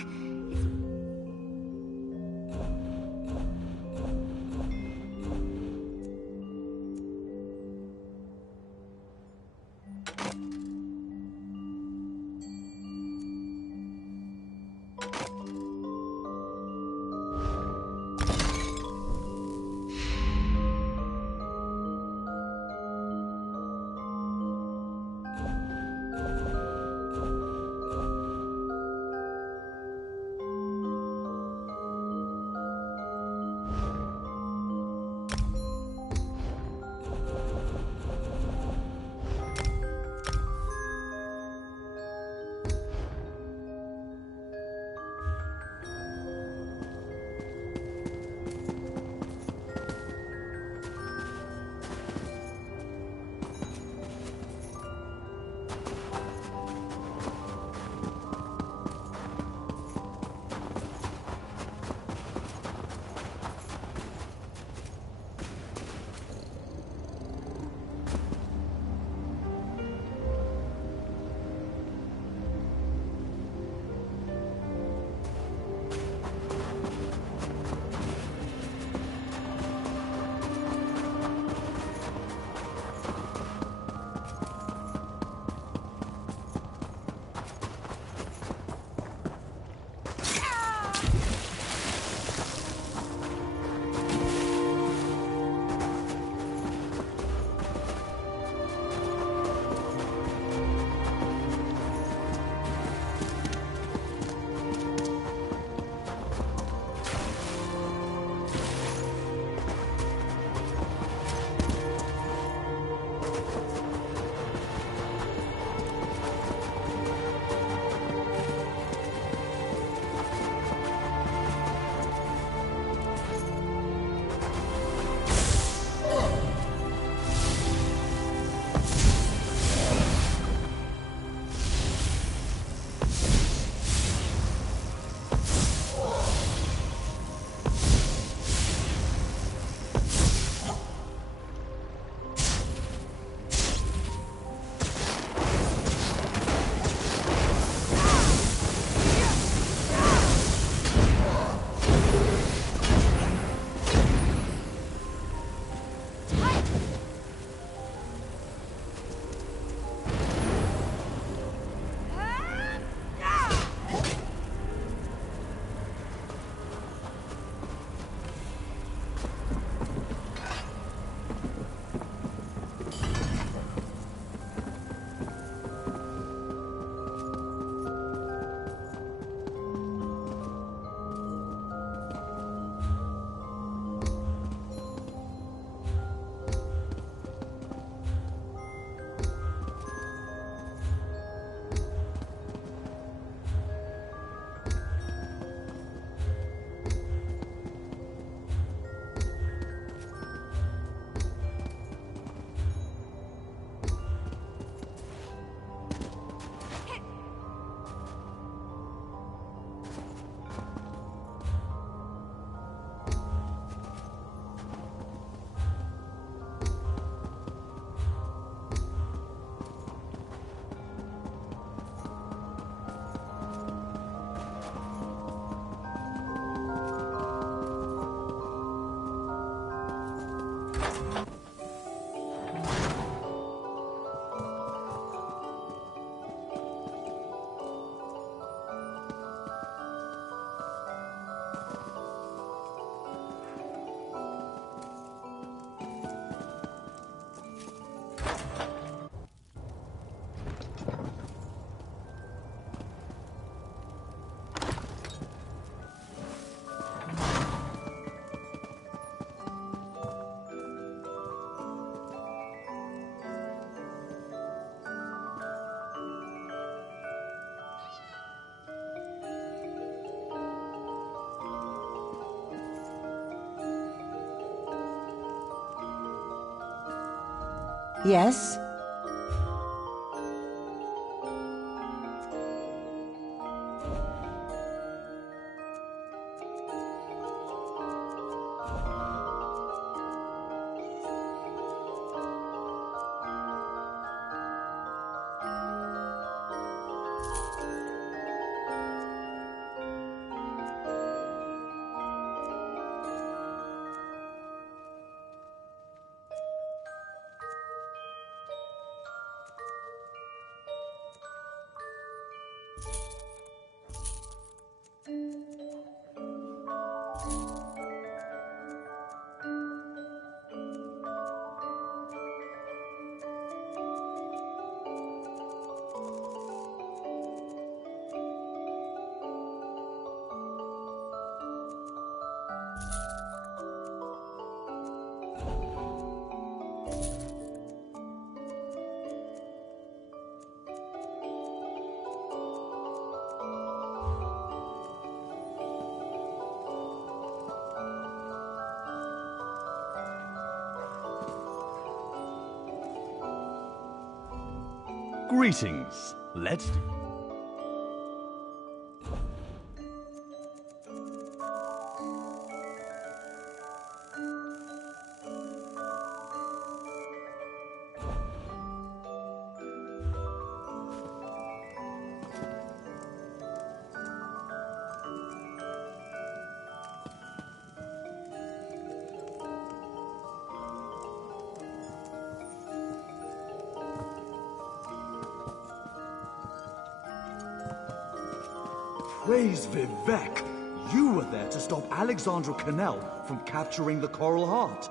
Yes? Greetings. Let's... Praise Vivek! You were there to stop Alexandra Cannell from capturing the Coral Heart.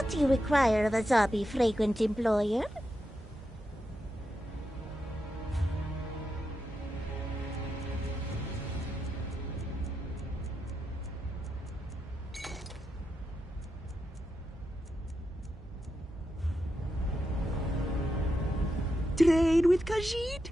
What do you require of a Zabi fragrant employer? Trade with Khajiit?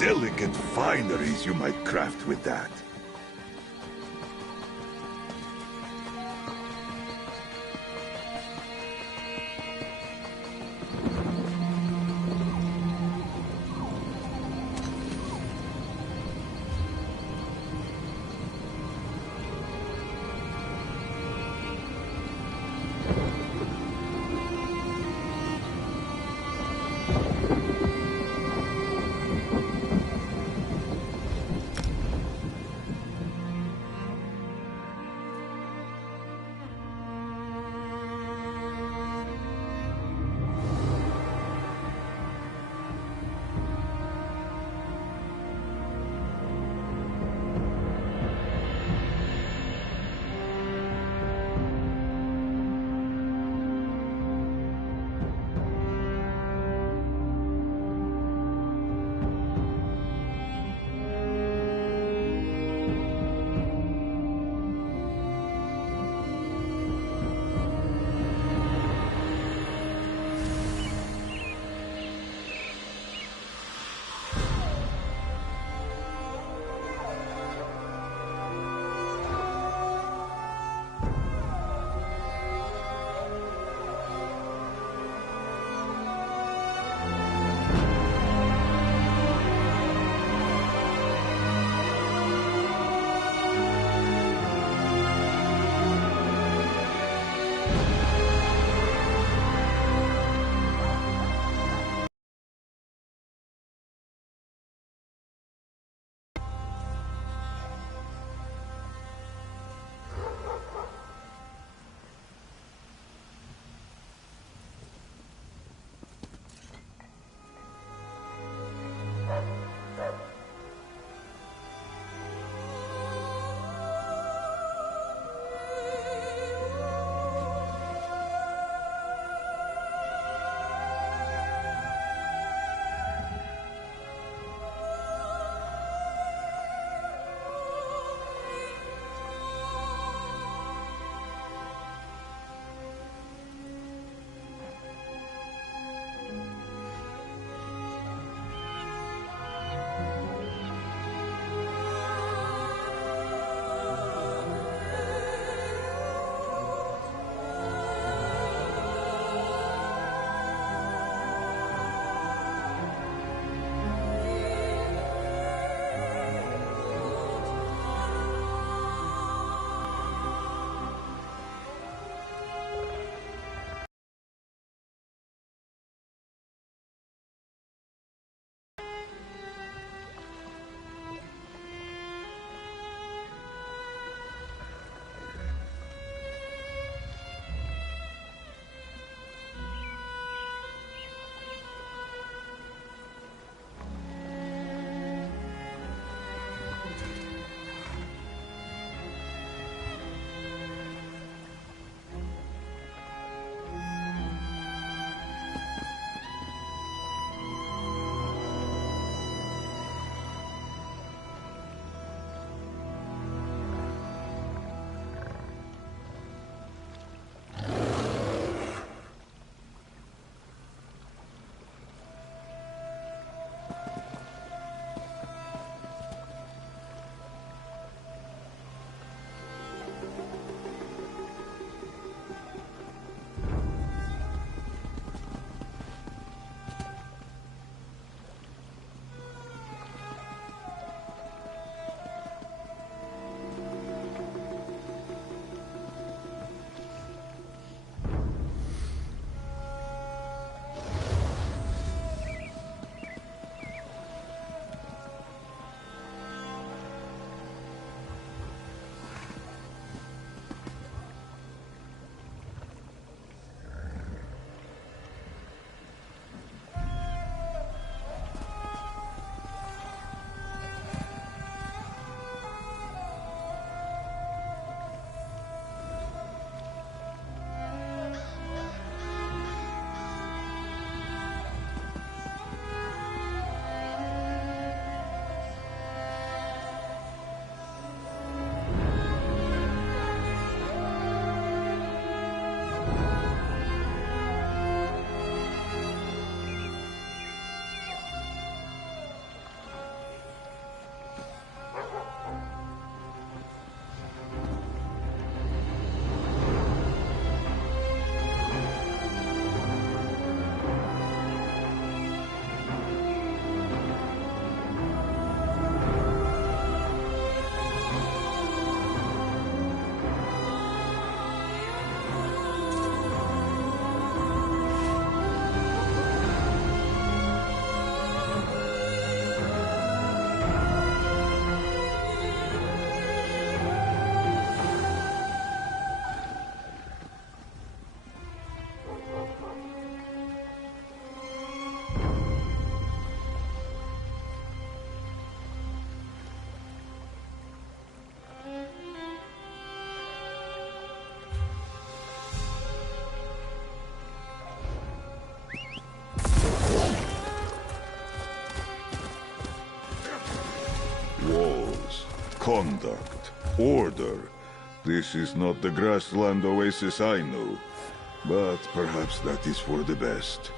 delicate fineries you might craft with that. conduct, order. This is not the grassland oasis I know, but perhaps that is for the best.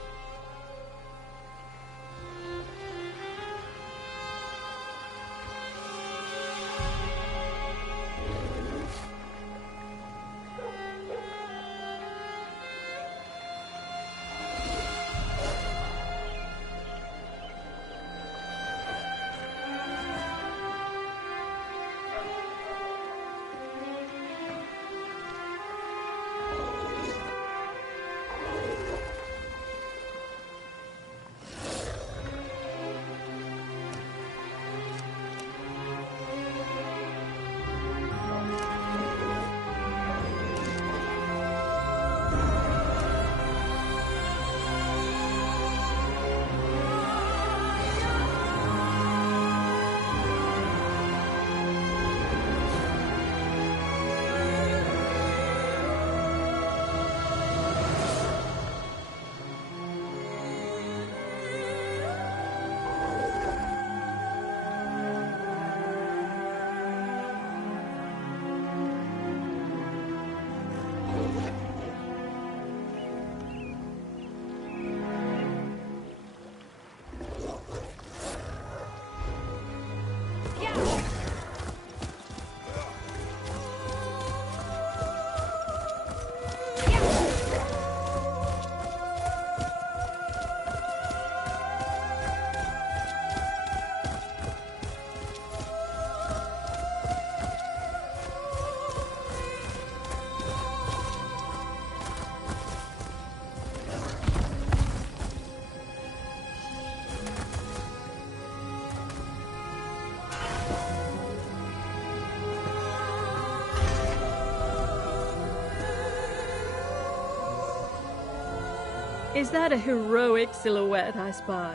Is that a heroic silhouette I spy?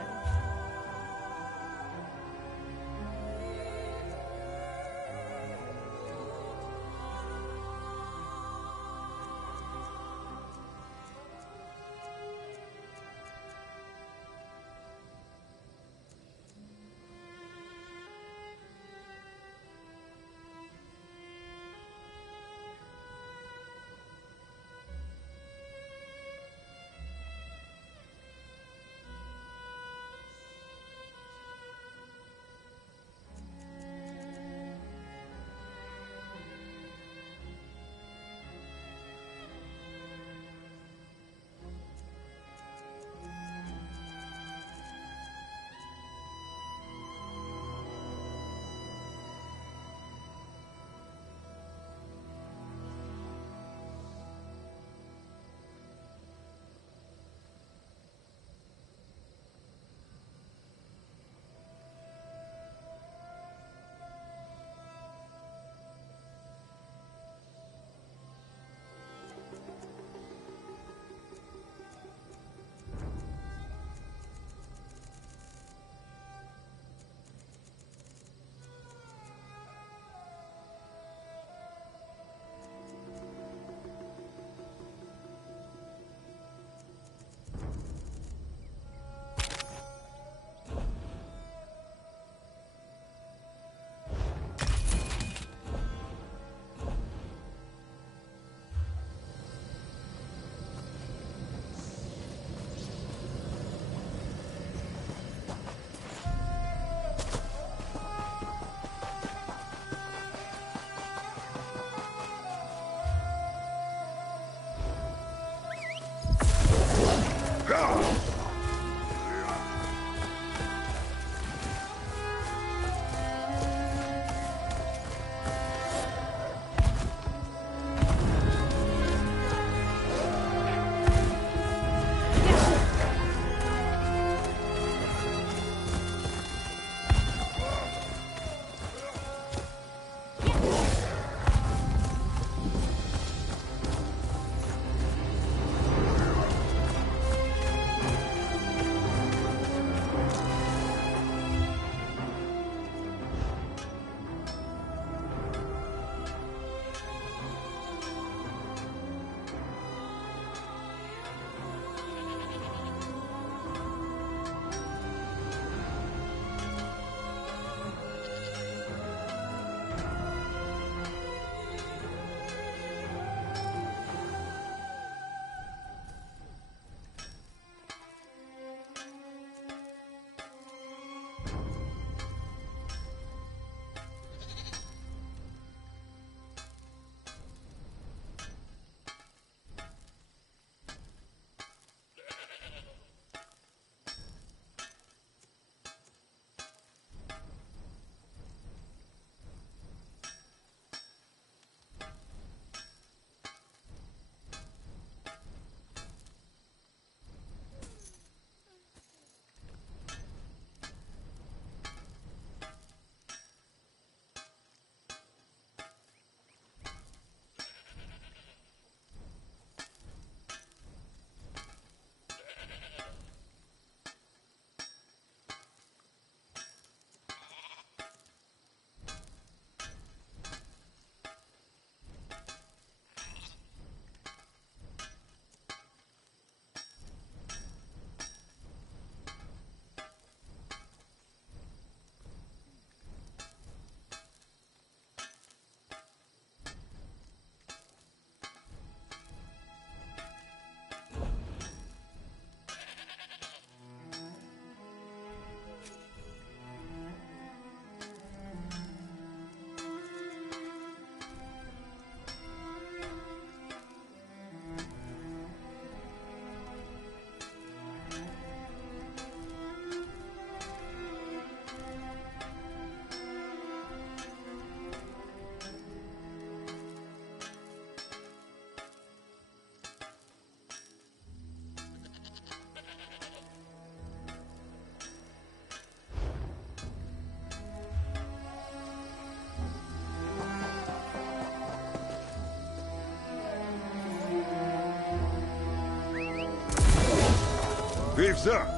Vive ça!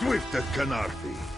Swift at Canarthi.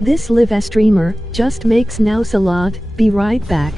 This live streamer just makes now salad. Be right back.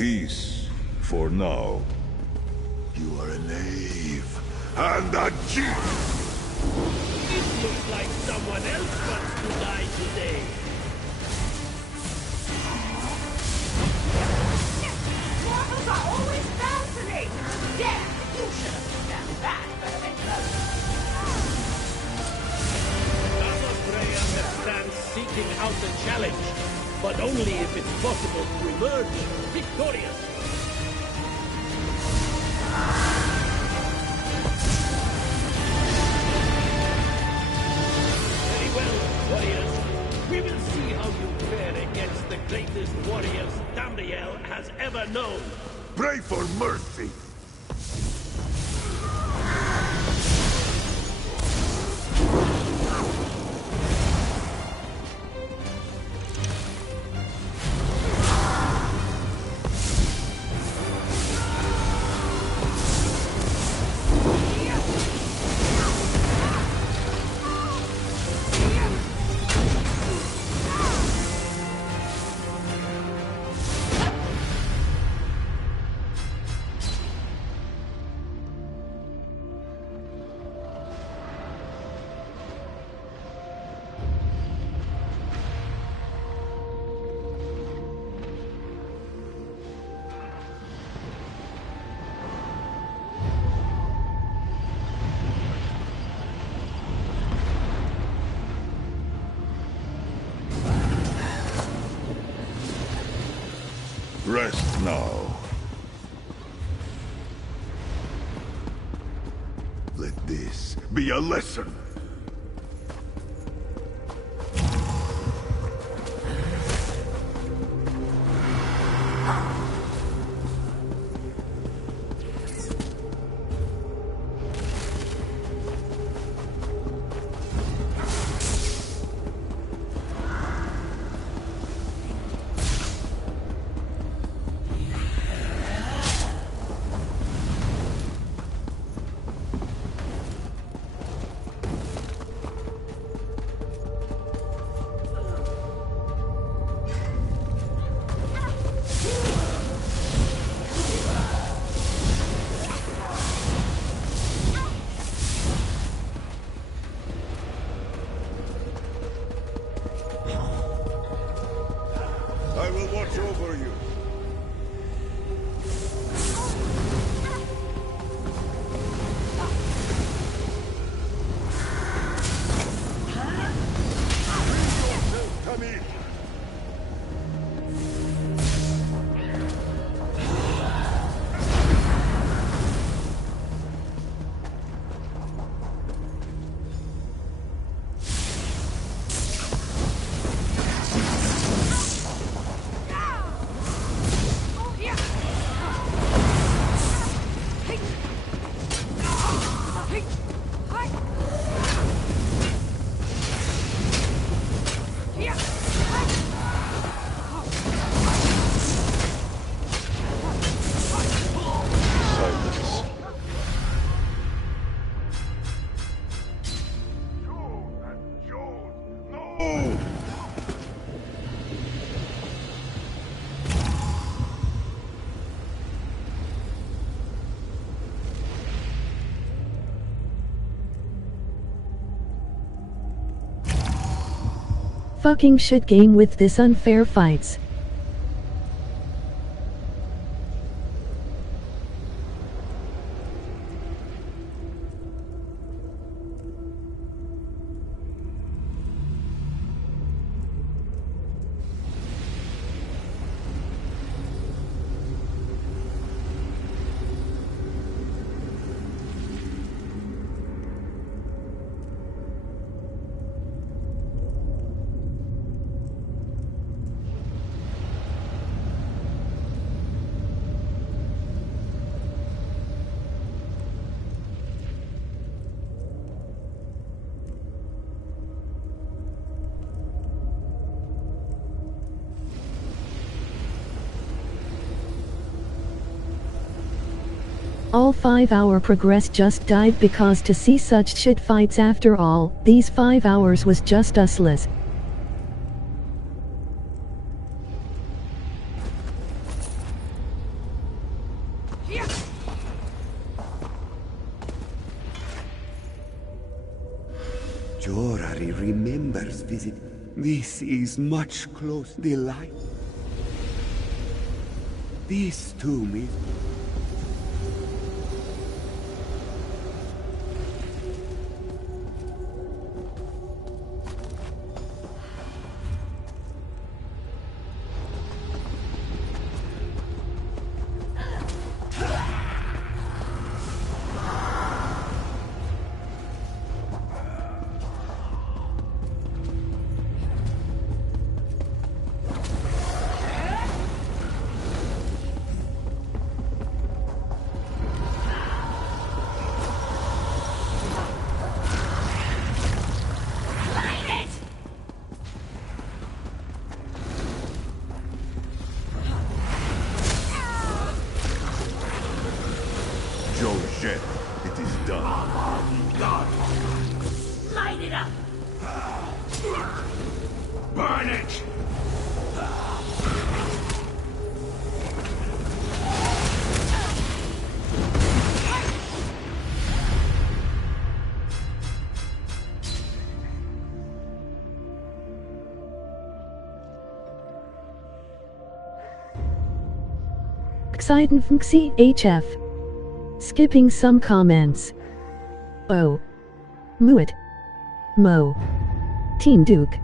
Peace, for now. You are a knave and a cheat! It looks like someone else wants to die today. Marbles are always fascinating. Yeah, you should have done that, but Prey understands seeking out the challenge, but only if it's possible to emerge victorious. Very well, warriors. We will see how you fare against the greatest warriors Tamriel has ever known. Pray for mercy! Rest now. Let this be a lesson. I will watch over you. Come in. Fucking shit game with this unfair fights. All 5-hour progress just died because to see such shit fights after all, these 5 hours was just useless. Jorari remembers visit. This is much close. The light. This tomb is... It is done. Light it up! Burn it! Excited from CHF. Skipping some comments. Oh. Muit. Mo. Team Duke.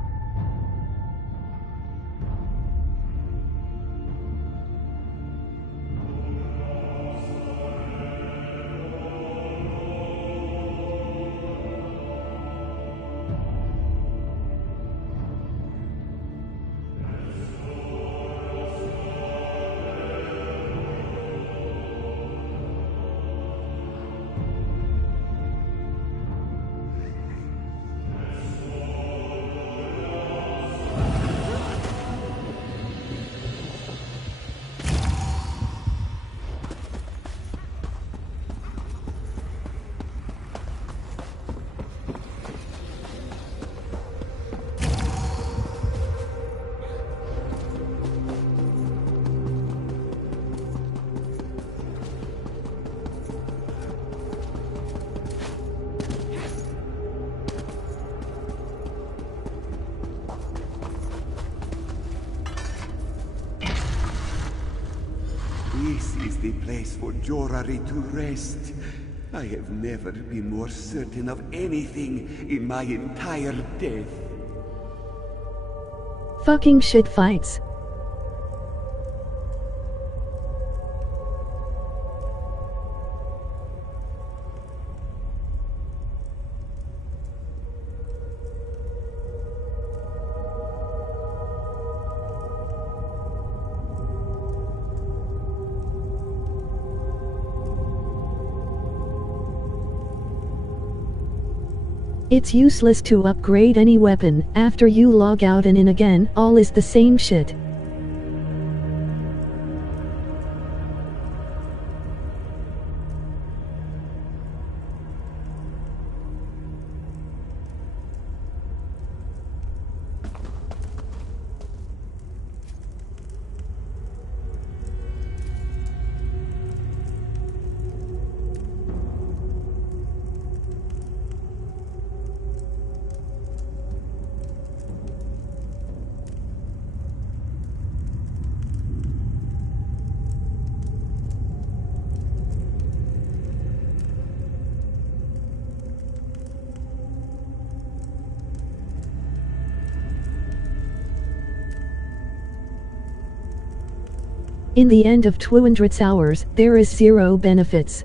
This is the place for Jorari to rest. I have never been more certain of anything in my entire death. Fucking shit fights. It's useless to upgrade any weapon. After you log out and in again, all is the same shit. In the end of 200 hours, there is 0 benefits.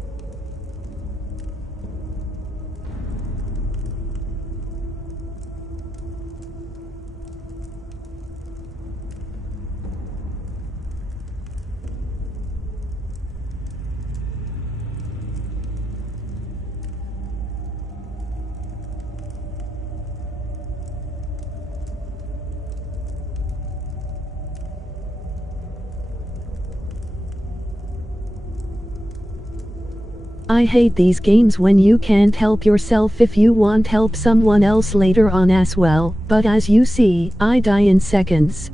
I hate these games when you can't help yourself if you want help someone else later on as well, but as you see, I die in seconds.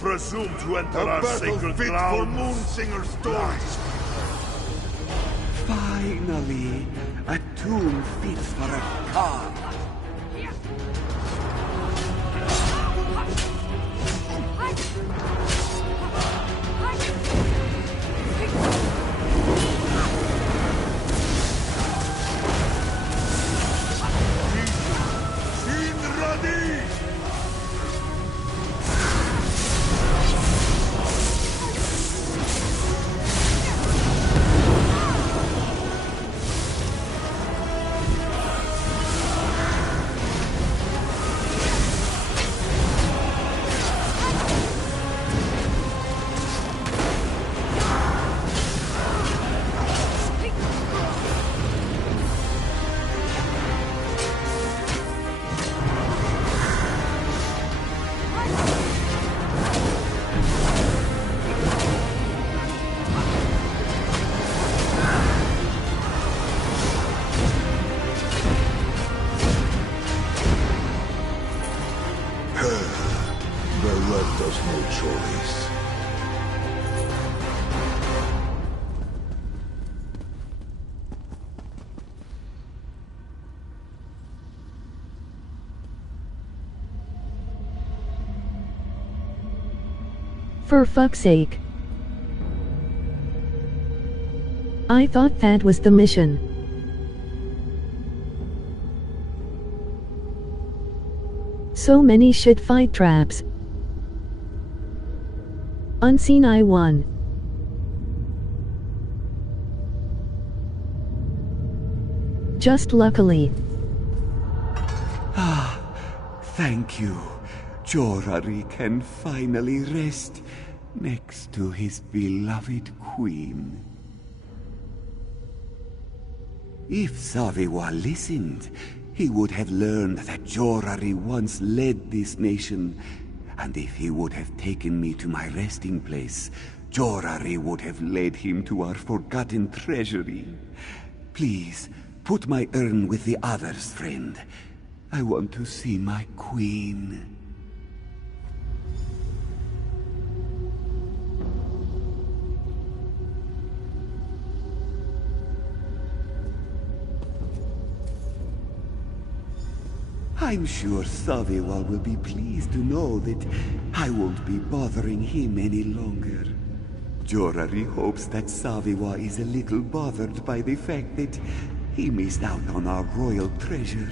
presume to enter our sacred ground? For Moonsinger stories. Finally, a tomb fit for a god. For fuck's sake. I thought that was the mission. So many shit fight traps. Unseen I won. Just luckily. Ah, thank you. Jorari can finally rest next to his beloved queen. If Saviwa listened, he would have learned that Jorari once led this nation, and if he would have taken me to my resting place, Jorari would have led him to our forgotten treasury. Please, put my urn with the others, friend. I want to see my queen. I'm sure Saviwa will be pleased to know that I won't be bothering him any longer. Jorari hopes that Saviwa is a little bothered by the fact that he missed out on our royal treasure.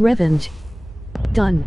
Revenge. Done.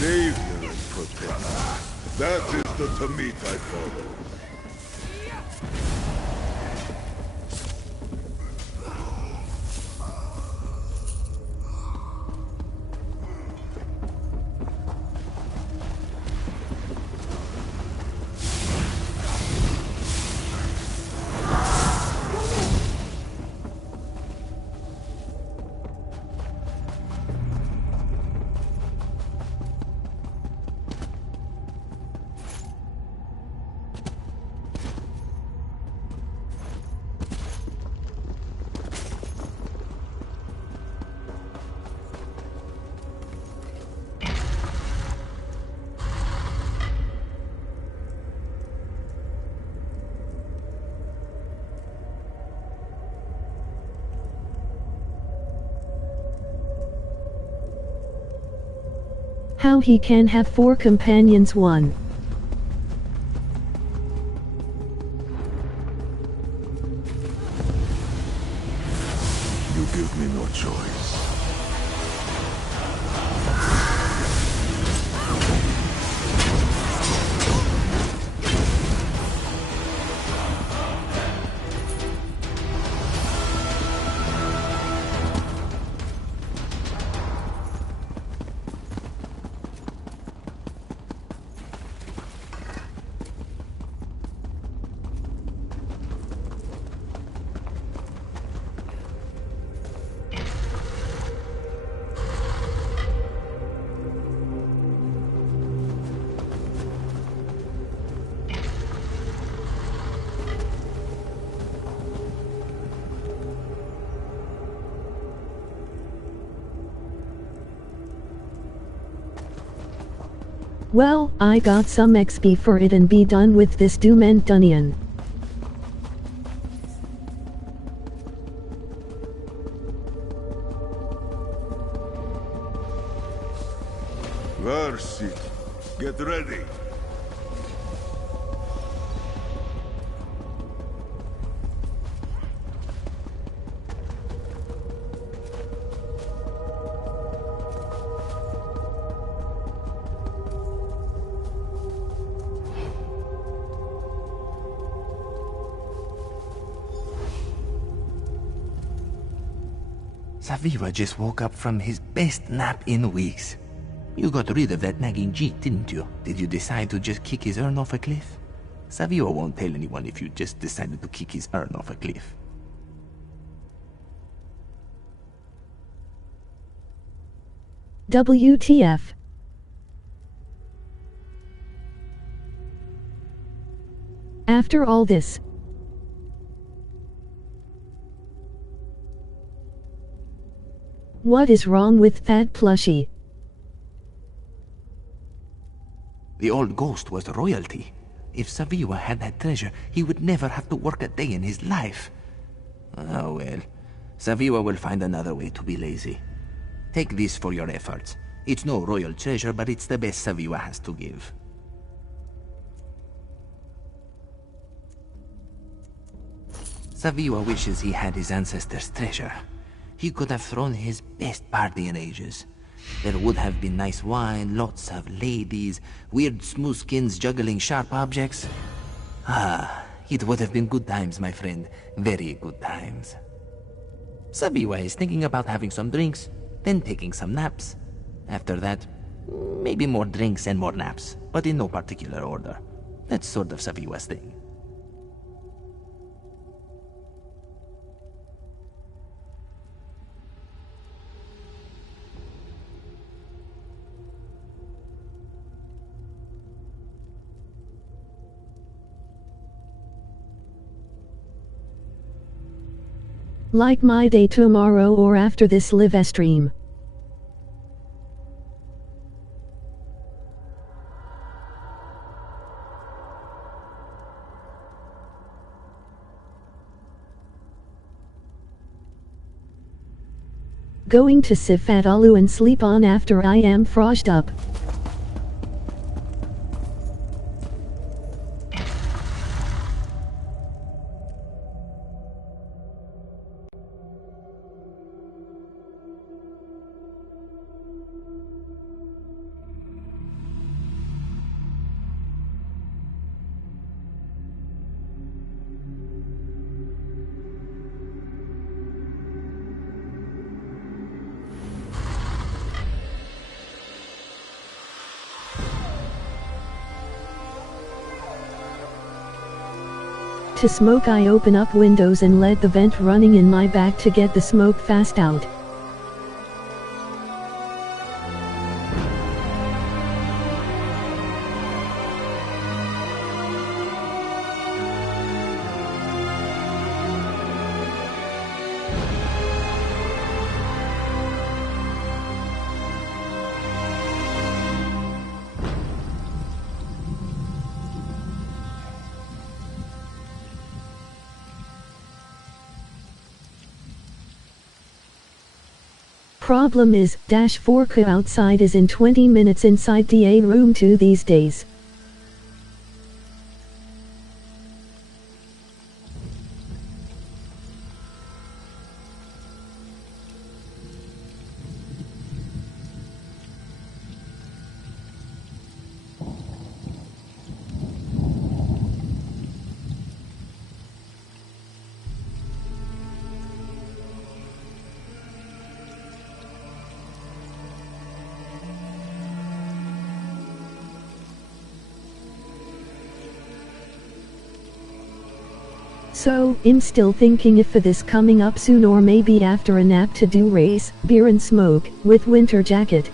Savior and protector. That is the Tamit I follow. How he can have 4 companions? 1. You give me no choice. Well, I got some XP for it and be done with this Doom and Dungeon. Varsit, get ready. Saviwa just woke up from his best nap in weeks. You got rid of that nagging Jeet, didn't you? Did you decide to just kick his urn off a cliff? Saviwa won't tell anyone if you just decided to kick his urn off a cliff. WTF. After all this, what is wrong with Fat Plushie? The old ghost was royalty. If Saviwa had that treasure, he would never have to work a day in his life. Oh well, Saviwa will find another way to be lazy. Take this for your efforts. It's no royal treasure, but it's the best Saviwa has to give. Saviwa wishes he had his ancestors' treasure. He could have thrown his best party in ages. There would have been nice wine, lots of ladies, weird smooth skins juggling sharp objects. Ah, it would have been good times, my friend. Very good times. Saviwa is thinking about having some drinks, then taking some naps. After that, maybe more drinks and more naps, but in no particular order. That's sort of Saviwa's thing. Like my day tomorrow or after this live stream. Going to Sifat Alu and sleep on after I am froshed up. to smoke, I open up windows and let the vent running in my back to get the smoke fast out. Problem is, -4K outside is in 20 minutes inside DA room 2 these days. So, I'm still thinking if for this coming up soon or maybe after a nap to do race, beer and smoke, with winter jacket.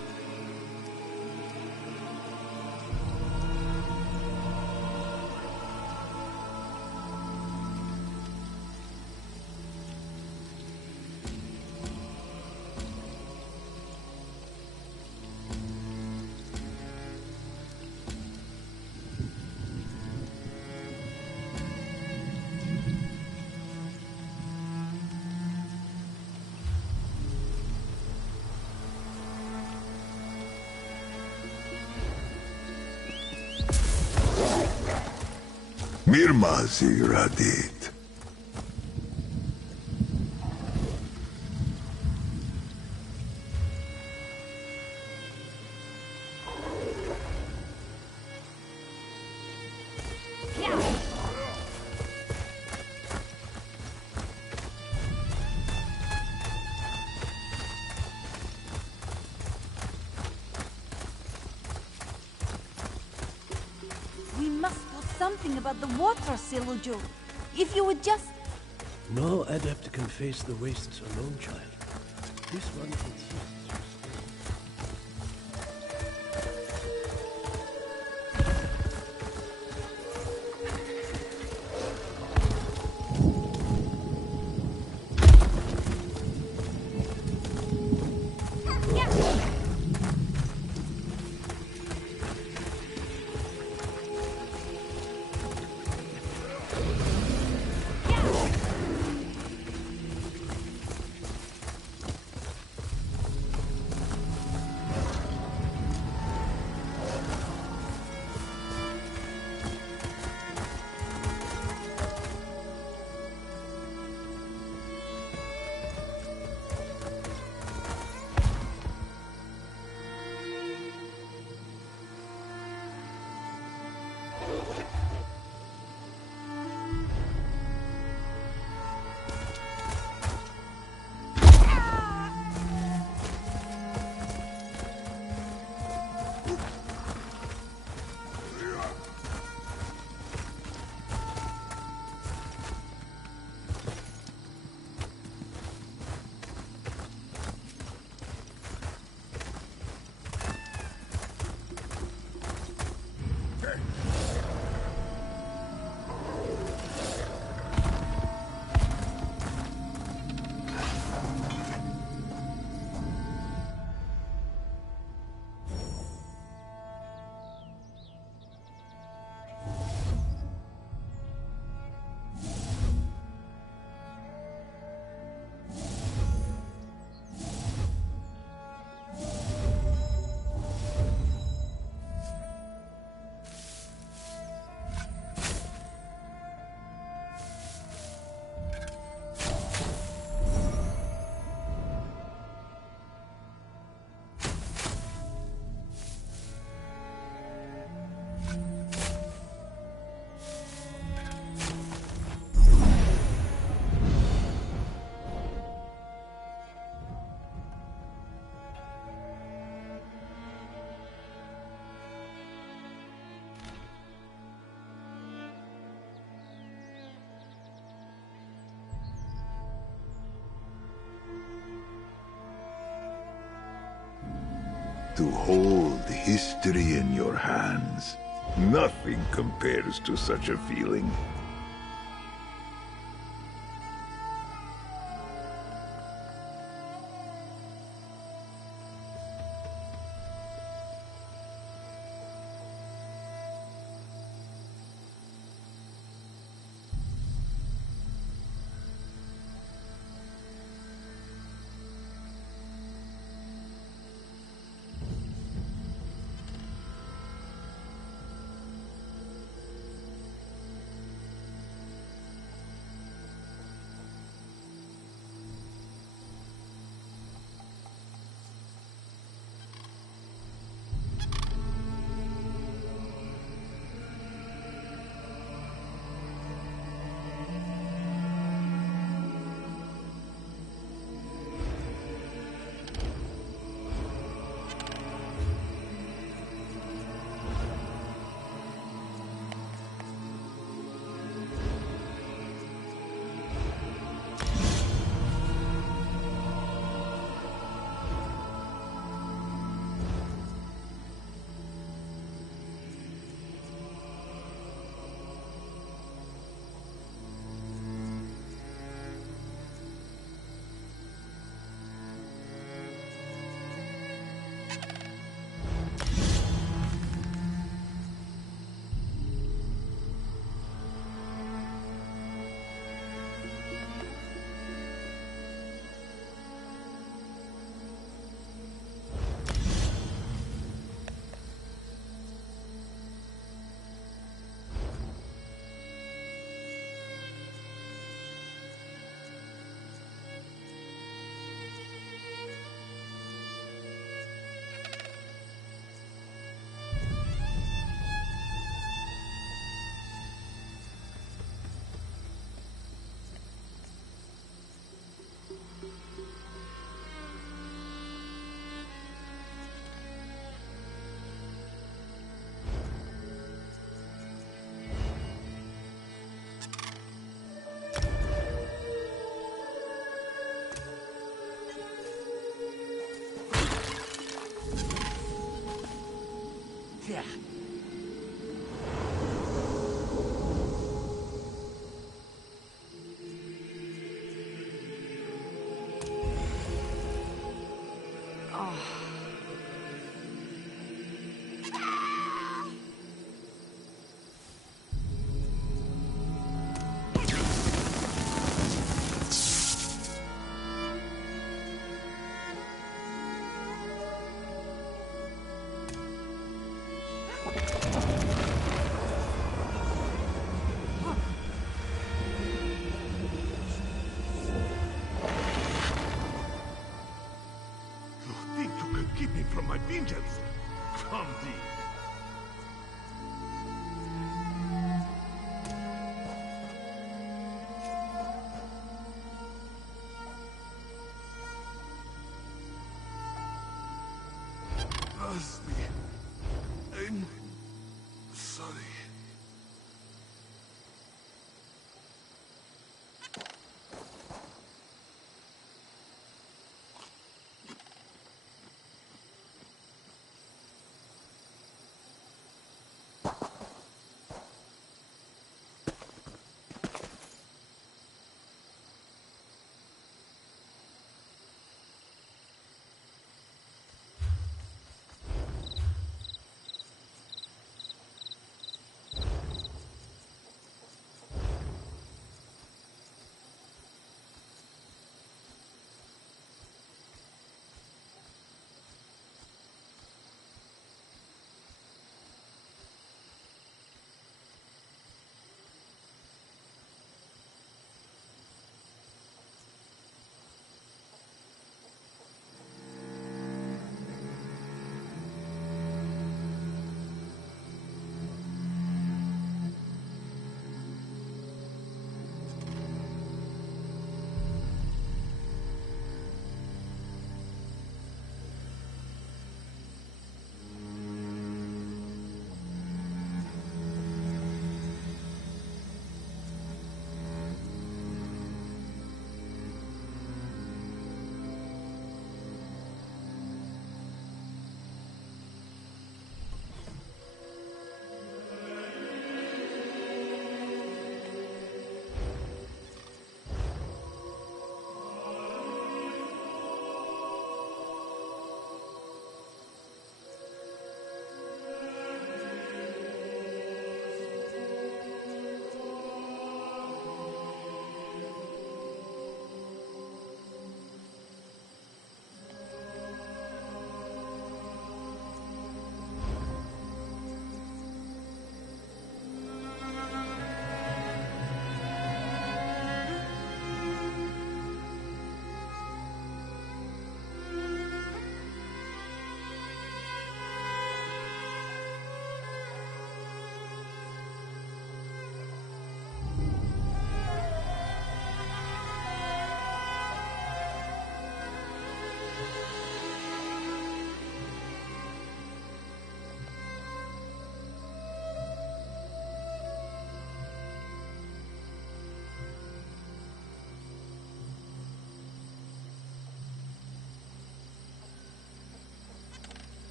Mirmazi Radit. We must do something about the water, Siluju. If you would just... No adept can face the wastes alone, child. This one insists. To hold history in your hands. Nothing compares to such a feeling. Yeah. Keep me from my vengeance. Come deep. Trust me. I'm sorry.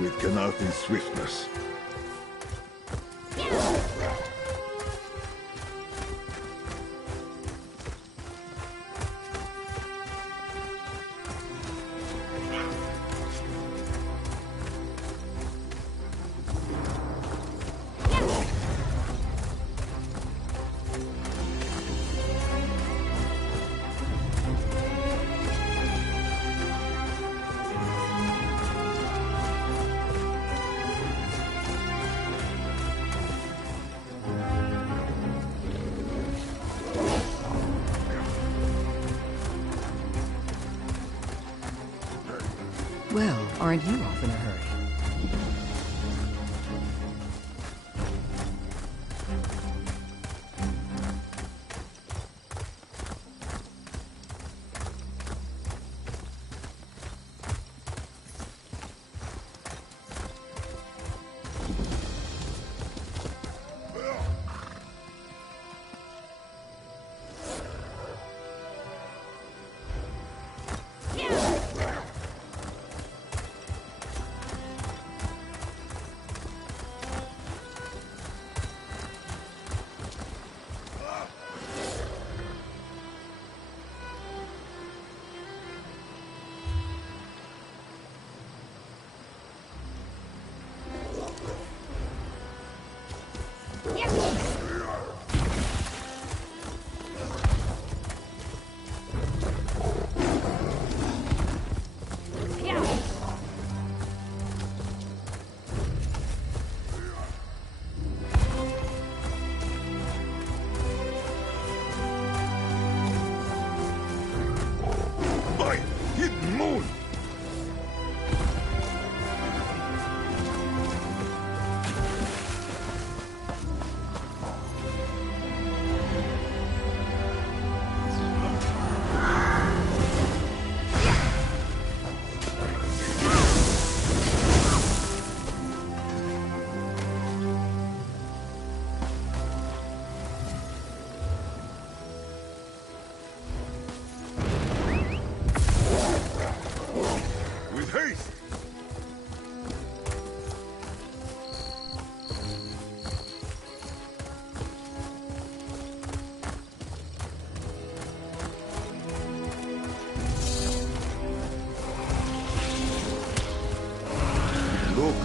with Kanafi's swiftness. Well, aren't you off in a hurry?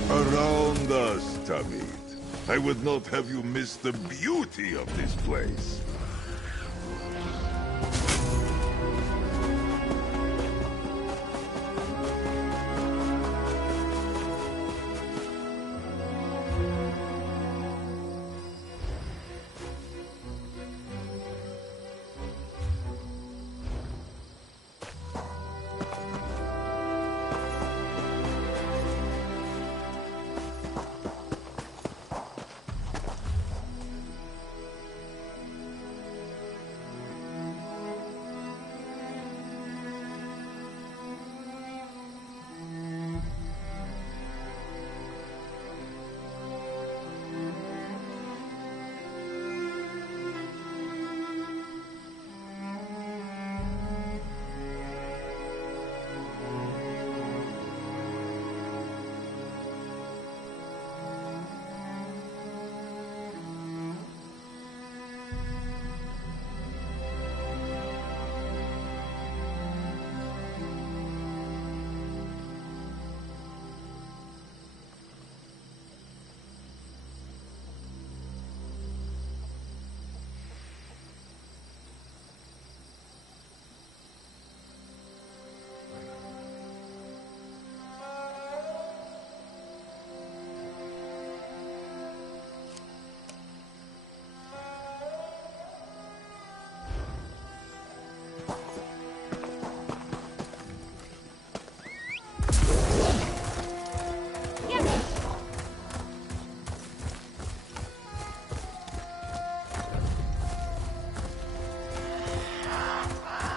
Around us, Tamid. I would not have you miss the beauty of this place.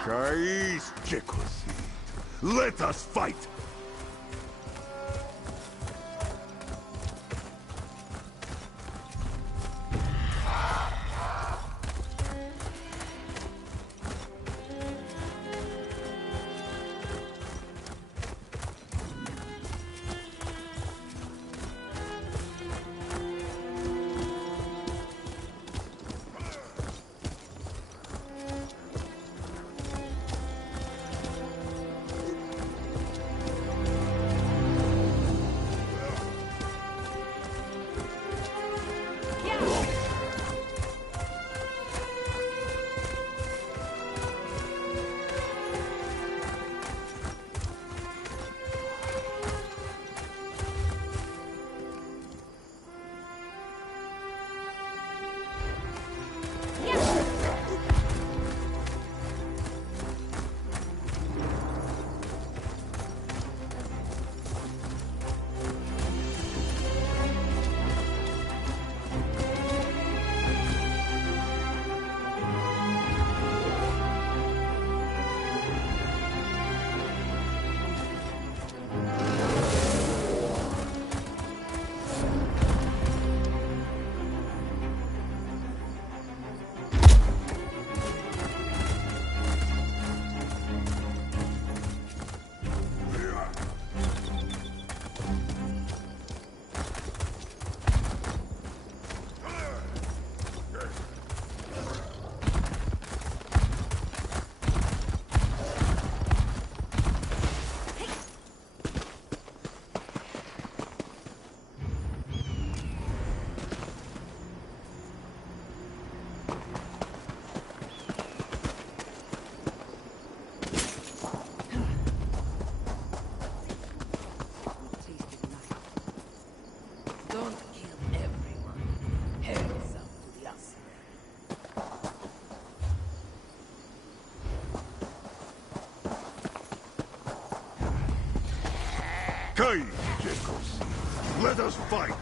Kais Jekosi. Let us fight! Kai, Jekos. Let us fight.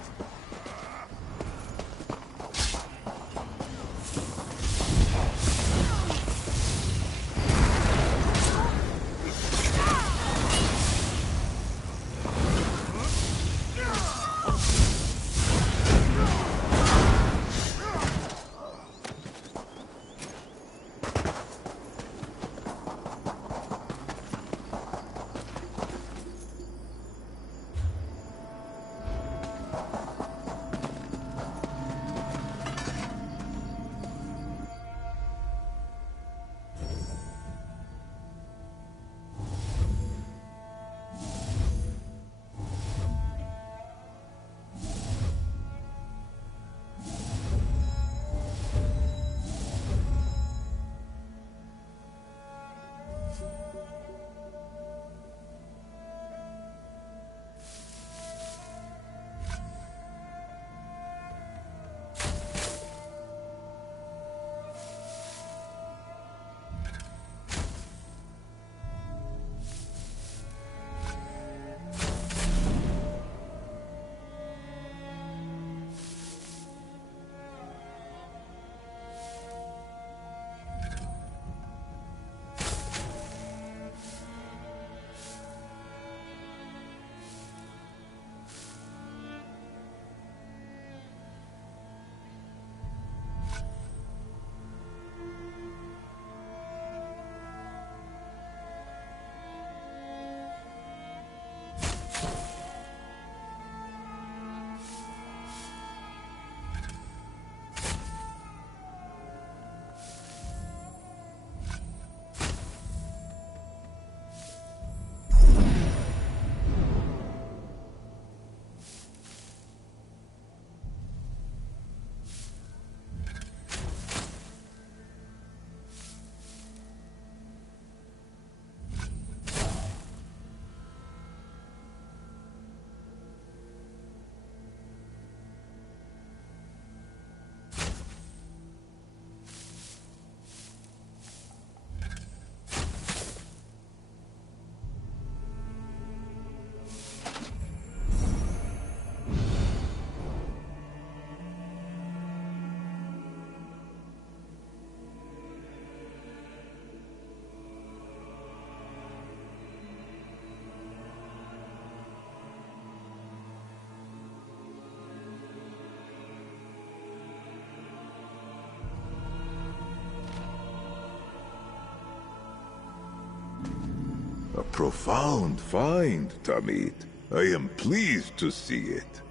A profound find, Tamid. I am pleased to see it.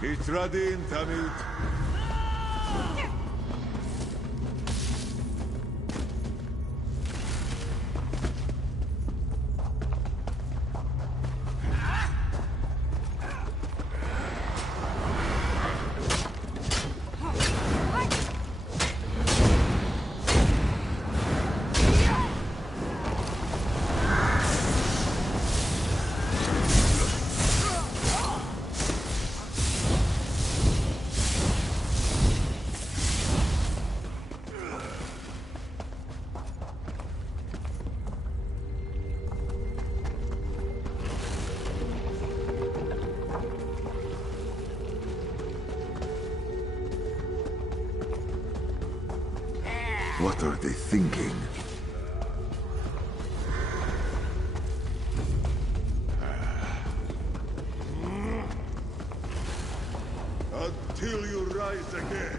Kitradin, Tamit. What are they thinking? Until you rise again.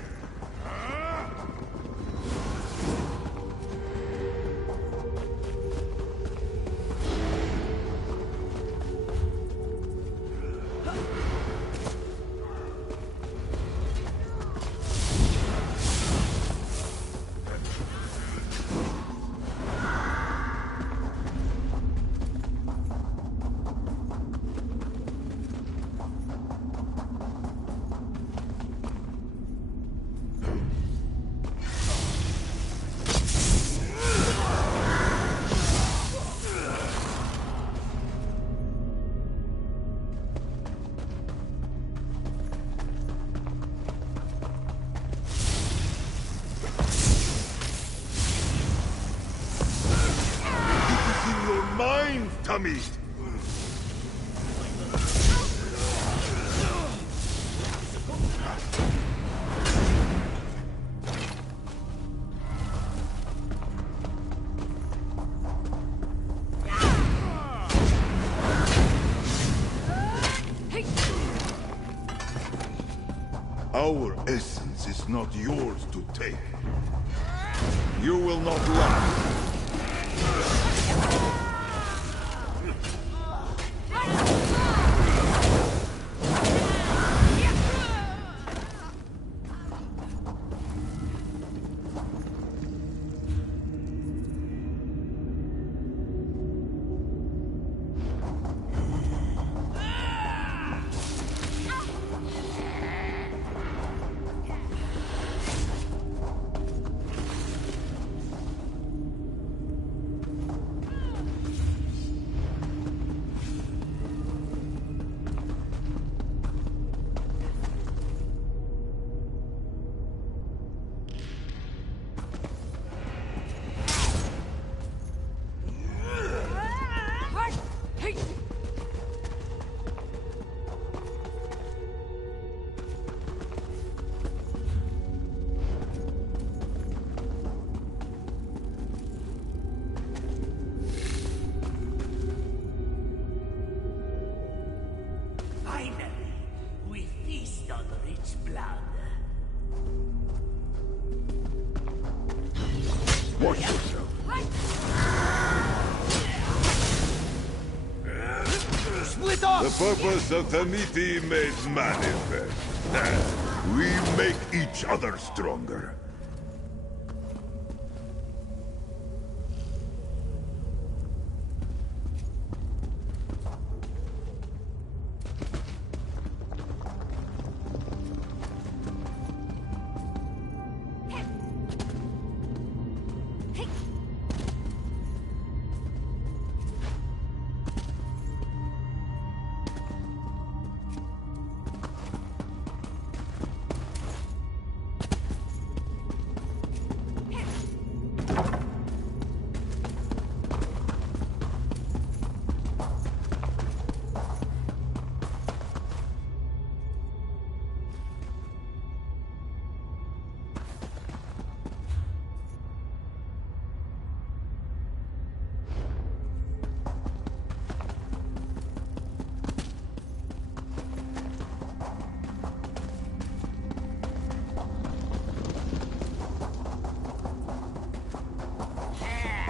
Tamit! Our essence is not yours to take. You will not last. Watch yourself. Split off! The purpose of Tamiti made manifest. We make each other stronger.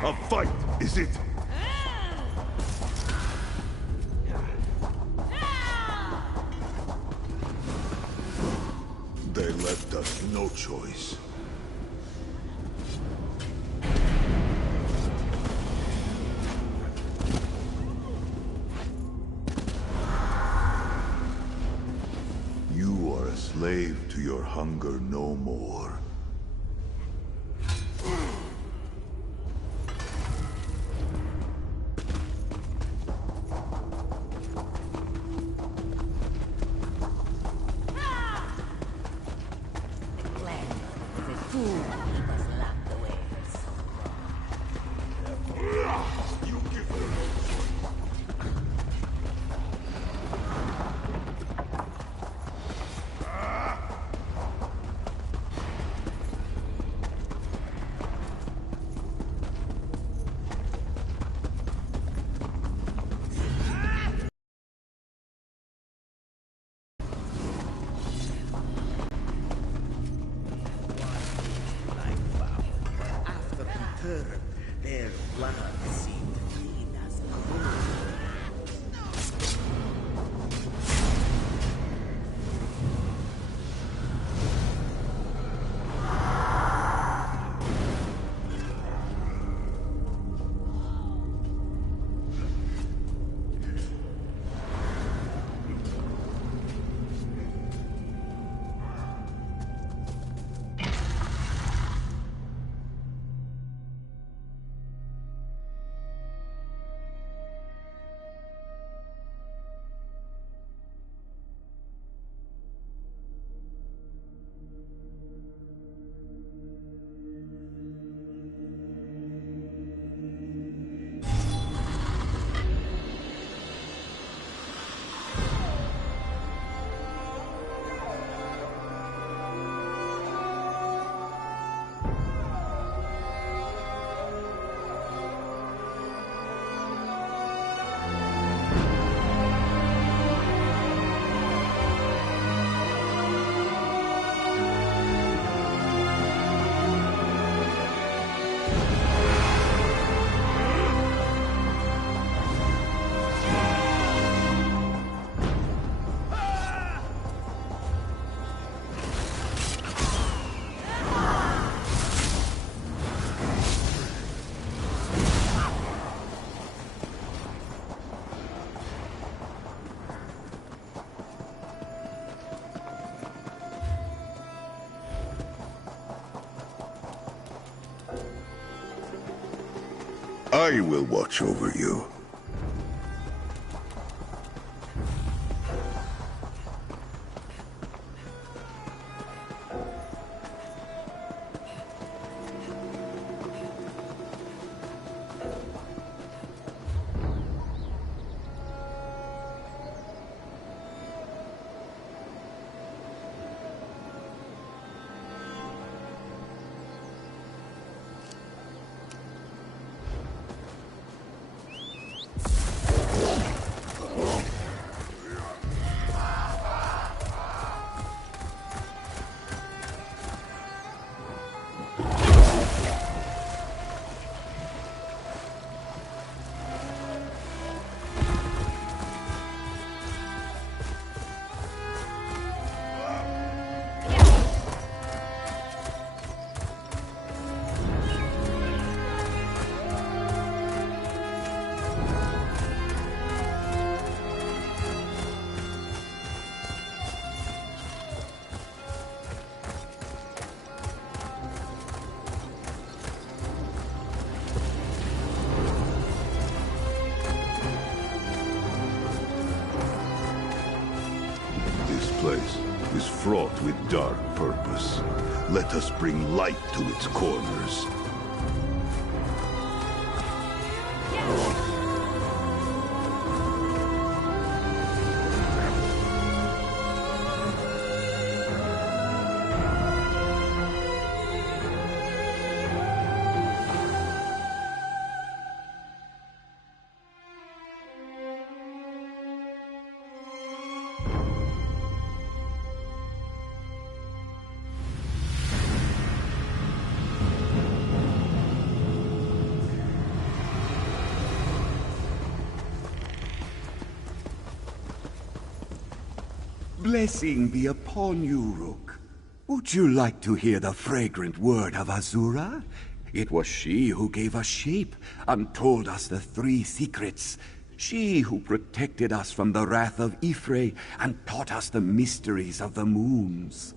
A fight, is it? left us no choice. You are a slave to your hunger no more. Their blood seemed clean as gold. I will watch over you. This place is fraught with dark purpose. Let us bring light to its corners. Blessing be upon you, Rook. Would you like to hear the fragrant word of Azura? It was she who gave us shape and told us the 3 secrets. She who protected us from the wrath of Y'ffre and taught us the mysteries of the moons.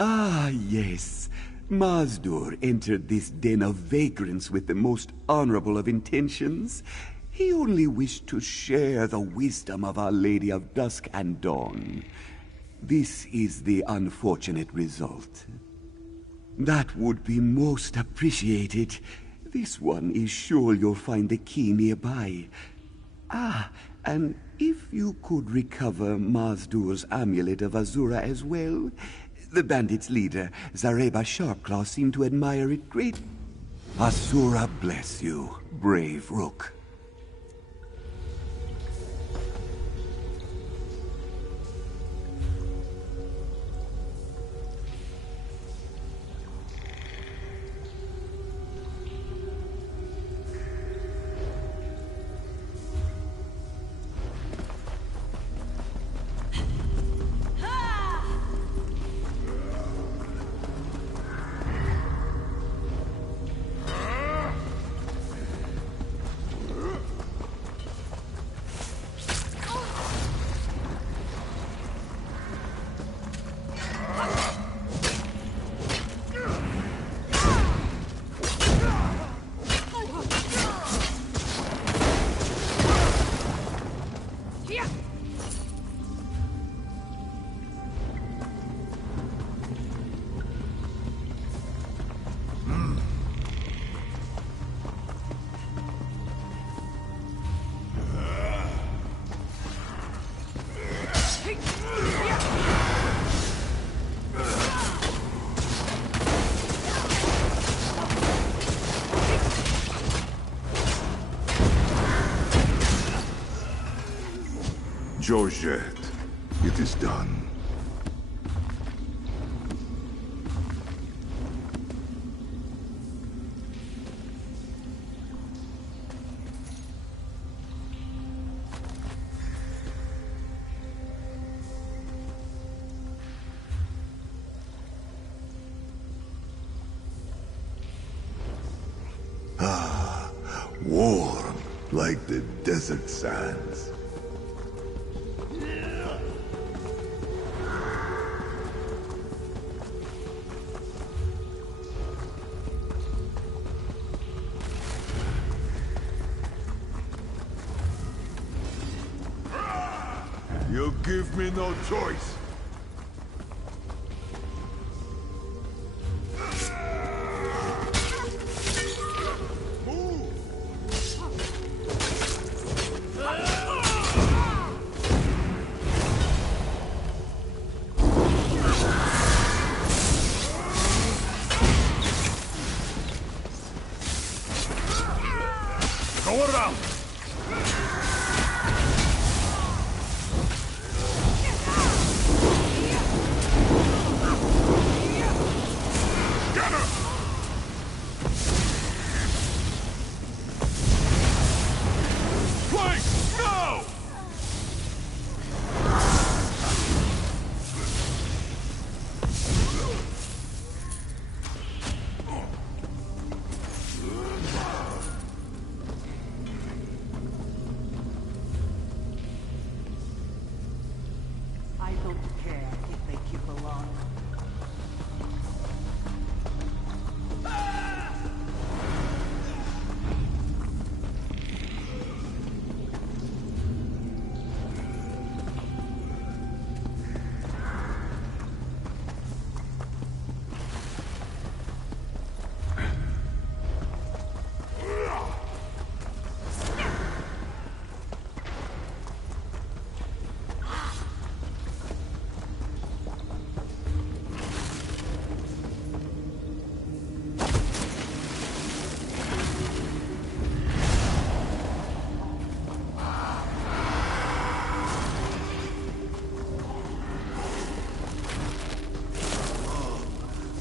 Ah, yes. Mazdur entered this den of vagrants with the most honorable of intentions. He only wished to share the wisdom of Our Lady of Dusk and Dawn. This is the unfortunate result. That would be most appreciated. This one is sure you'll find the key nearby. Ah, and if you could recover Mazdur's amulet of Azura as well. The bandits' leader, Zareba Sharpclaw, seemed to admire it greatly. Azura bless you, brave Rook. Georgette, it is done. Ah, warm like the desert sands. You give me no choice. Go around! I don't care if they keep along.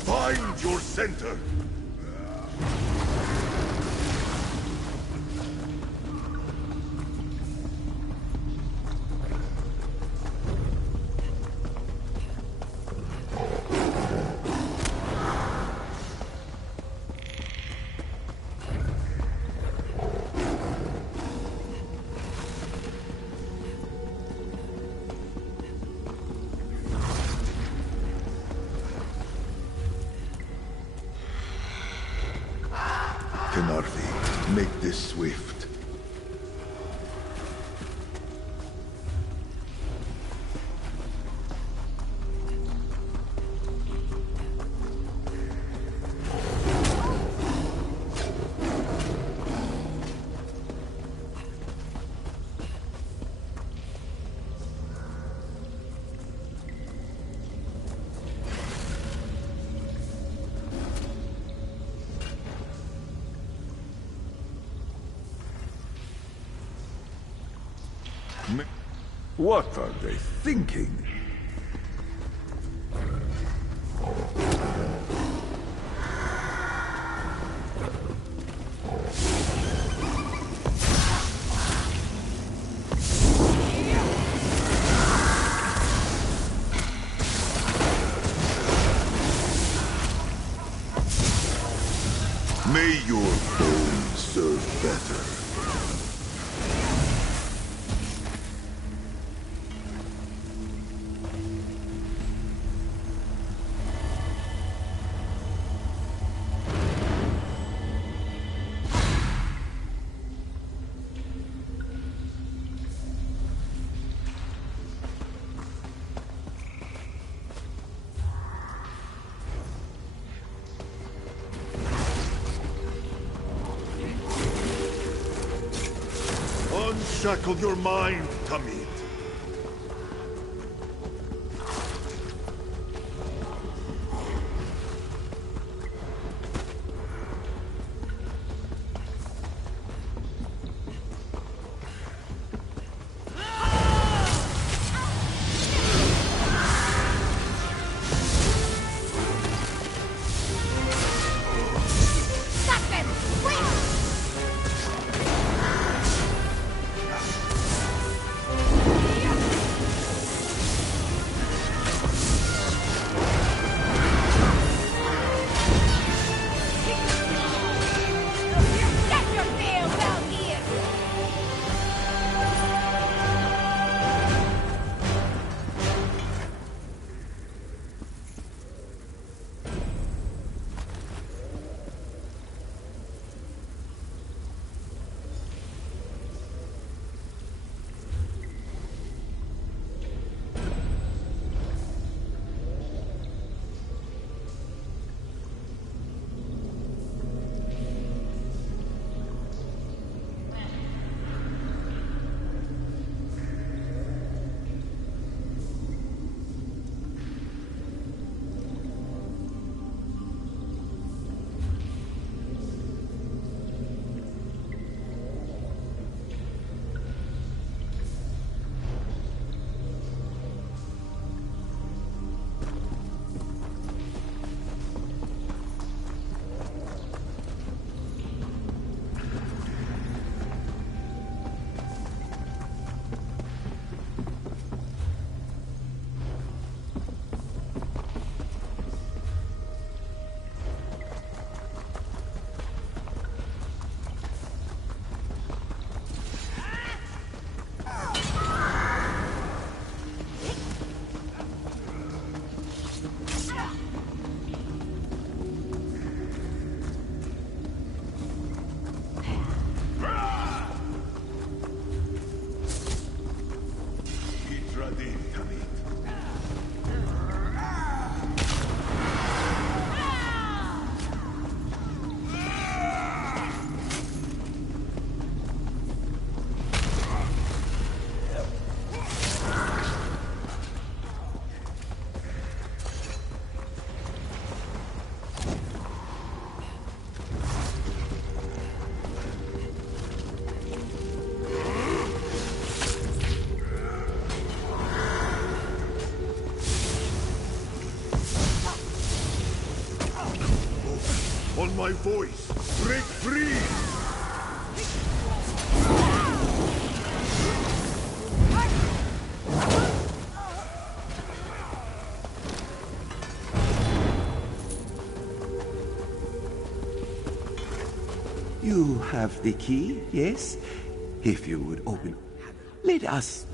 Find your center. Make this swift. What are they thinking? May your bones serve better. Unshackle your mind, Tamid. On my voice, break free! You have the key, yes? If you would open... Let us...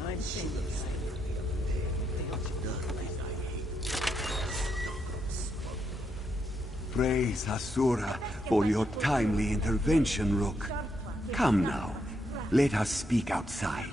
Praise Asura for your timely intervention, Rook. Come now, let us speak outside.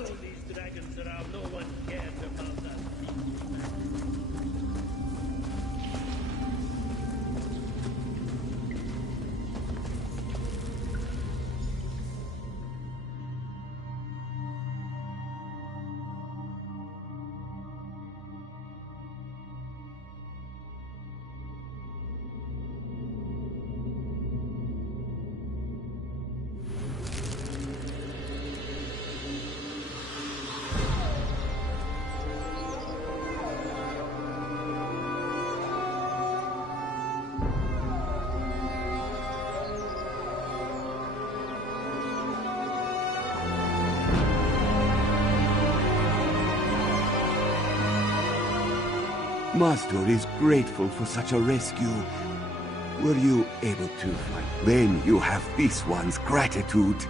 Mazdur is grateful for such a rescue. Were you able to find? Then you have this one's gratitude.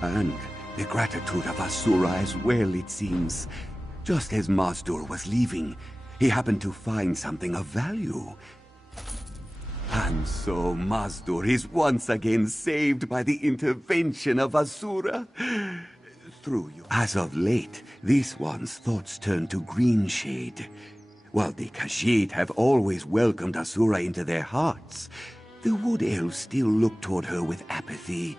And the gratitude of Asura as well, it seems. Just as Mazdur was leaving, he happened to find something of value. And so Mazdur is once again saved by the intervention of Asura. Through you. As of late, this one's thoughts turn to Greenshade. While the Khajiit have always welcomed Asura into their hearts, the Wood Elves still look toward her with apathy.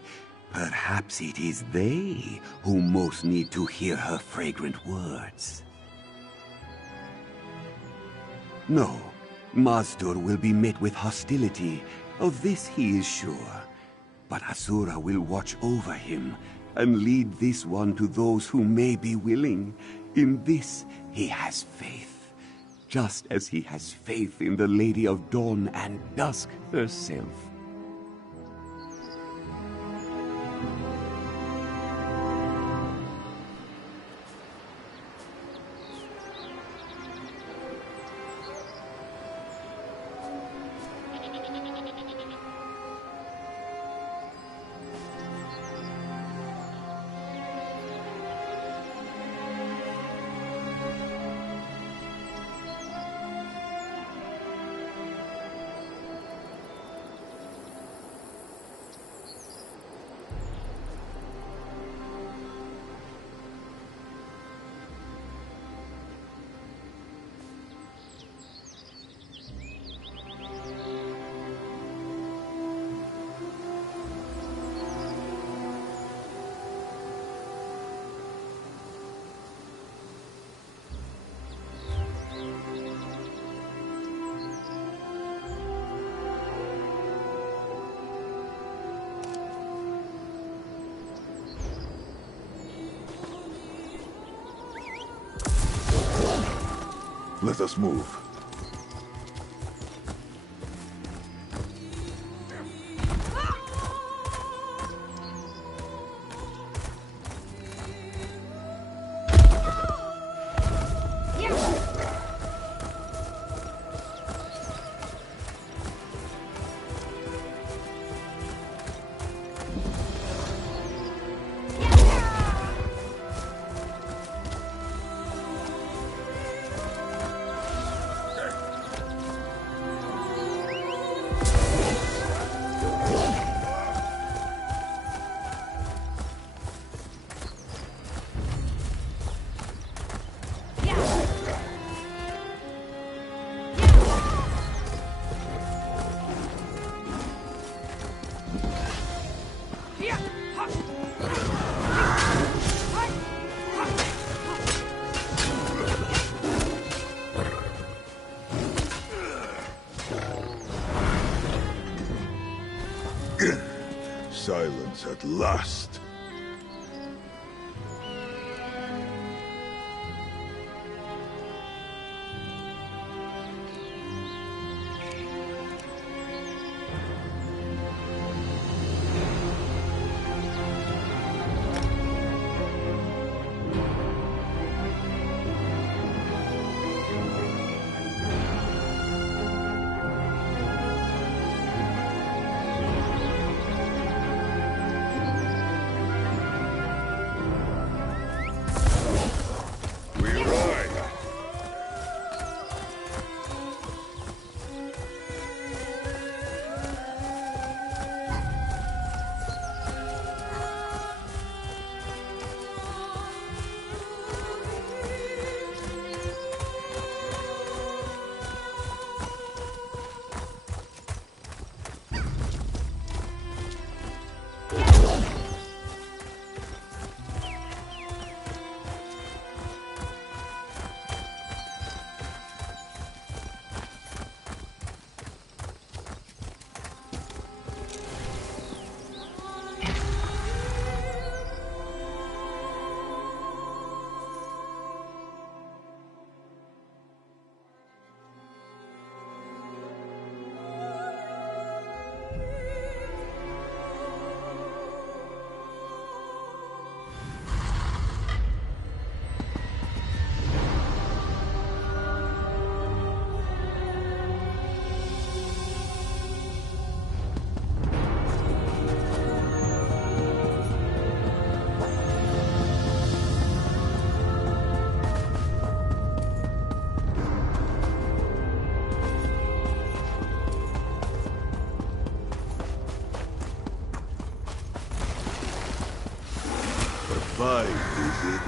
Perhaps it is they who most need to hear her fragrant words. No, Mazdur will be met with hostility. Of this he is sure. But Asura will watch over him and lead this one to those who may be willing. In this he has faith. Just as he has faith in the Lady of Dawn and Dusk herself. Let us move. Silence at last. fight, is it?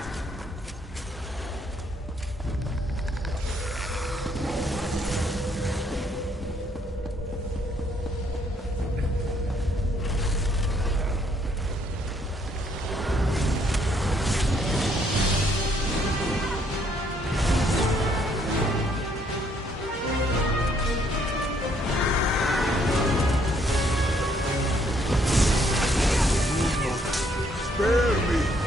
Spare me!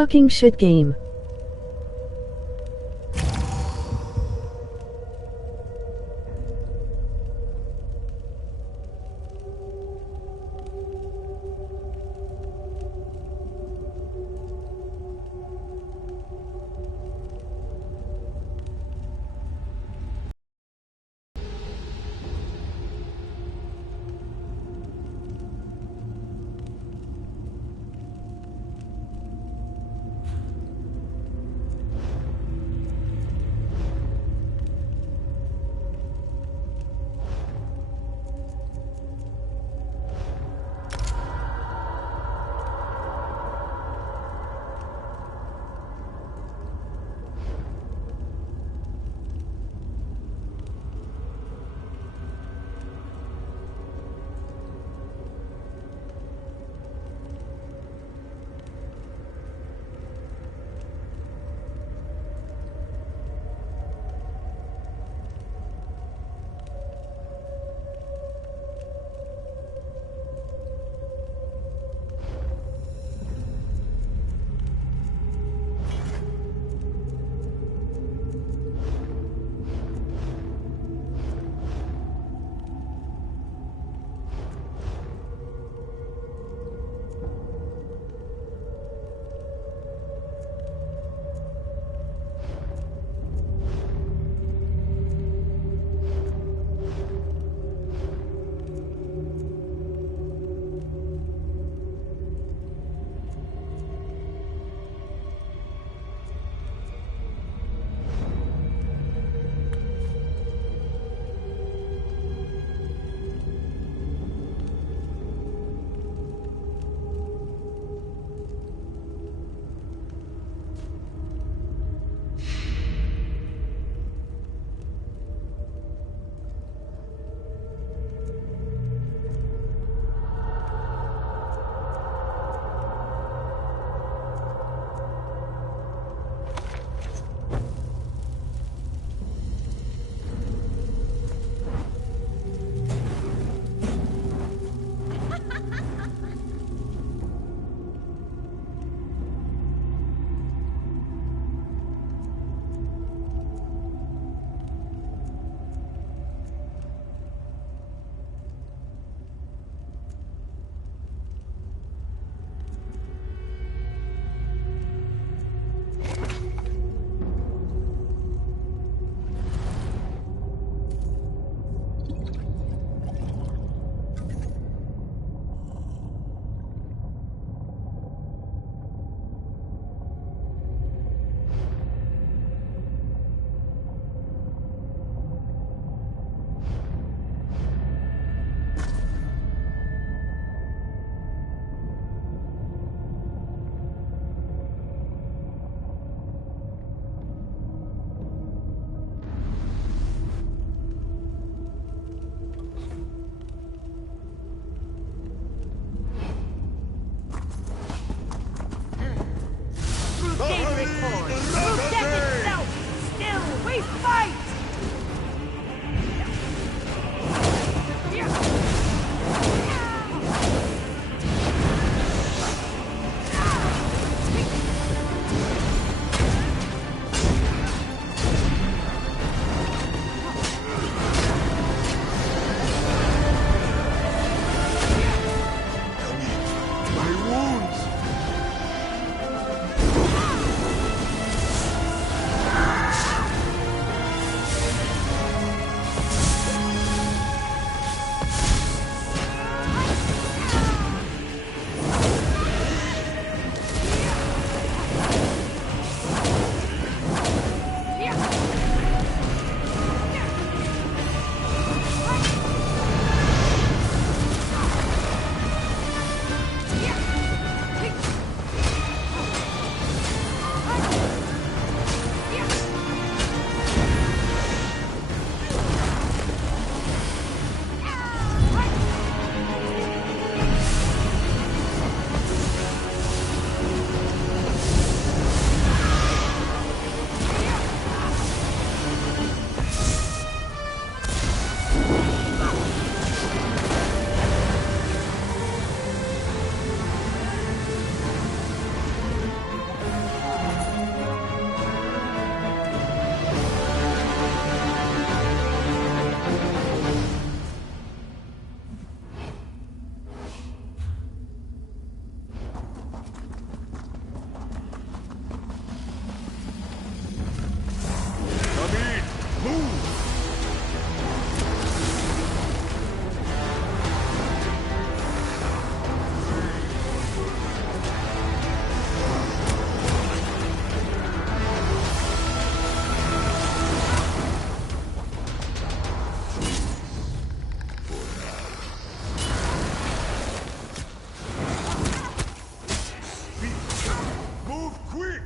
fucking shit game. Move quick!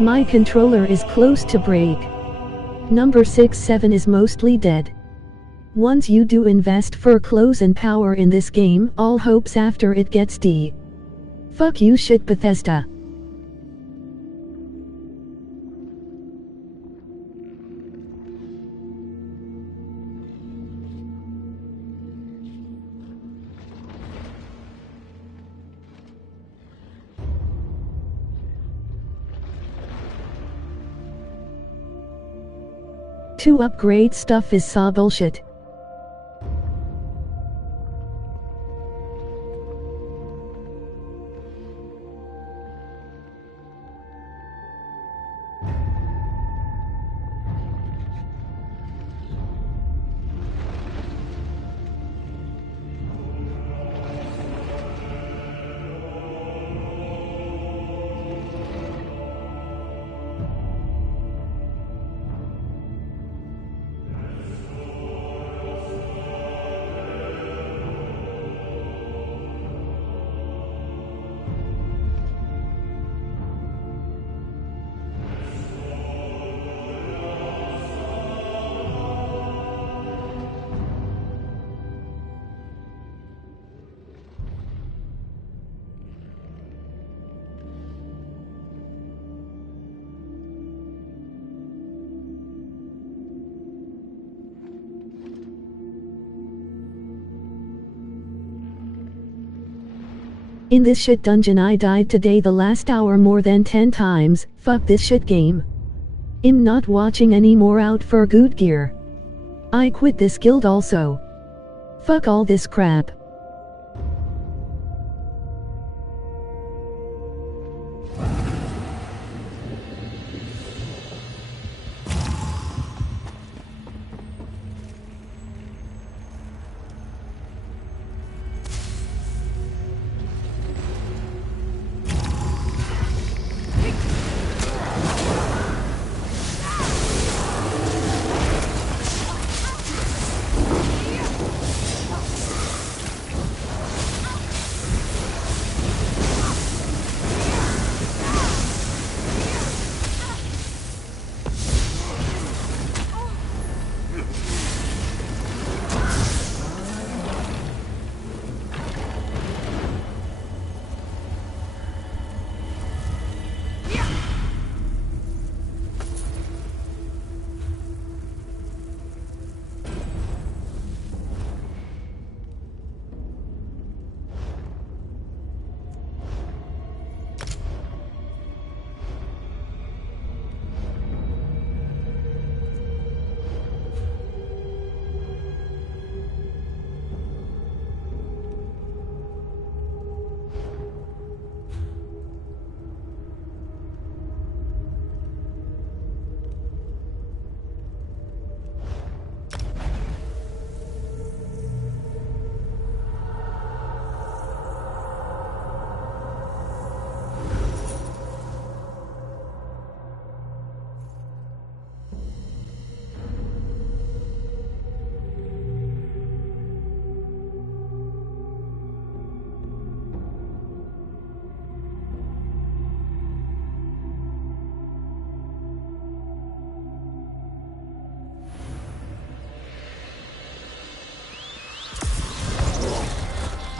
My controller is close to break. Number 6-7 is mostly dead. Once you do invest for clothes and power in this game, all hopes after it gets D. Fuck you shit Bethesda. To upgrade stuff is saw bullshit. In this shit dungeon I died today the last hour more than 10 times, fuck this shit game. I'm not watching anymore, out for good gear. I quit this guild also. Fuck all this crap.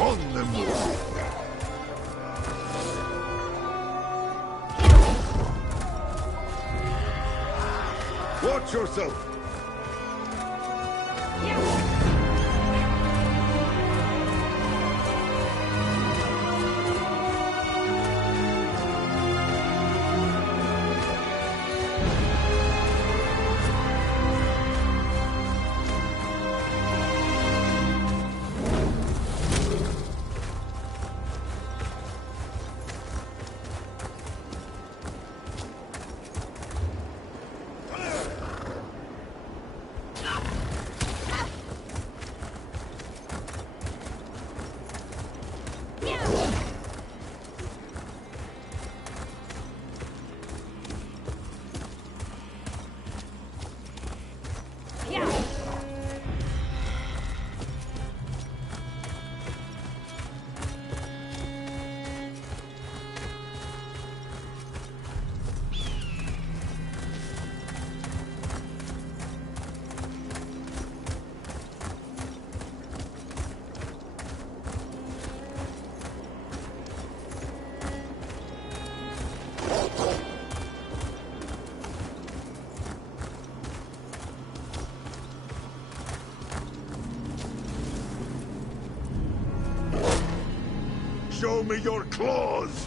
On the move. Watch yourself. Show me your claws!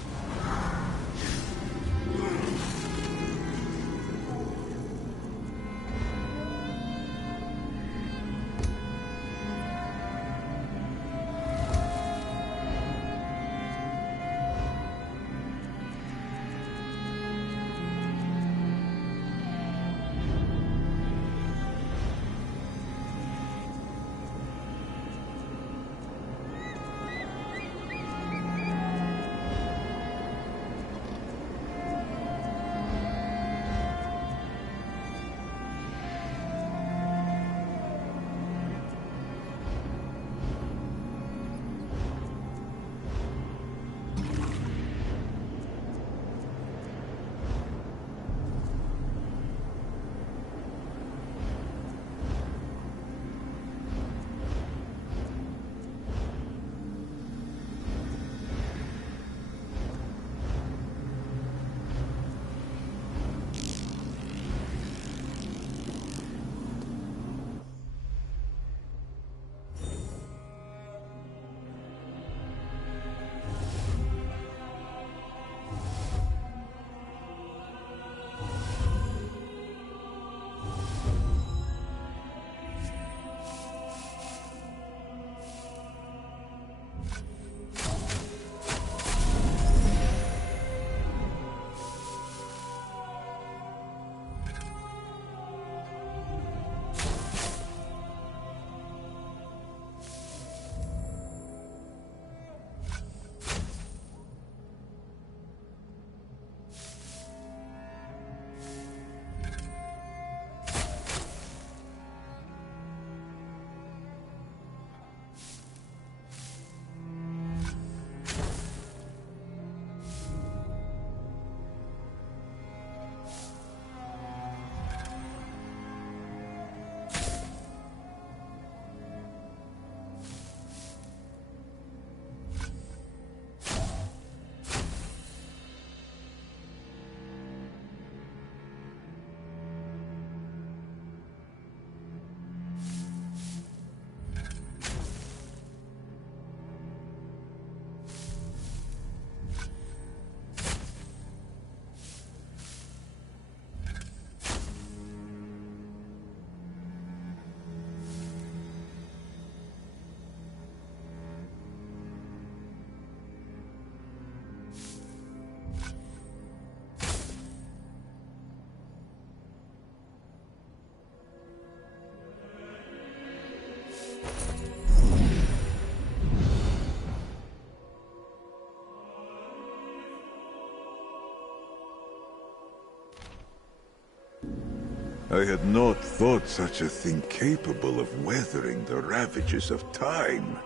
I had not thought such a thing capable of weathering the ravages of time.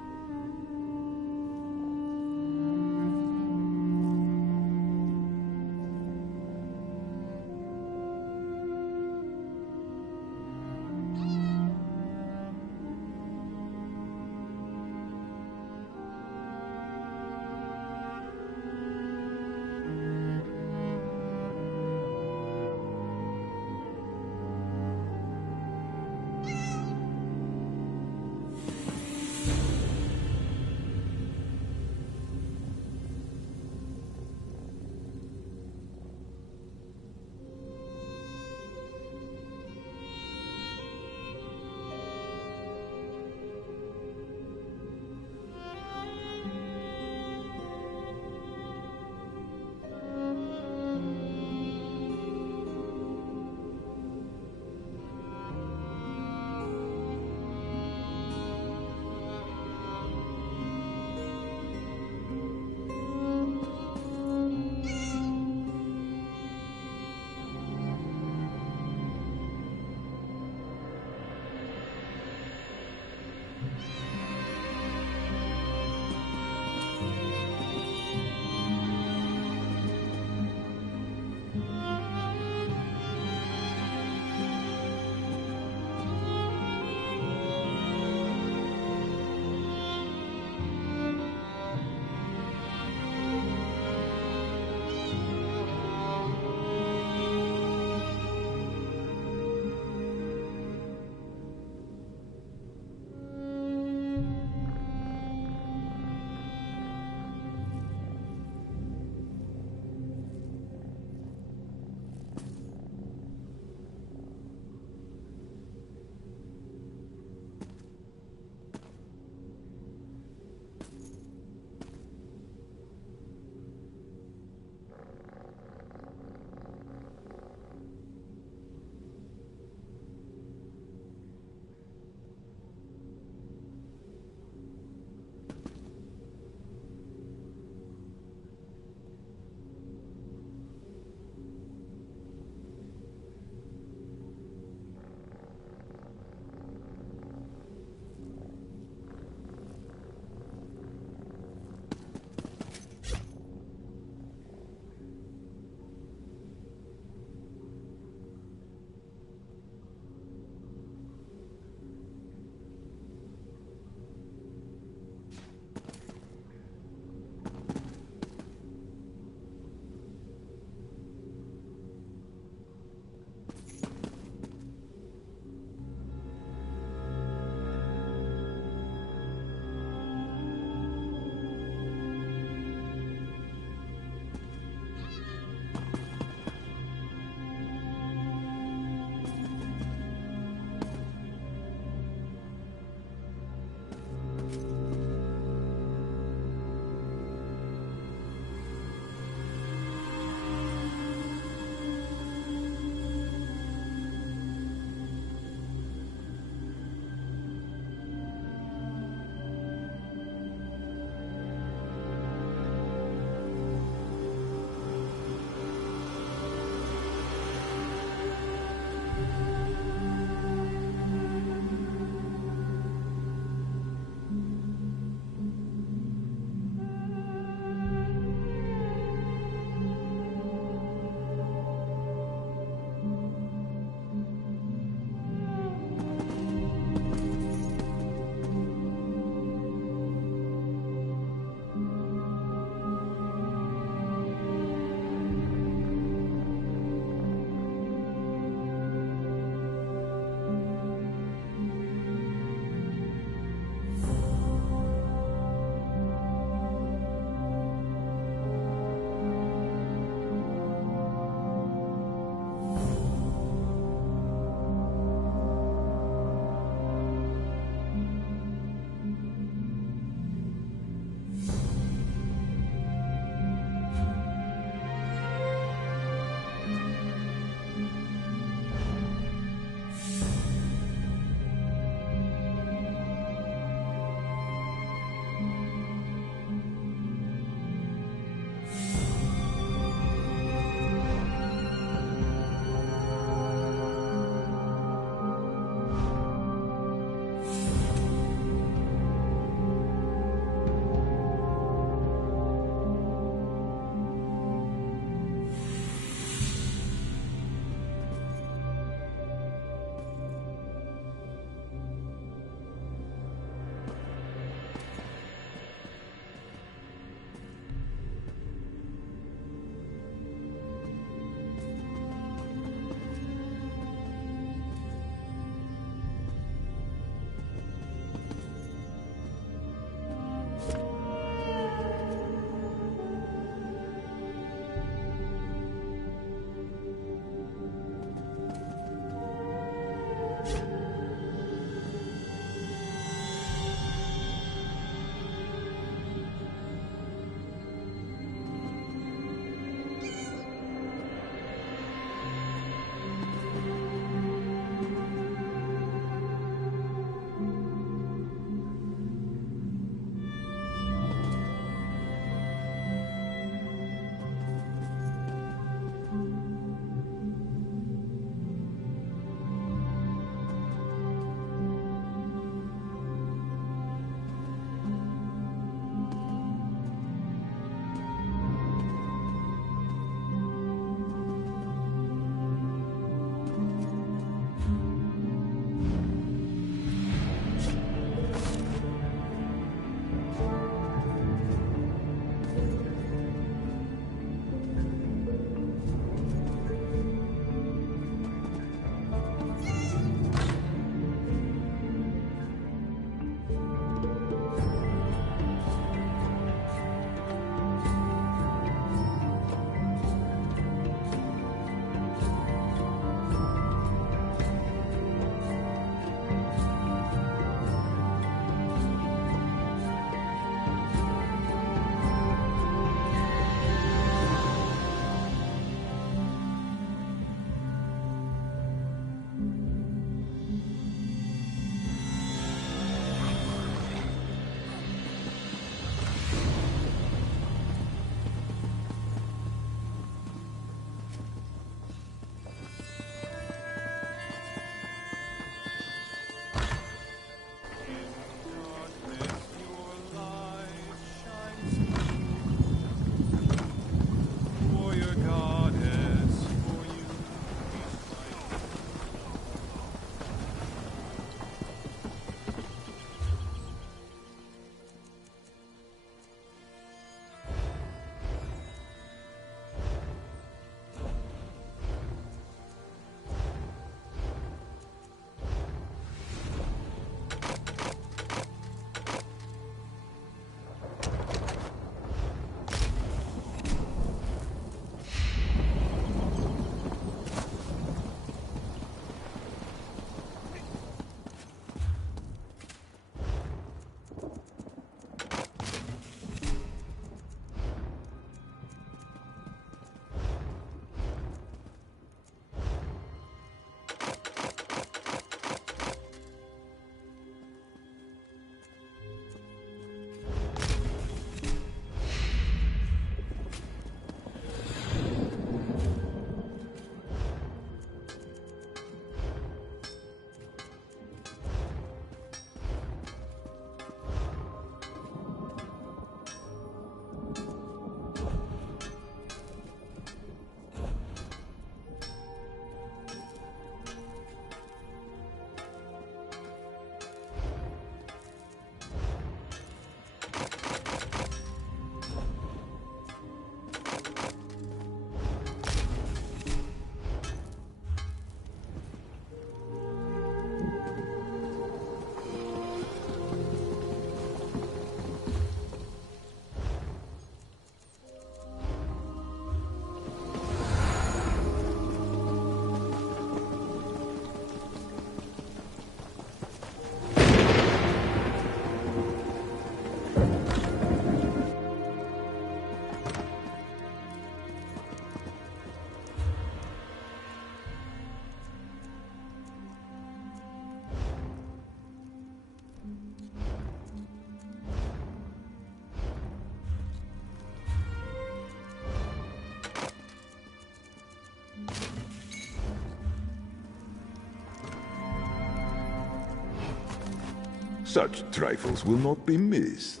Such trifles will not be missed.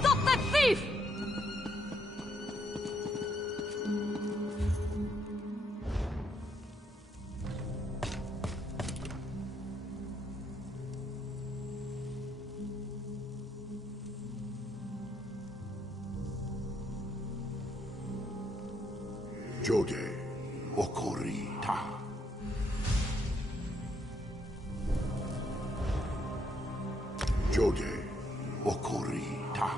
Stop that thief! Jode Okorita. Jode Okorita.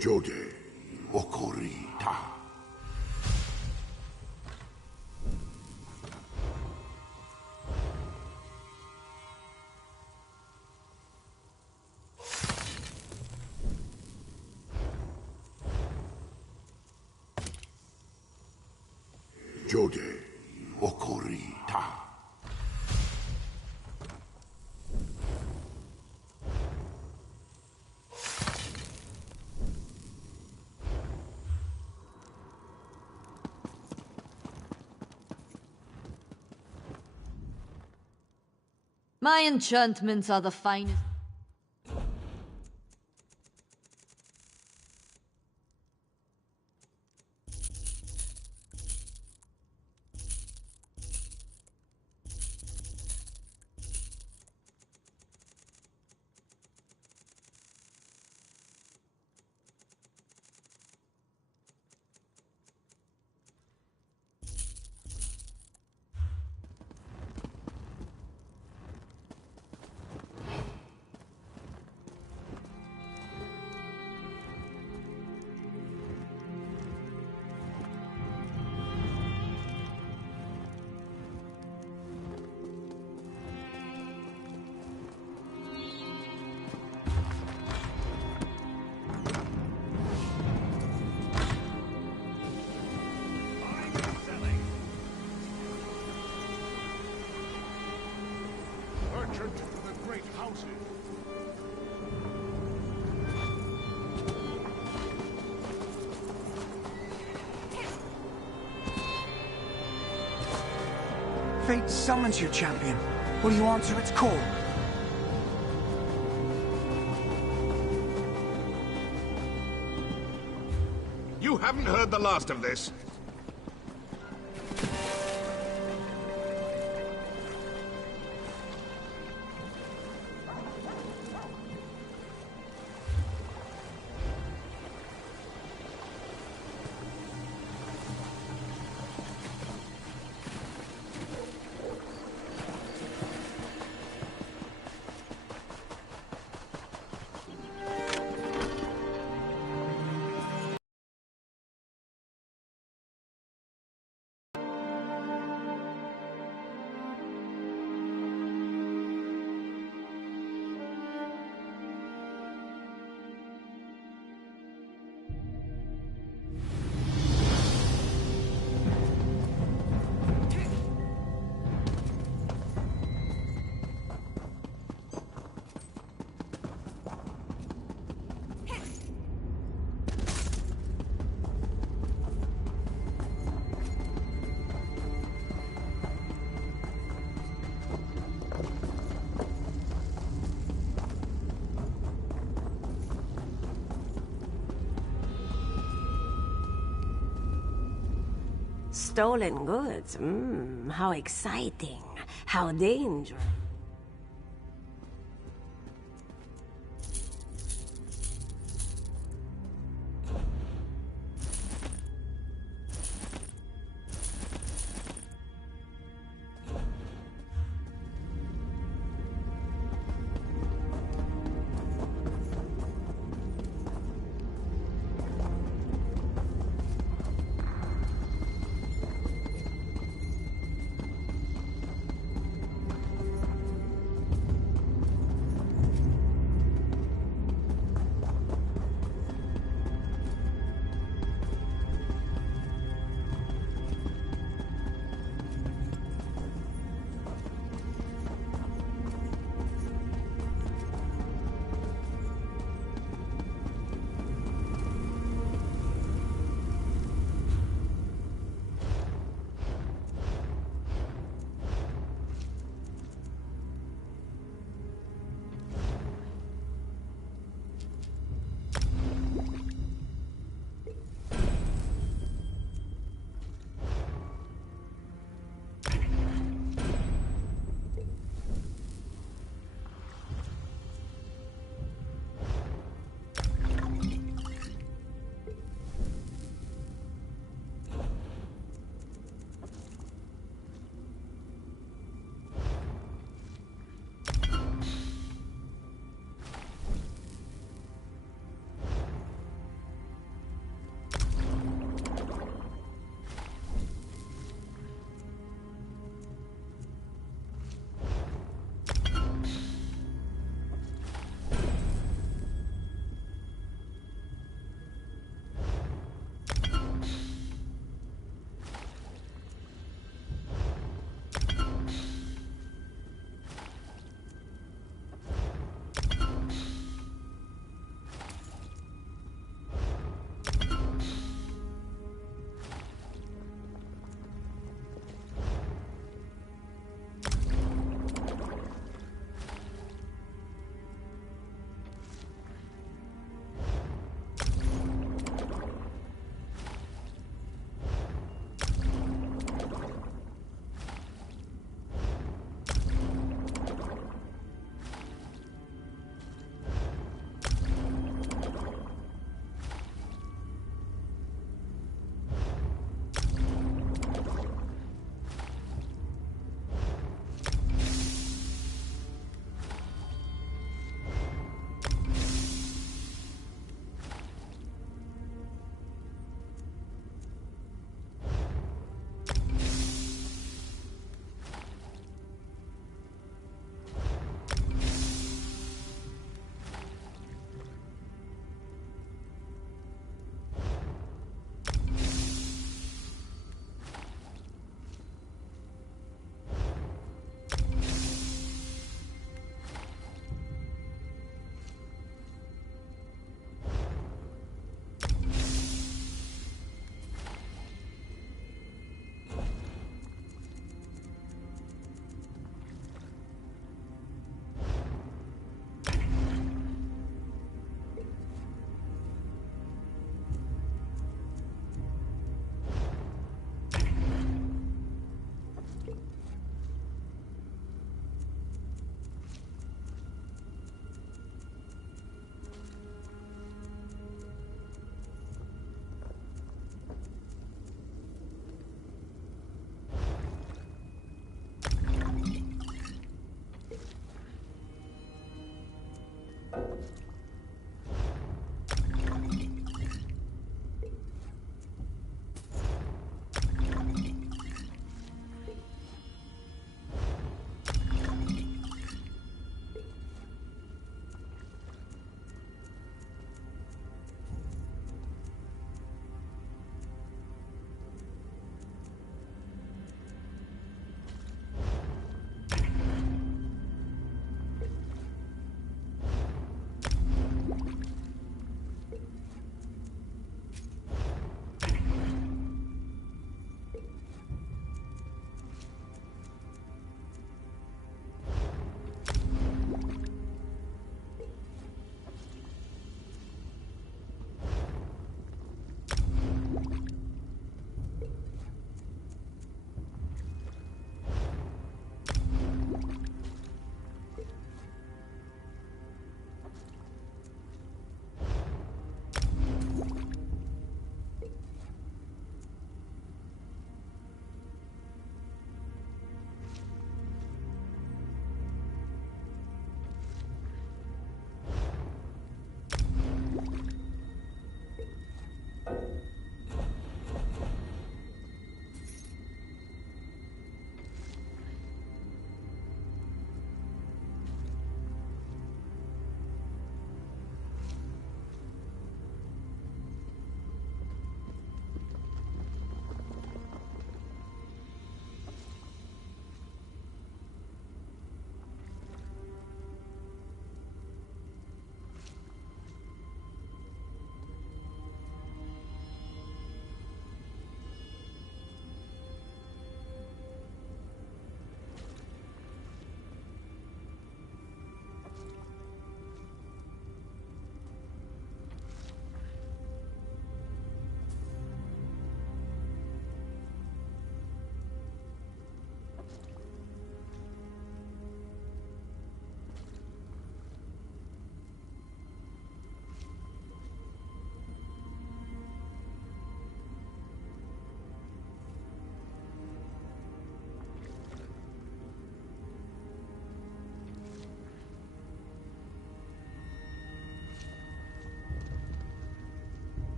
Jode Okorita. Jode Okorita. My enchantments are the finest. Merchant to the great houses. Fate summons you, champion. Will you answer its call? You haven't heard the last of this. Stolen goods. How exciting. How dangerous.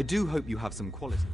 I do hope you have some quality.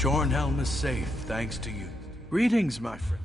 Shornhelm is safe, thanks to you. Greetings, my friend.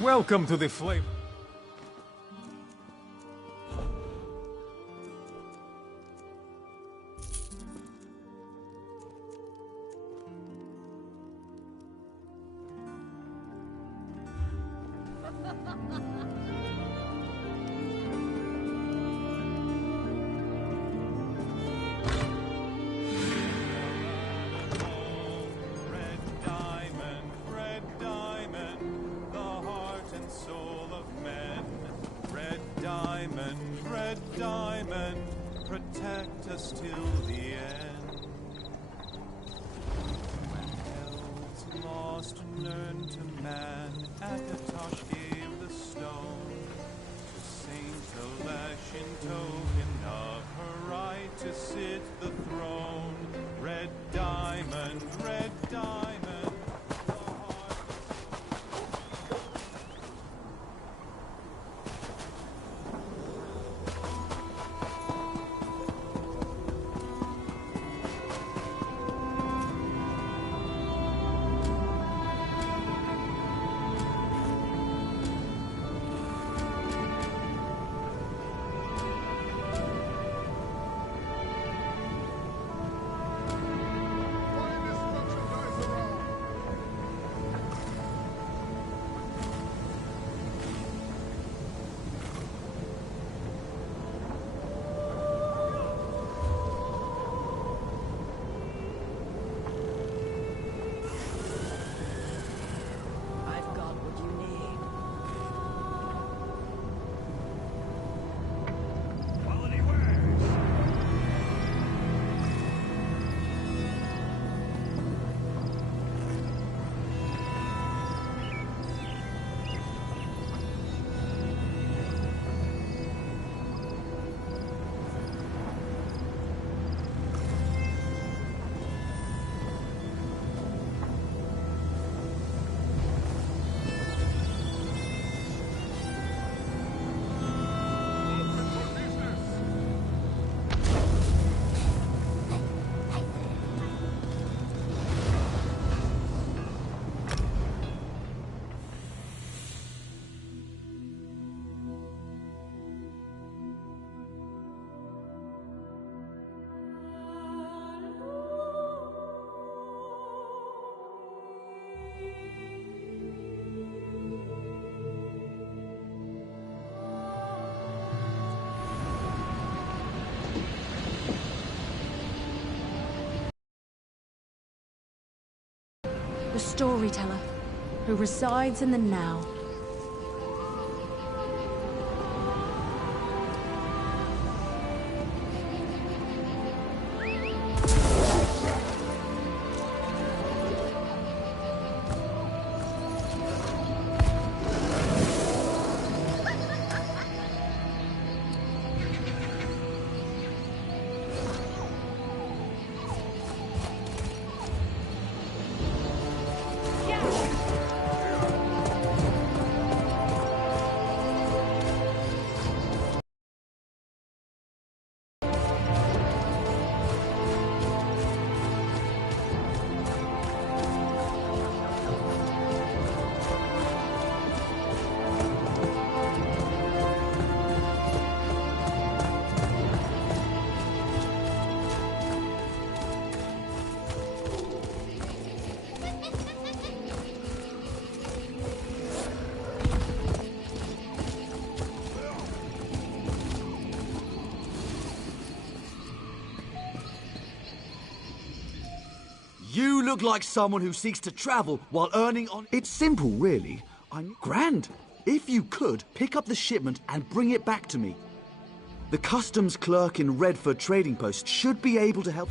Welcome to the flame. Red diamond, protect us till the end. When hell's lost and learned to man, Akatosh gave the stone to Saint Elesh in token of her right to sit the throne. Red diamond, red diamond. The storyteller, who resides in the now. You look like someone who seeks to travel while earning on... It's simple, really. Grand. If you could, pick up the shipment and bring it back to me. The customs clerk in Redford Trading Post should be able to help.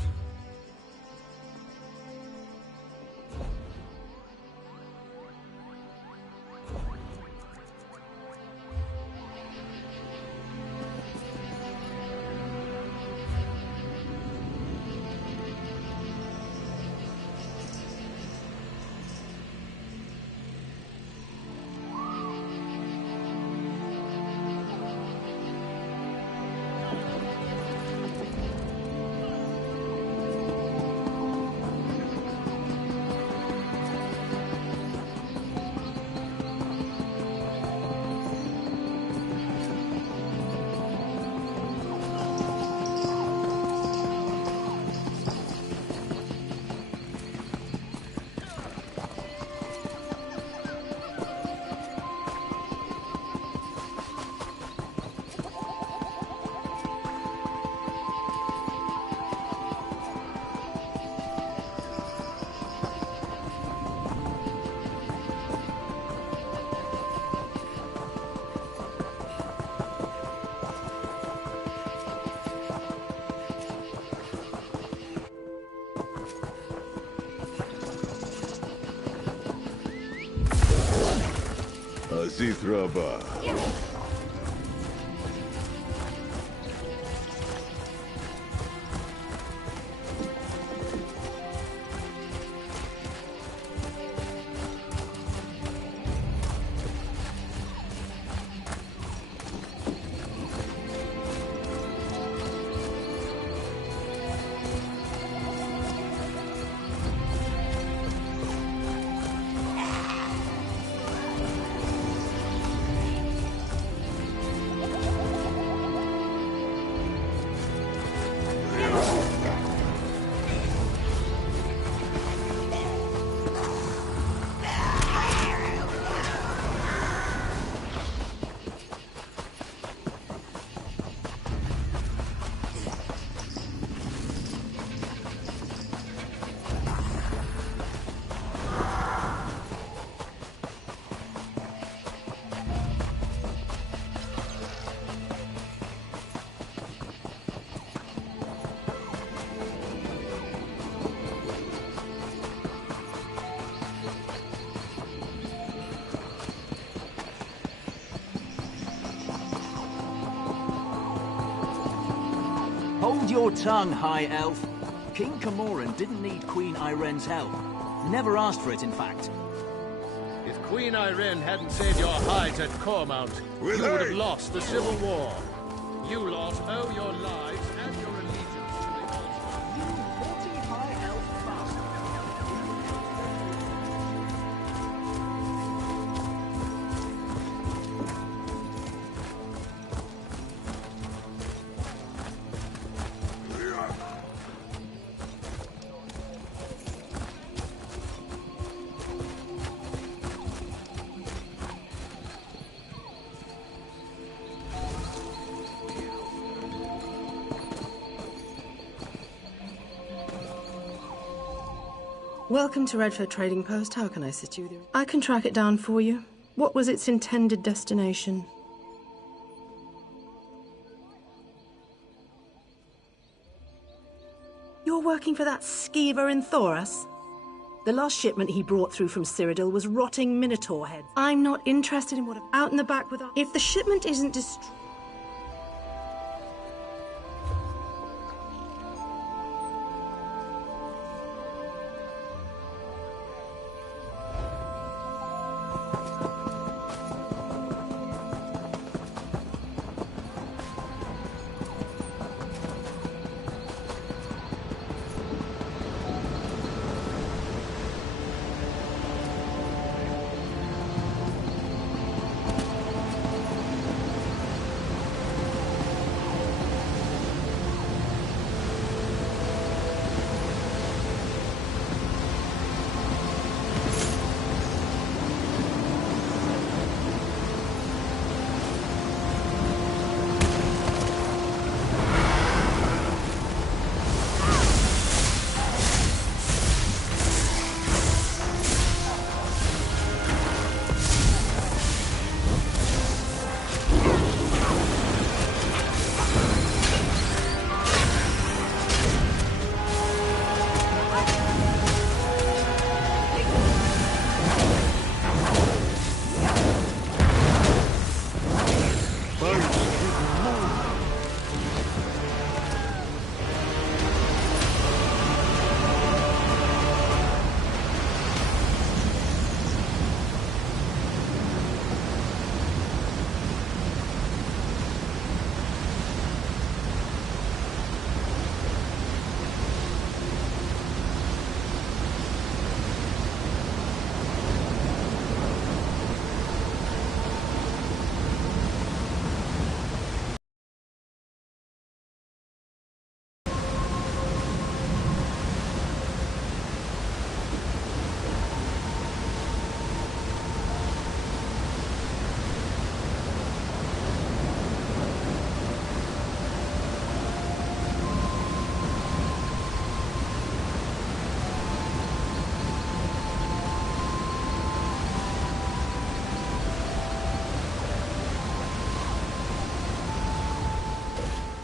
Así trabaja. Hold your tongue, High Elf. King Camoran didn't need Queen Irene's help. Never asked for it, in fact. If Queen Irene hadn't saved your hide at Cormount, you would have lost the Civil War. You lot owe your lives and your allegiance to the Allspark. You haughty High Elf bastard. Welcome to Redford Trading Post. How can I assist you? I can track it down for you. What was its intended destination? You're working for that skeever in Thoras? The last shipment he brought through from Cyrodiil was rotting Minotaur heads. I'm not interested in what... Out in the back with... If the shipment isn't destroyed...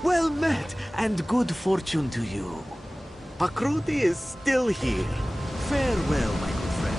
Well met, and good fortune to you. Pakruti is still here. Farewell, my good friend.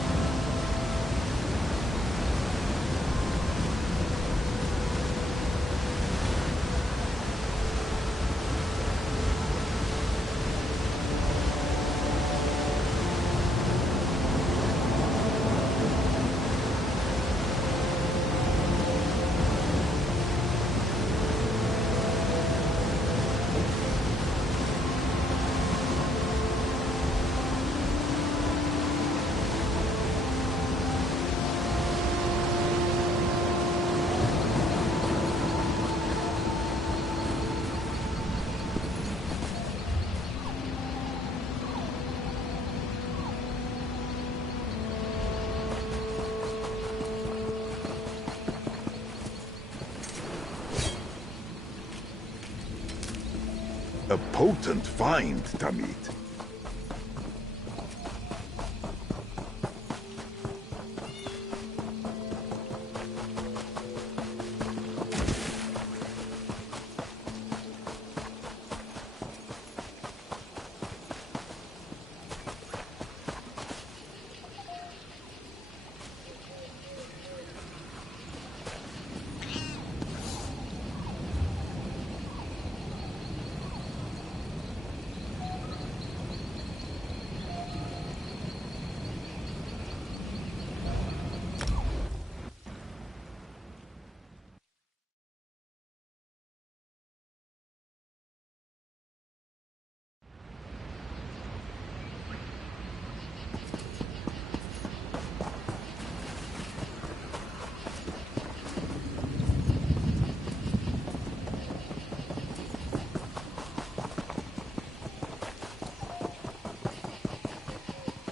A potent find, Tamid.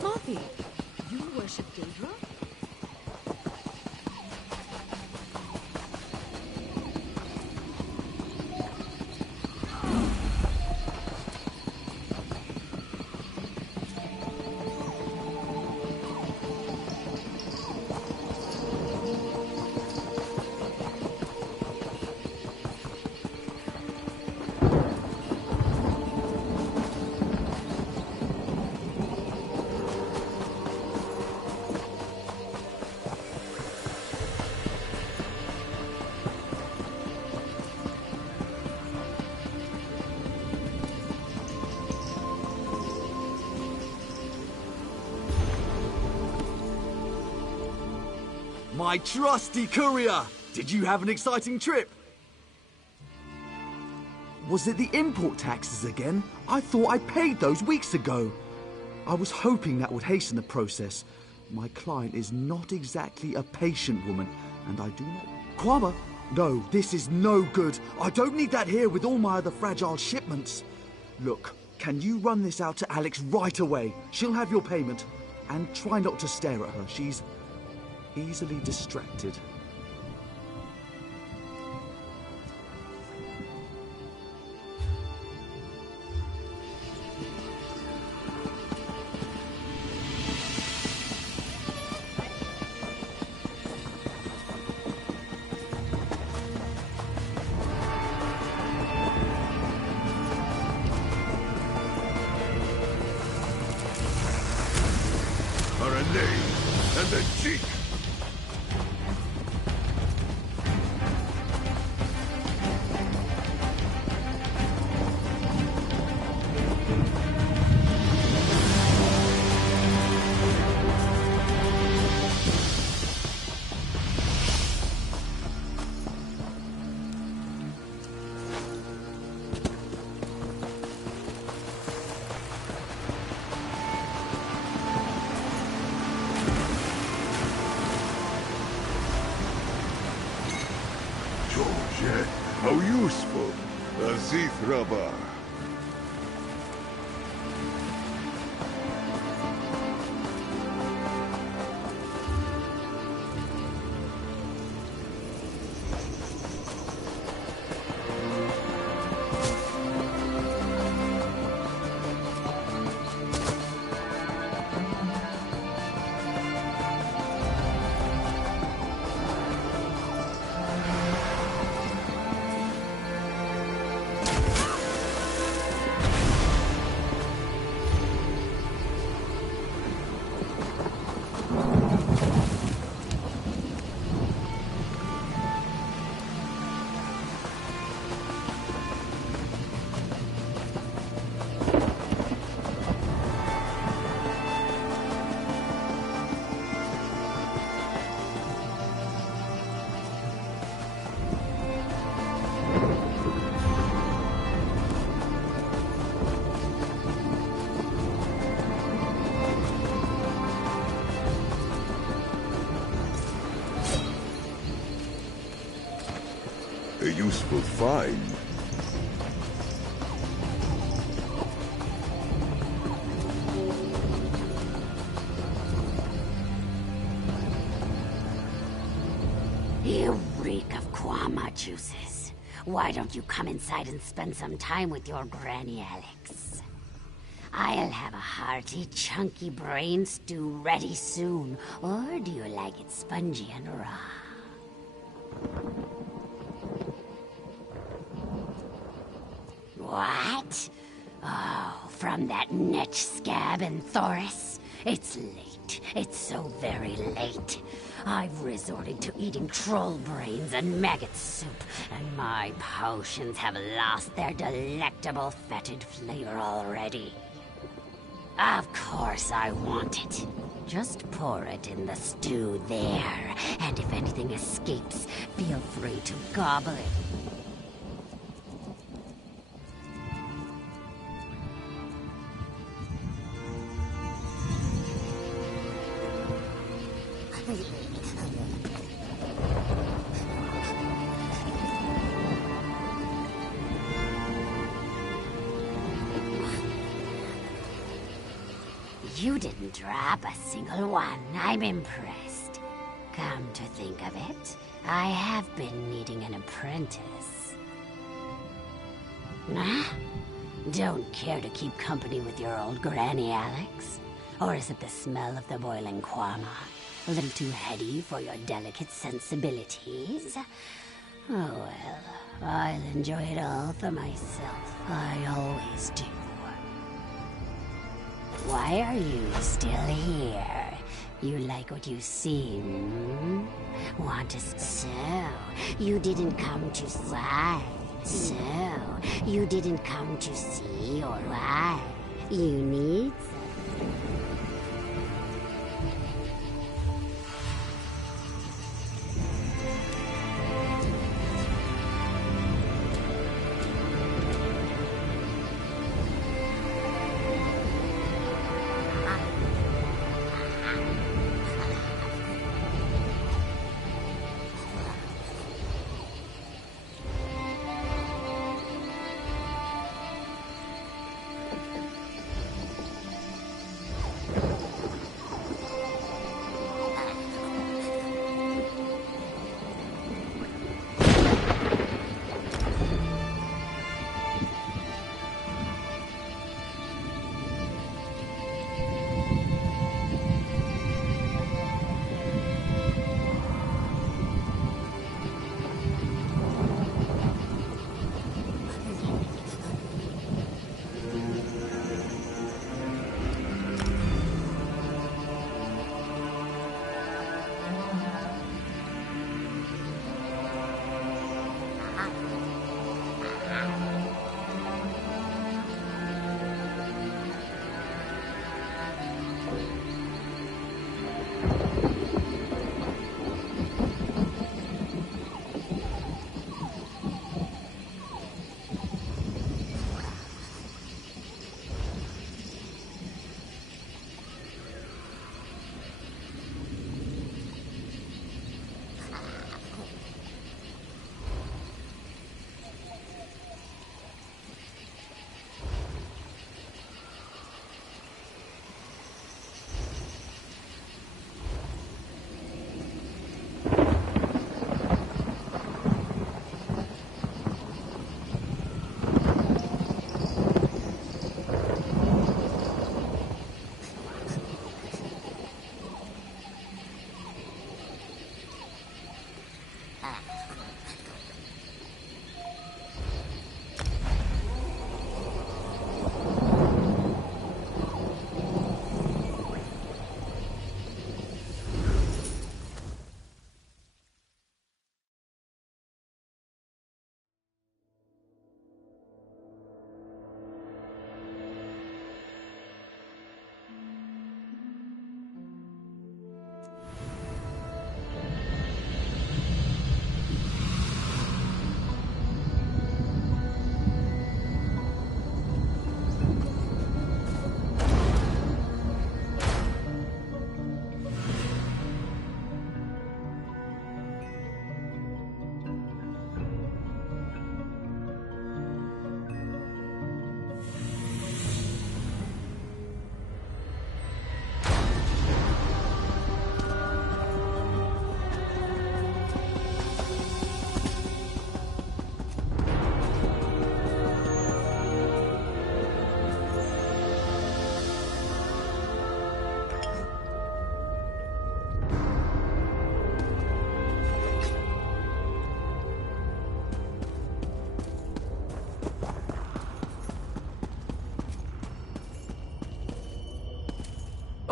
Marthy, you worship Daedra? My trusty courier! Did you have an exciting trip? Was it the import taxes again? I thought I paid those weeks ago. I was hoping that would hasten the process. My client is not exactly a patient woman, and I do not... Kwama! No, this is no good. I don't need that here with all my other fragile shipments. Look, can you run this out to Alex right away? She'll have your payment. And try not to stare at her. She's easily distracted. Are a name and a cheek. George, how useful. Azith Rabbah. A useful find. You reek of Kwama juices. why don't you come inside and spend some time with your Granny Alex? I'll have a hearty, chunky brain stew ready soon. Or do you like it spongy and raw? What? Oh, from that netch scab in Thoris? It's late. It's so very late. I've resorted to eating troll brains and maggot soup, and my potions have lost their delectable fetid flavor already. Of course I want it. Just pour it in the stew there, and if anything escapes, feel free to gobble it. You didn't drop a single one. I'm impressed. Come to think of it, I have been needing an apprentice. Huh? Don't care to keep company with your old Granny Alex? Or is it the smell of the boiling quama? A little too heady for your delicate sensibilities? Oh well, I'll enjoy it all for myself. I always do. Why are you still here? You like what you see, hmm? Want to... So, you didn't come to see. So, you didn't come to see, or why? You need something.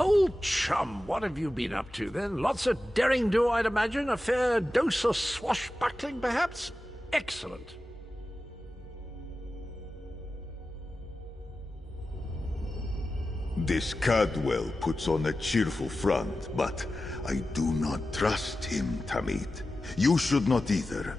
Old chum, what have you been up to then? Lots of daring-do, I'd imagine? A fair dose of swashbuckling, perhaps? Excellent. This Cadwell puts on a cheerful front, but I do not trust him, Tamid. You should not either.